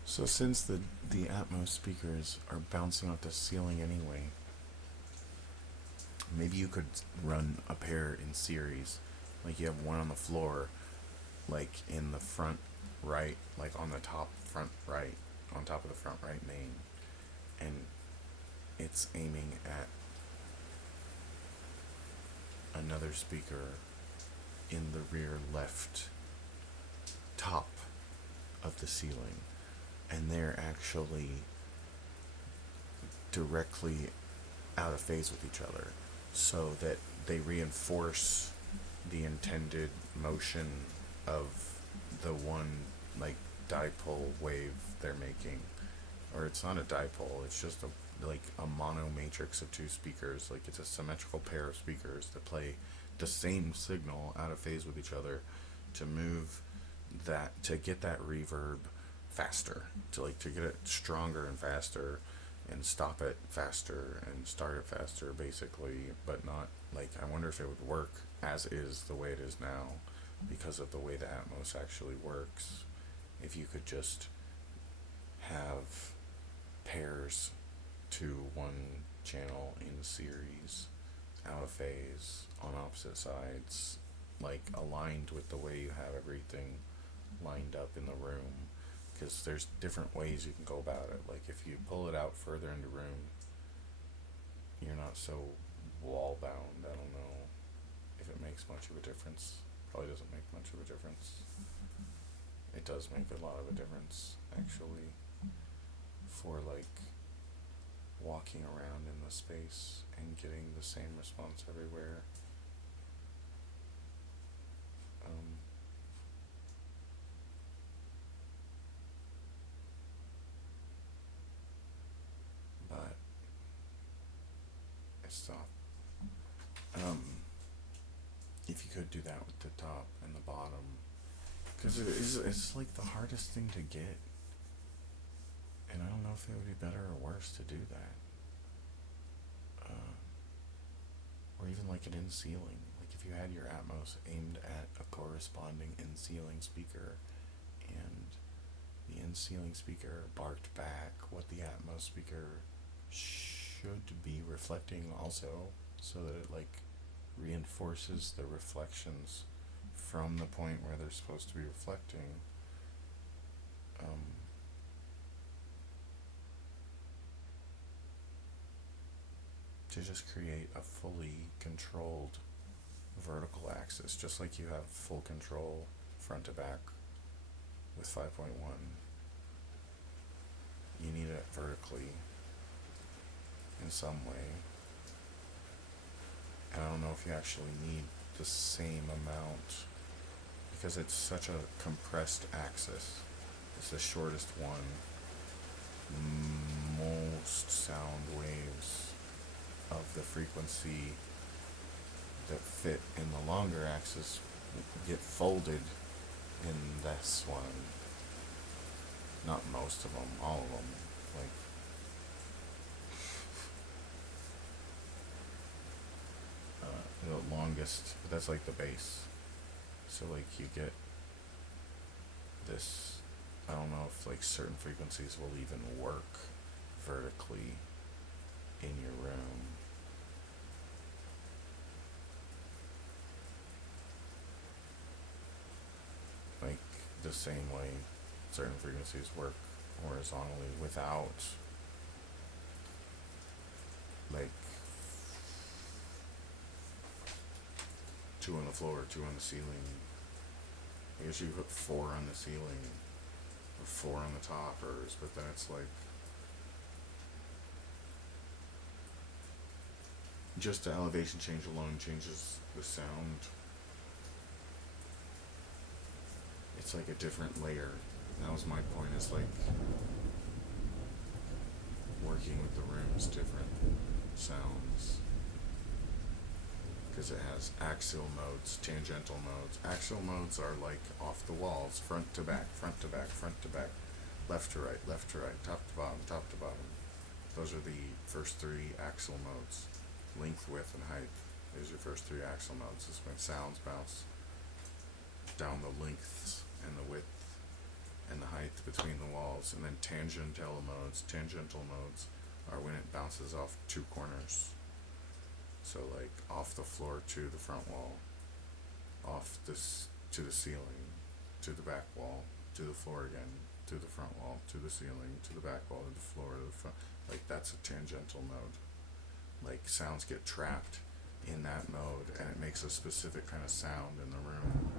So since the Atmos speakers are bouncing off the ceiling anyway, maybe you could run a pair in series. Like you have one on the floor, like in the front right, like on the top front right, on top of the front right main, and it's aiming at another speaker in the rear left top of the ceiling, and they're actually directly out of phase with each other, so that they reinforce the intended motion of the one, like, dipole wave they're making. Or it's not a dipole, it's just a mono matrix of two speakers. Like, it's a symmetrical pair of speakers that play the same signal out of phase with each other to move that, to get that reverb faster, to get it stronger and faster, and stop it faster and start it faster, basically. But not, like, I wonder if it would work as is the way it is now, because of the way the Atmos actually works. If you could just have pairs to one channel in series, out of phase, on opposite sides, like aligned with the way you have everything lined up in the room. Because there's different ways you can go about it. Like, if you pull it out further in the room, you're not so wall bound. I don't know if it makes much of a difference. Probably doesn't make much of a difference. It does make a lot of a difference, actually, for like walking around in the space and getting the same response everywhere. But it's not. If you could do that with the top and the bottom, because it's like the hardest thing to get, and I don't know if it would be better or worse to do that, or even like an in-ceiling. Like, if you had your Atmos aimed at a corresponding in-ceiling speaker, and the in-ceiling speaker barked back what the Atmos speaker should be reflecting also, so that it like reinforces the reflections from the point where they're supposed to be reflecting. To just create a fully controlled vertical axis, just like you have full control front to back with 5.1. You need it vertically in some way. And I don't know if you actually need the same amount, because it's such a compressed axis. It's the shortest one. Most sound waves of the frequency that fit in the longer axis get folded in this one. Not most of them, all of them. Like, the longest, that's like the base. So like you get this, I don't know if like certain frequencies will even work vertically in your room. Like the same way certain frequencies work horizontally without like two on the floor, two on the ceiling. I guess you put four on the ceiling or four on the toppers, but then it's like just the elevation change alone changes the sound. It's like a different layer. That was my point, is like working with the rooms, different sounds. Because it has axial modes, tangential modes. Axial modes are like off the walls, front to back, front to back, front to back, left to right, top to bottom, top to bottom. Those are the first three axial modes. Length, width, and height. These are your first three axial modes. This is when sounds bounce down the lengths and the width and the height between the walls. And then tangential modes. Tangential modes are when it bounces off two corners. So like off the floor to the front wall, off this to the ceiling, to the back wall, to the floor again, to the front wall, to the ceiling, to the back wall, to the floor, to the front. Like that's a tangential mode. Like sounds get trapped in that mode and it makes a specific kind of sound in the room.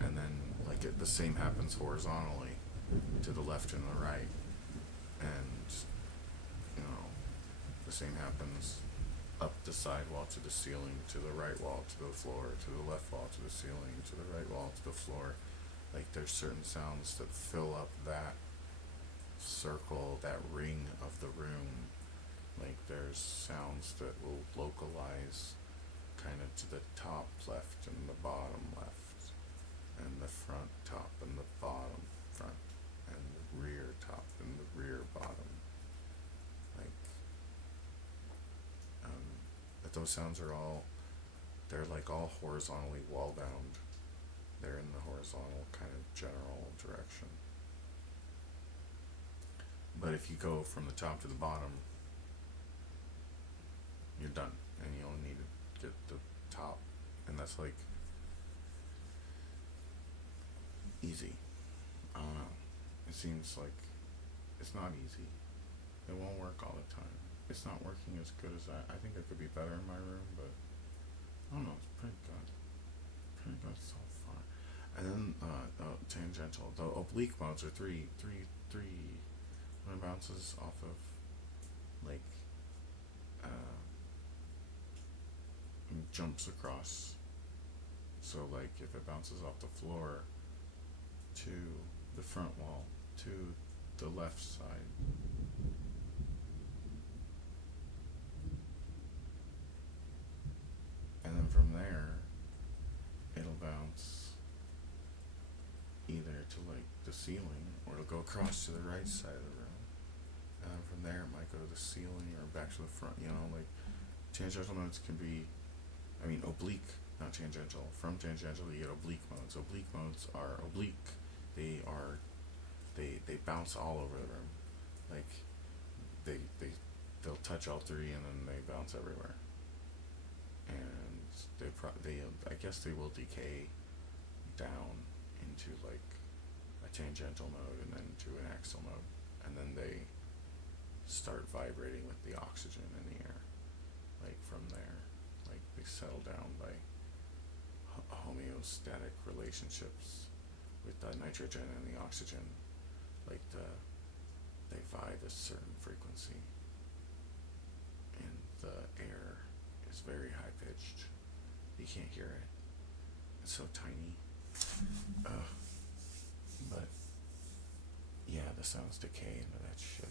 And then like the same happens horizontally to the left and the right. And you know, the same happens up the side wall to the ceiling, to the right wall, to the floor, to the left wall, to the ceiling, to the right wall, to the floor. Like there's certain sounds that fill up that circle, that ring of the room. Like there's sounds that will localize kind of to the top left and the bottom left, and the front top and the bottom front, and the rear top and the rear bottom. Like, but those sounds are all, they're like all horizontally wall bound. They're in the horizontal kind of general direction. But if you go from the top to the bottom, you're done, and you only need to get the top, and that's like easy. I don't know. It seems like it's not easy. It won't work all the time. It's not working as good as I think it could be better in my room, but I don't know. It's pretty good. Pretty good so far. And then tangential. The oblique modes are three. When it bounces off of like jumps across. So like if it bounces off the floor to the front wall, to the left side, and then from there it'll bounce either to like the ceiling, or it'll go across to the right side of the room, and then from there it might go to the ceiling or back to the front. You know, like tangential modes can be, I mean oblique, not tangential. From tangential you get oblique modes. Oblique modes are oblique. They bounce all over the room. Like they'll touch all three and then they bounce everywhere. And I guess they will decay down into like a tangential mode and then to an axial mode, and then they start vibrating with the oxygen in the air. Like from there, like they settle down by homeostatic relationships with the nitrogen and the oxygen. Like they vibe a certain frequency, and the air is very high pitched. You can't hear it. It's so tiny. But yeah, the sounds decay into that shit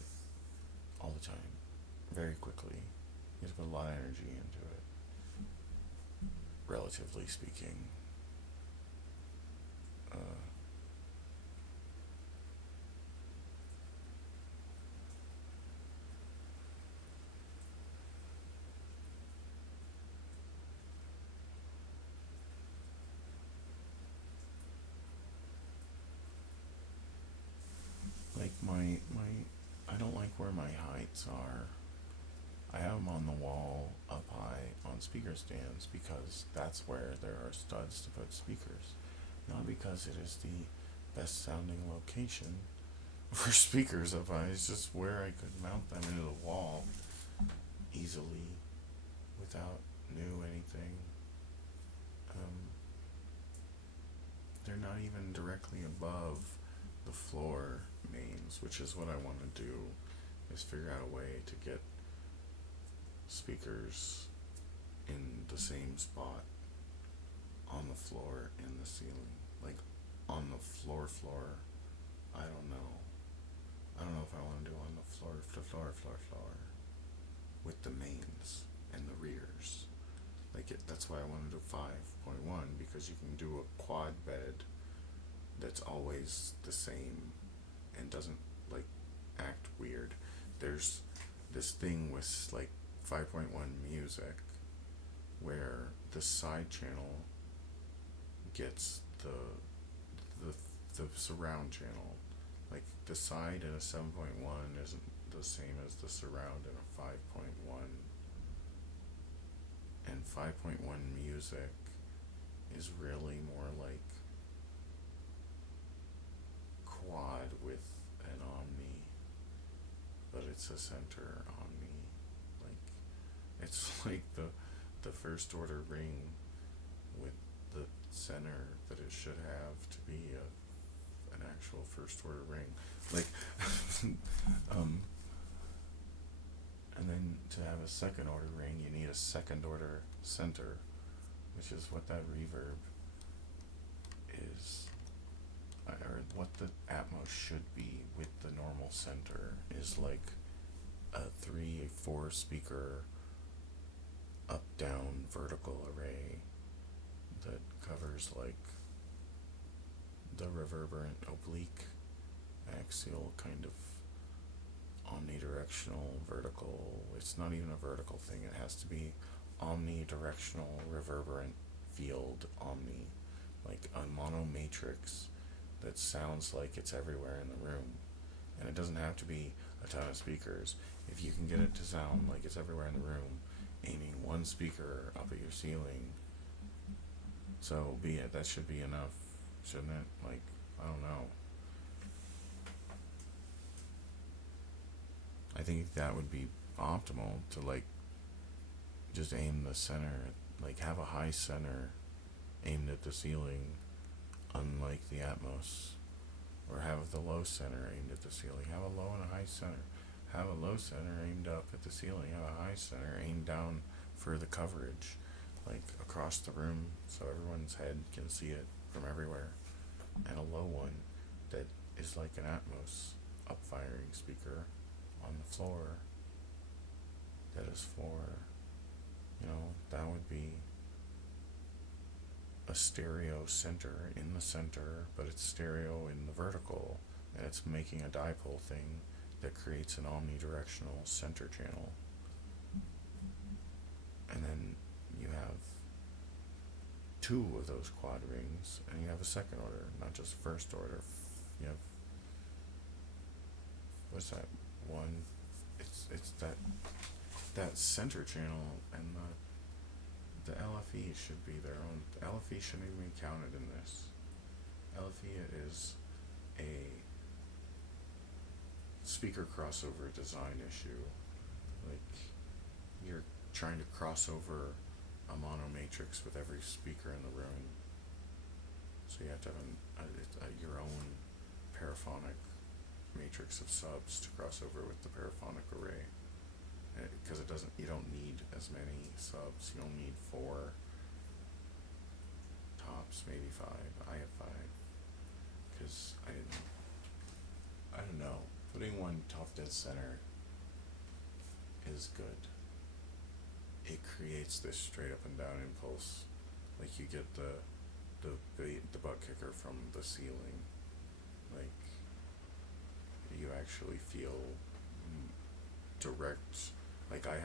all the time, very quickly. You have to put a lot of energy into it, relatively speaking. I don't like where my heights are. I have them on the wall up high on speaker stands because that's where there are studs to put speakers, not because it is the best sounding location for speakers up high. It's just where I could mount them into the wall easily without new anything. They're not even directly above the floor mains, which is what I want to do, is figure out a way to get speakers in the same spot on the floor in the ceiling, like on the floor. I don't know. I don't know if I want to do on the floor with the mains and the rears. That's why I want to do 5.1, because you can do a quad bed that's always the same and doesn't like act weird. There's this thing with like 5.1 music where the side channel gets the surround channel. Like the side in a 7.1 isn't the same as the surround in a 5.1. And 5.1 music is really more like quad with an Omni, but it's a center Omni. Like it's like the first order ring with the center that it should have to be an actual first order ring. Like and then to have a second order ring, you need a second order center, which is what that reverb is, or what the Atmos should be with the normal center, is like a 3-4 speaker up down vertical array that covers like the reverberant oblique axial kind of omnidirectional vertical. It's not even a vertical thing, it has to be omnidirectional reverberant field omni, like a mono matrix that sounds like it's everywhere in the room. And it doesn't have to be a ton of speakers. If you can get it to sound like it's everywhere in the room, aiming one speaker up at your ceiling, so be it. That should be enough, shouldn't it? Like, I don't know. I think that would be optimal to like just aim the center, like have a high center aimed at the ceiling, unlike the Atmos, or have the low center aimed at the ceiling. Have a low and a high center. Have a low center aimed up at the ceiling. Have a high center aimed down for the coverage, like across the room, so everyone's head can see it from everywhere. And a low one that is like an Atmos up-firing speaker on the floor that is for, that would be a stereo center in the center, but it's stereo in the vertical, and it's making a dipole thing that creates an omnidirectional center channel. And then you have two of those quad rings, and you have a second order, not just first order. You have, what's that? One, it's that center channel, and the LFE should be their own. The LFE shouldn't even be counted in this. LFE is a speaker crossover design issue. Like, you're trying to cross over a mono matrix with every speaker in the room, so you have to have your own paraphonic matrix of subs to cross over with the paraphonic array, because you don't need as many subs. You don't need 4, tops maybe 5. I have 5 because I don't know, putting one top dead center is good. It creates this straight up and down impulse, like you get the butt kicker from the ceiling. Like, you actually feel direct. Like, I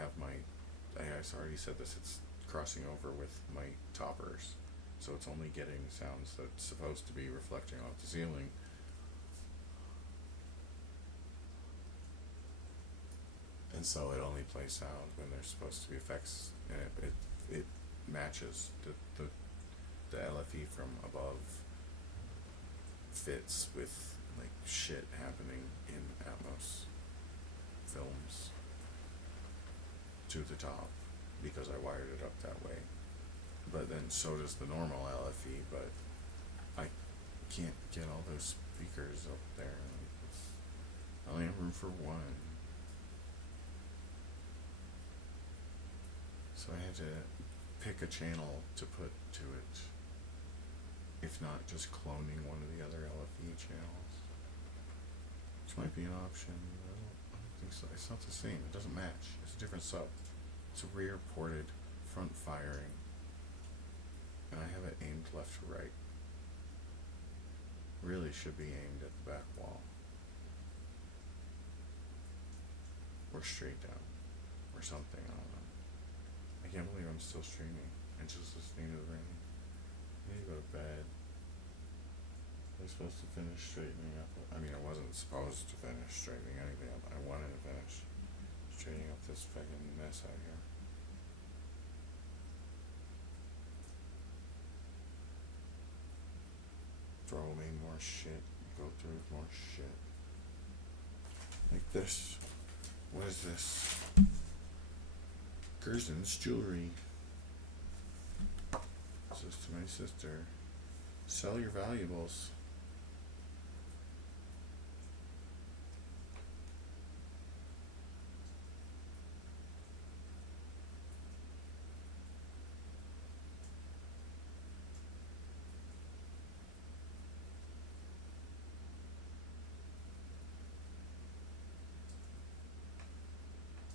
already said this, it's crossing over with my toppers, so it's only getting sounds that's supposed to be reflecting off the ceiling. And so it only plays sound when there's supposed to be effects, and it matches the LFE from above fits with like shit happening in Atmos films to the top because I wired it up that way. But then so does the normal LFE, but I can't get all those speakers up there. I only have room for one. So I had to pick a channel to put to it. If not, just cloning one of the other LFE channels. Which might be an option. I don't think so. It's not the same. It doesn't match. It's a different sub. It's a rear ported front firing. And I have it aimed left to right. Really should be aimed at the back wall. Or straight down. Or something, I don't know. I can't believe I'm still streaming and just listening to the rain. I need to go to bed. I was supposed to finish straightening up. I mean, I wasn't supposed to finish straightening anything up. I wanted to finish straightening up this fucking mess out here. Throw away more shit. Go through more shit. Like this. What is this? Gerson's jewelry. This is to my sister. Sell your valuables.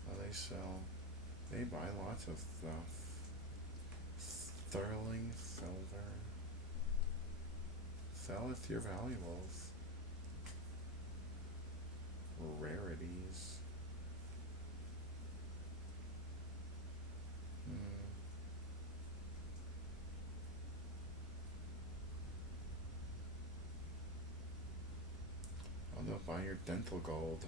Well, they sell. They buy lots of stuff. Sterling silver. Selleth your valuables. Rarities. Oh, they'll buy your dental gold.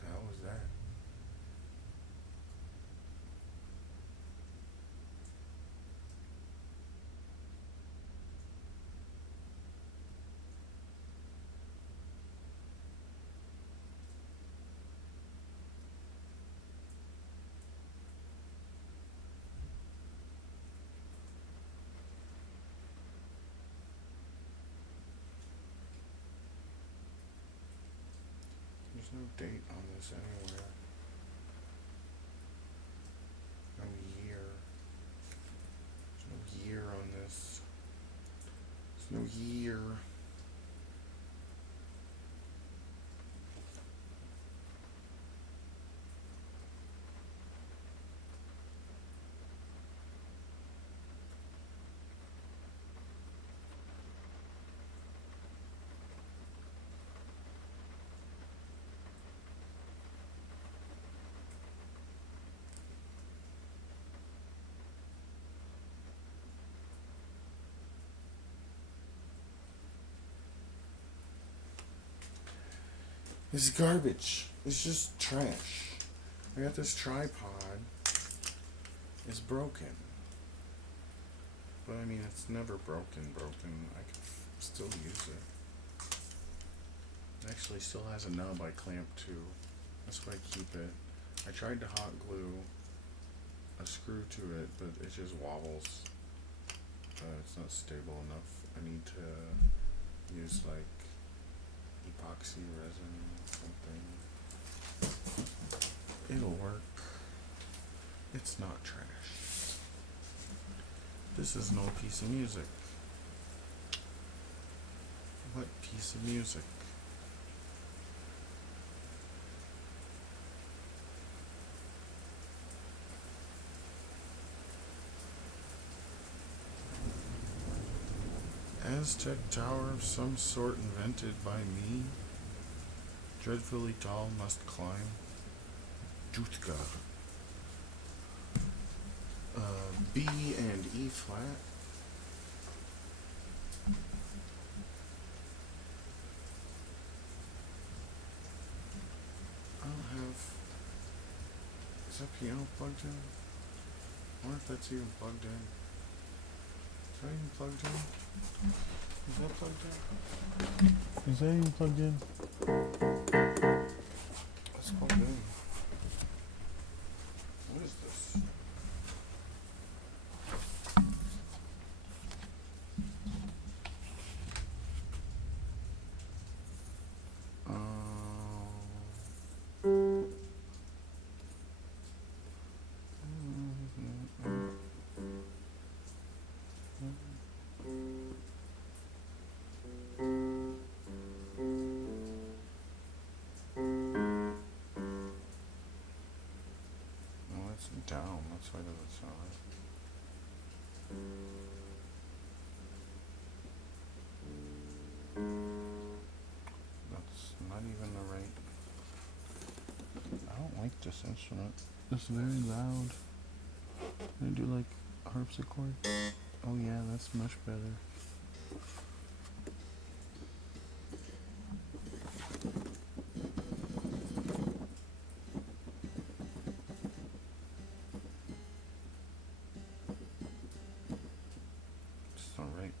The hell was that? There's no date on this anywhere. No year. There's no year on this. There's no year. This is garbage. It's just trash. I got this tripod. It's broken. But I mean, it's never broken. I can still use it. It actually still has a nub I clamped to. That's why I keep it. I tried to hot glue a screw to it, but it just wobbles. It's not stable enough. I need to use like epoxy resin or something. It'll work. It's not trash. This is an old piece of music. What piece of music? Aztec tower of some sort invented by me. Dreadfully tall, must climb. Jutka. B and E flat. Is that piano plugged in? I wonder if that's even plugged in. Is that even plugged in? Is that plugged in? Is that even plugged in? It's plugged in. What is this? No, it's down. That's why it doesn't sound right. That's not even the right. I don't like this instrument. It's very loud. Can I do like harpsichord? Oh yeah, that's much better. It's not right.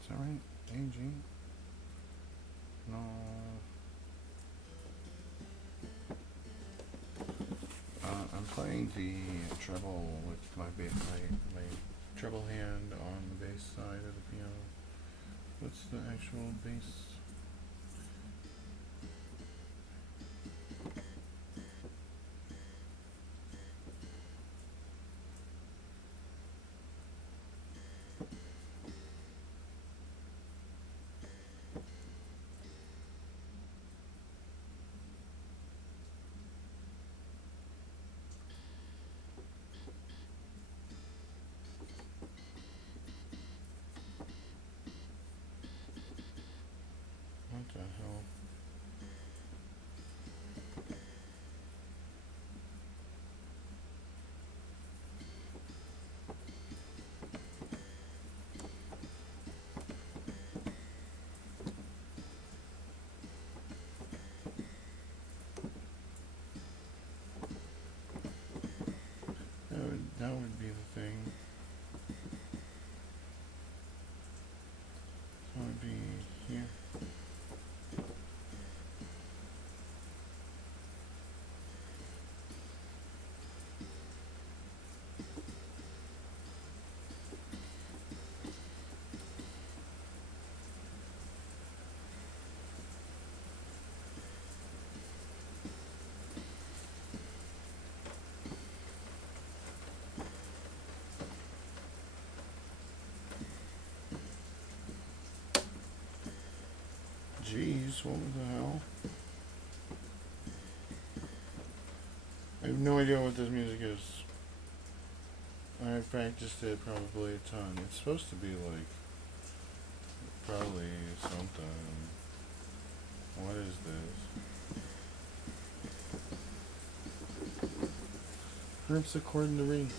Is that right? A, G? No. I'm playing the treble with my treble hand on the bass side of the piano. What's the actual bass? What the hell? That would be the thing. That would be here. Jeez, what the hell? I have no idea what this music is. I've practiced it probably a ton. It's supposed to be like probably something. What is this? Harpsichord and the ring.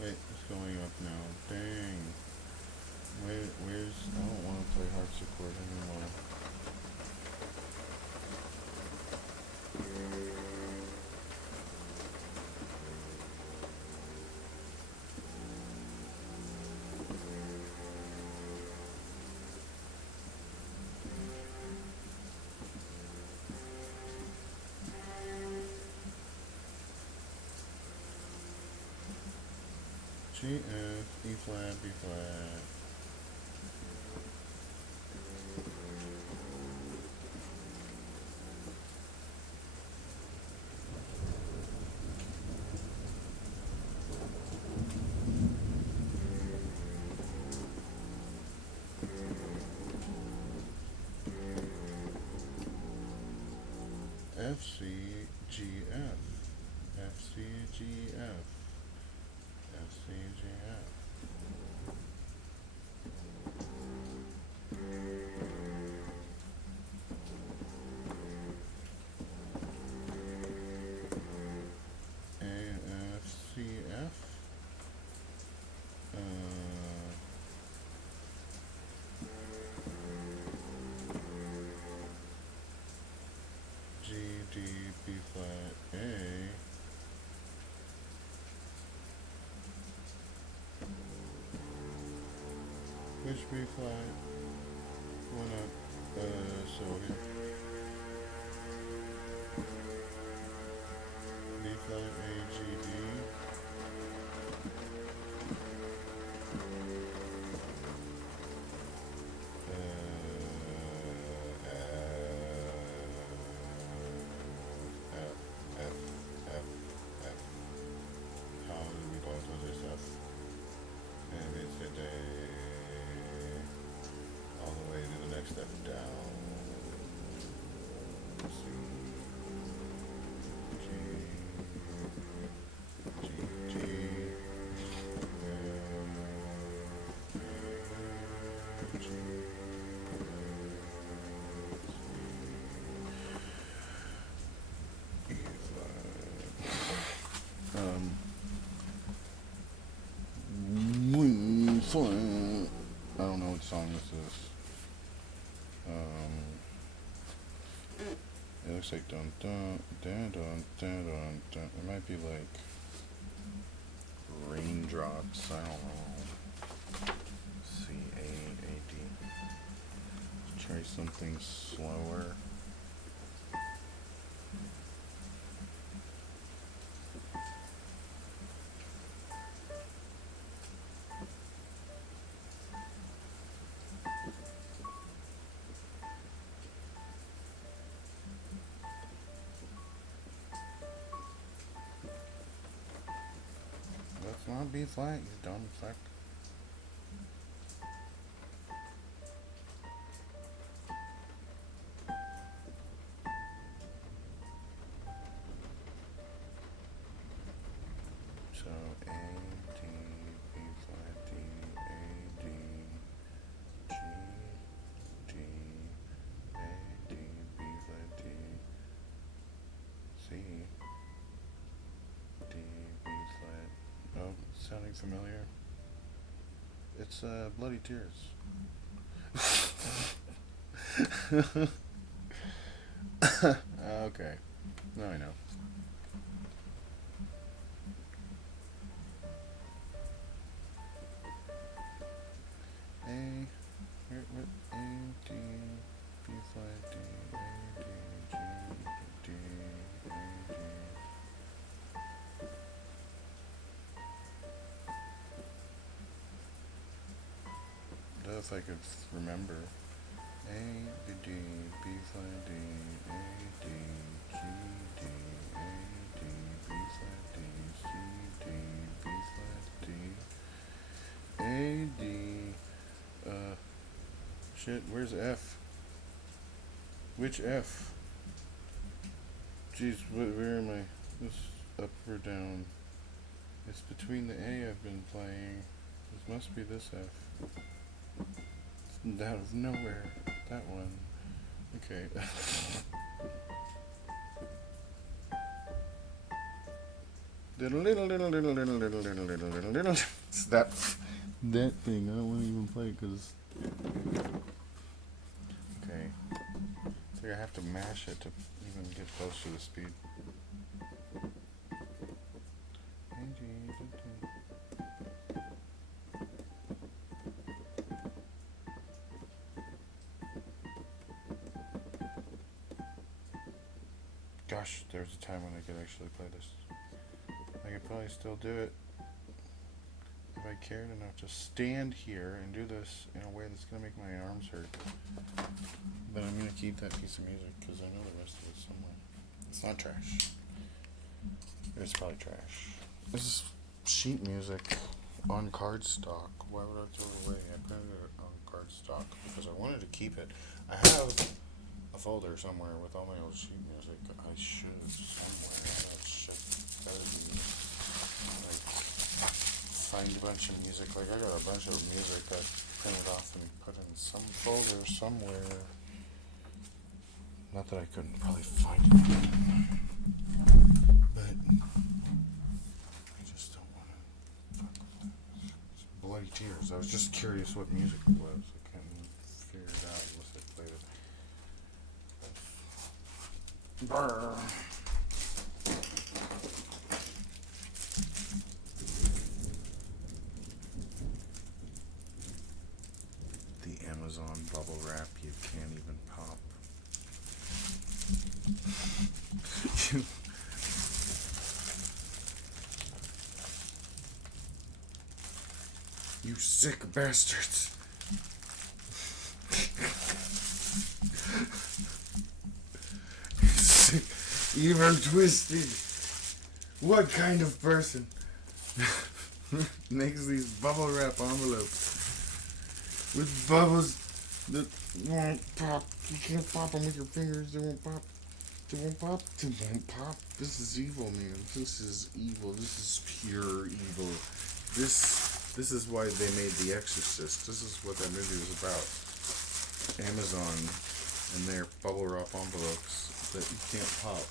Wait, it's going up now. Dang. Where's... I don't want to play harpsichord anymore. G, F, E flat, B flat. F, C, G, F. F, C, G, F. F, C, G, F. Which B flat? Why not? So here. B flat, A, G, D. How do we go through this F? And it's a day all the way to the next step down. C, G, G, G, G, E flat. I don't know what song this is. It looks like dun dun dun dun dun dun dun. It might be like raindrops. I don't know. C A A D. Let's try something slower. That's not B flat, you dumb fuck. So A, D, B flat, D, A, D, G, D, A, D, B flat, D, C, D, B flat. Oh, sounding familiar. It's Bloody Tears. Okay. Now I know. A, A, D, B flat, D, A, D, G, D, A, D. If I could remember. A, B, D, B flat, D, A, D, G, D, A, D, B flat, D, C, D, B flat, D, A, D, shit, where's F? Which F? Jeez, where am I? This up or down? It's between the A I've been playing. This must be this F. Out of nowhere. That one. Okay. It's that thing. I don't want to even play because. Okay. So I have to mash it to even get close to the speed. Gosh, there was a time when I could actually play this. I could probably still do it if I cared enough to stand here and do this in a way that's going to make my arms hurt. But I'm going to keep that piece of music because I know the rest of it somewhere. It's not trash. It's probably trash. This is sheet music on cardstock. Why would I throw it away? I put it on cardstock because I wanted to keep it. I have a folder somewhere with all my old sheet music. I should somewhere. That shit better be like find a bunch of music. Like I got a bunch of music that printed off and put in some folder somewhere. Not that I couldn't probably find it, but I just don't want to fuck with it. It's Bloody Tears. I was just curious what music it was. I couldn't figure it out unless I played it. Brr. Amazon bubble wrap you can't even pop. You sick bastards. Sick, even twisted. What kind of person makes these bubble wrap envelopes with bubbles that won't pop? You can't pop them with your fingers. They won't pop. They won't pop. They won't pop. This is evil, man. This is evil. This is pure evil. This is why they made The Exorcist. This is what that movie was about. Amazon and their bubble wrap envelopes that you can't pop.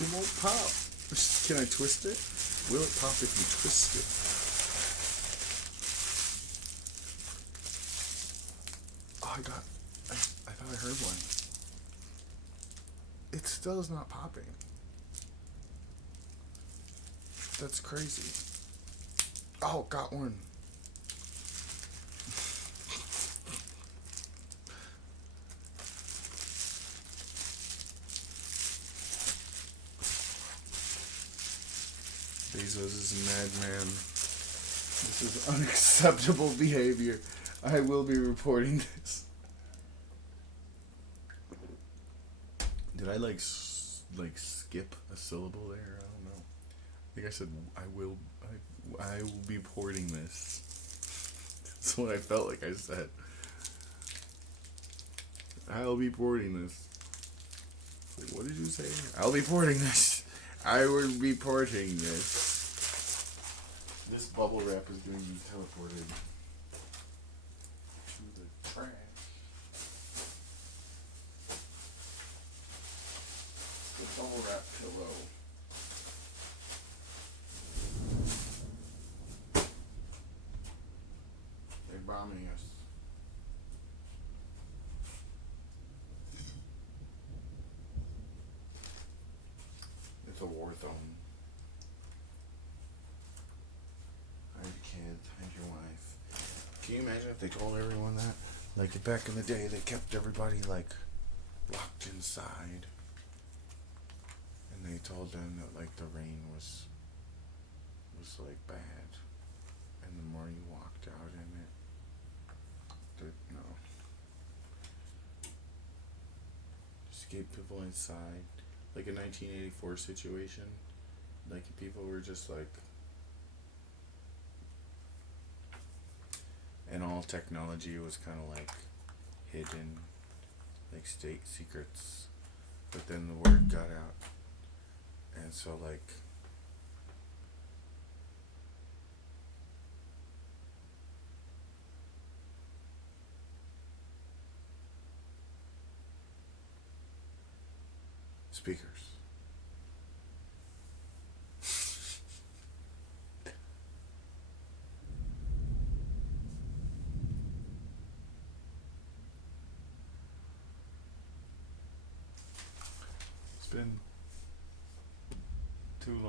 It won't pop. Can I twist it? Will it pop if you twist it? Oh, I thought I heard one. It still is not popping. That's crazy. Oh, got one. Bezos is a madman. This is unacceptable behavior. I will be reporting this. Did I like skip a syllable there? I don't know. I think I said I will be porting this. That's what I felt like I said. I'll be porting this. Wait, what did you say? I'll be porting this. I will be porting this. This bubble wrap is going to be teleported to the trash. The bubble wrap pillow. They're bombing us. It's a war zone. Hide your kids, hide your wife. Can you imagine if they told everyone that? Like back in the day, they kept everybody like locked inside, and they told them that like the rain was like bad, and the more you walked out in it, no. Just keep people inside. Like a 1984 situation, like people were just like, and all technology was kind of like hidden, like state secrets, but then the word got out, and so like, speakers.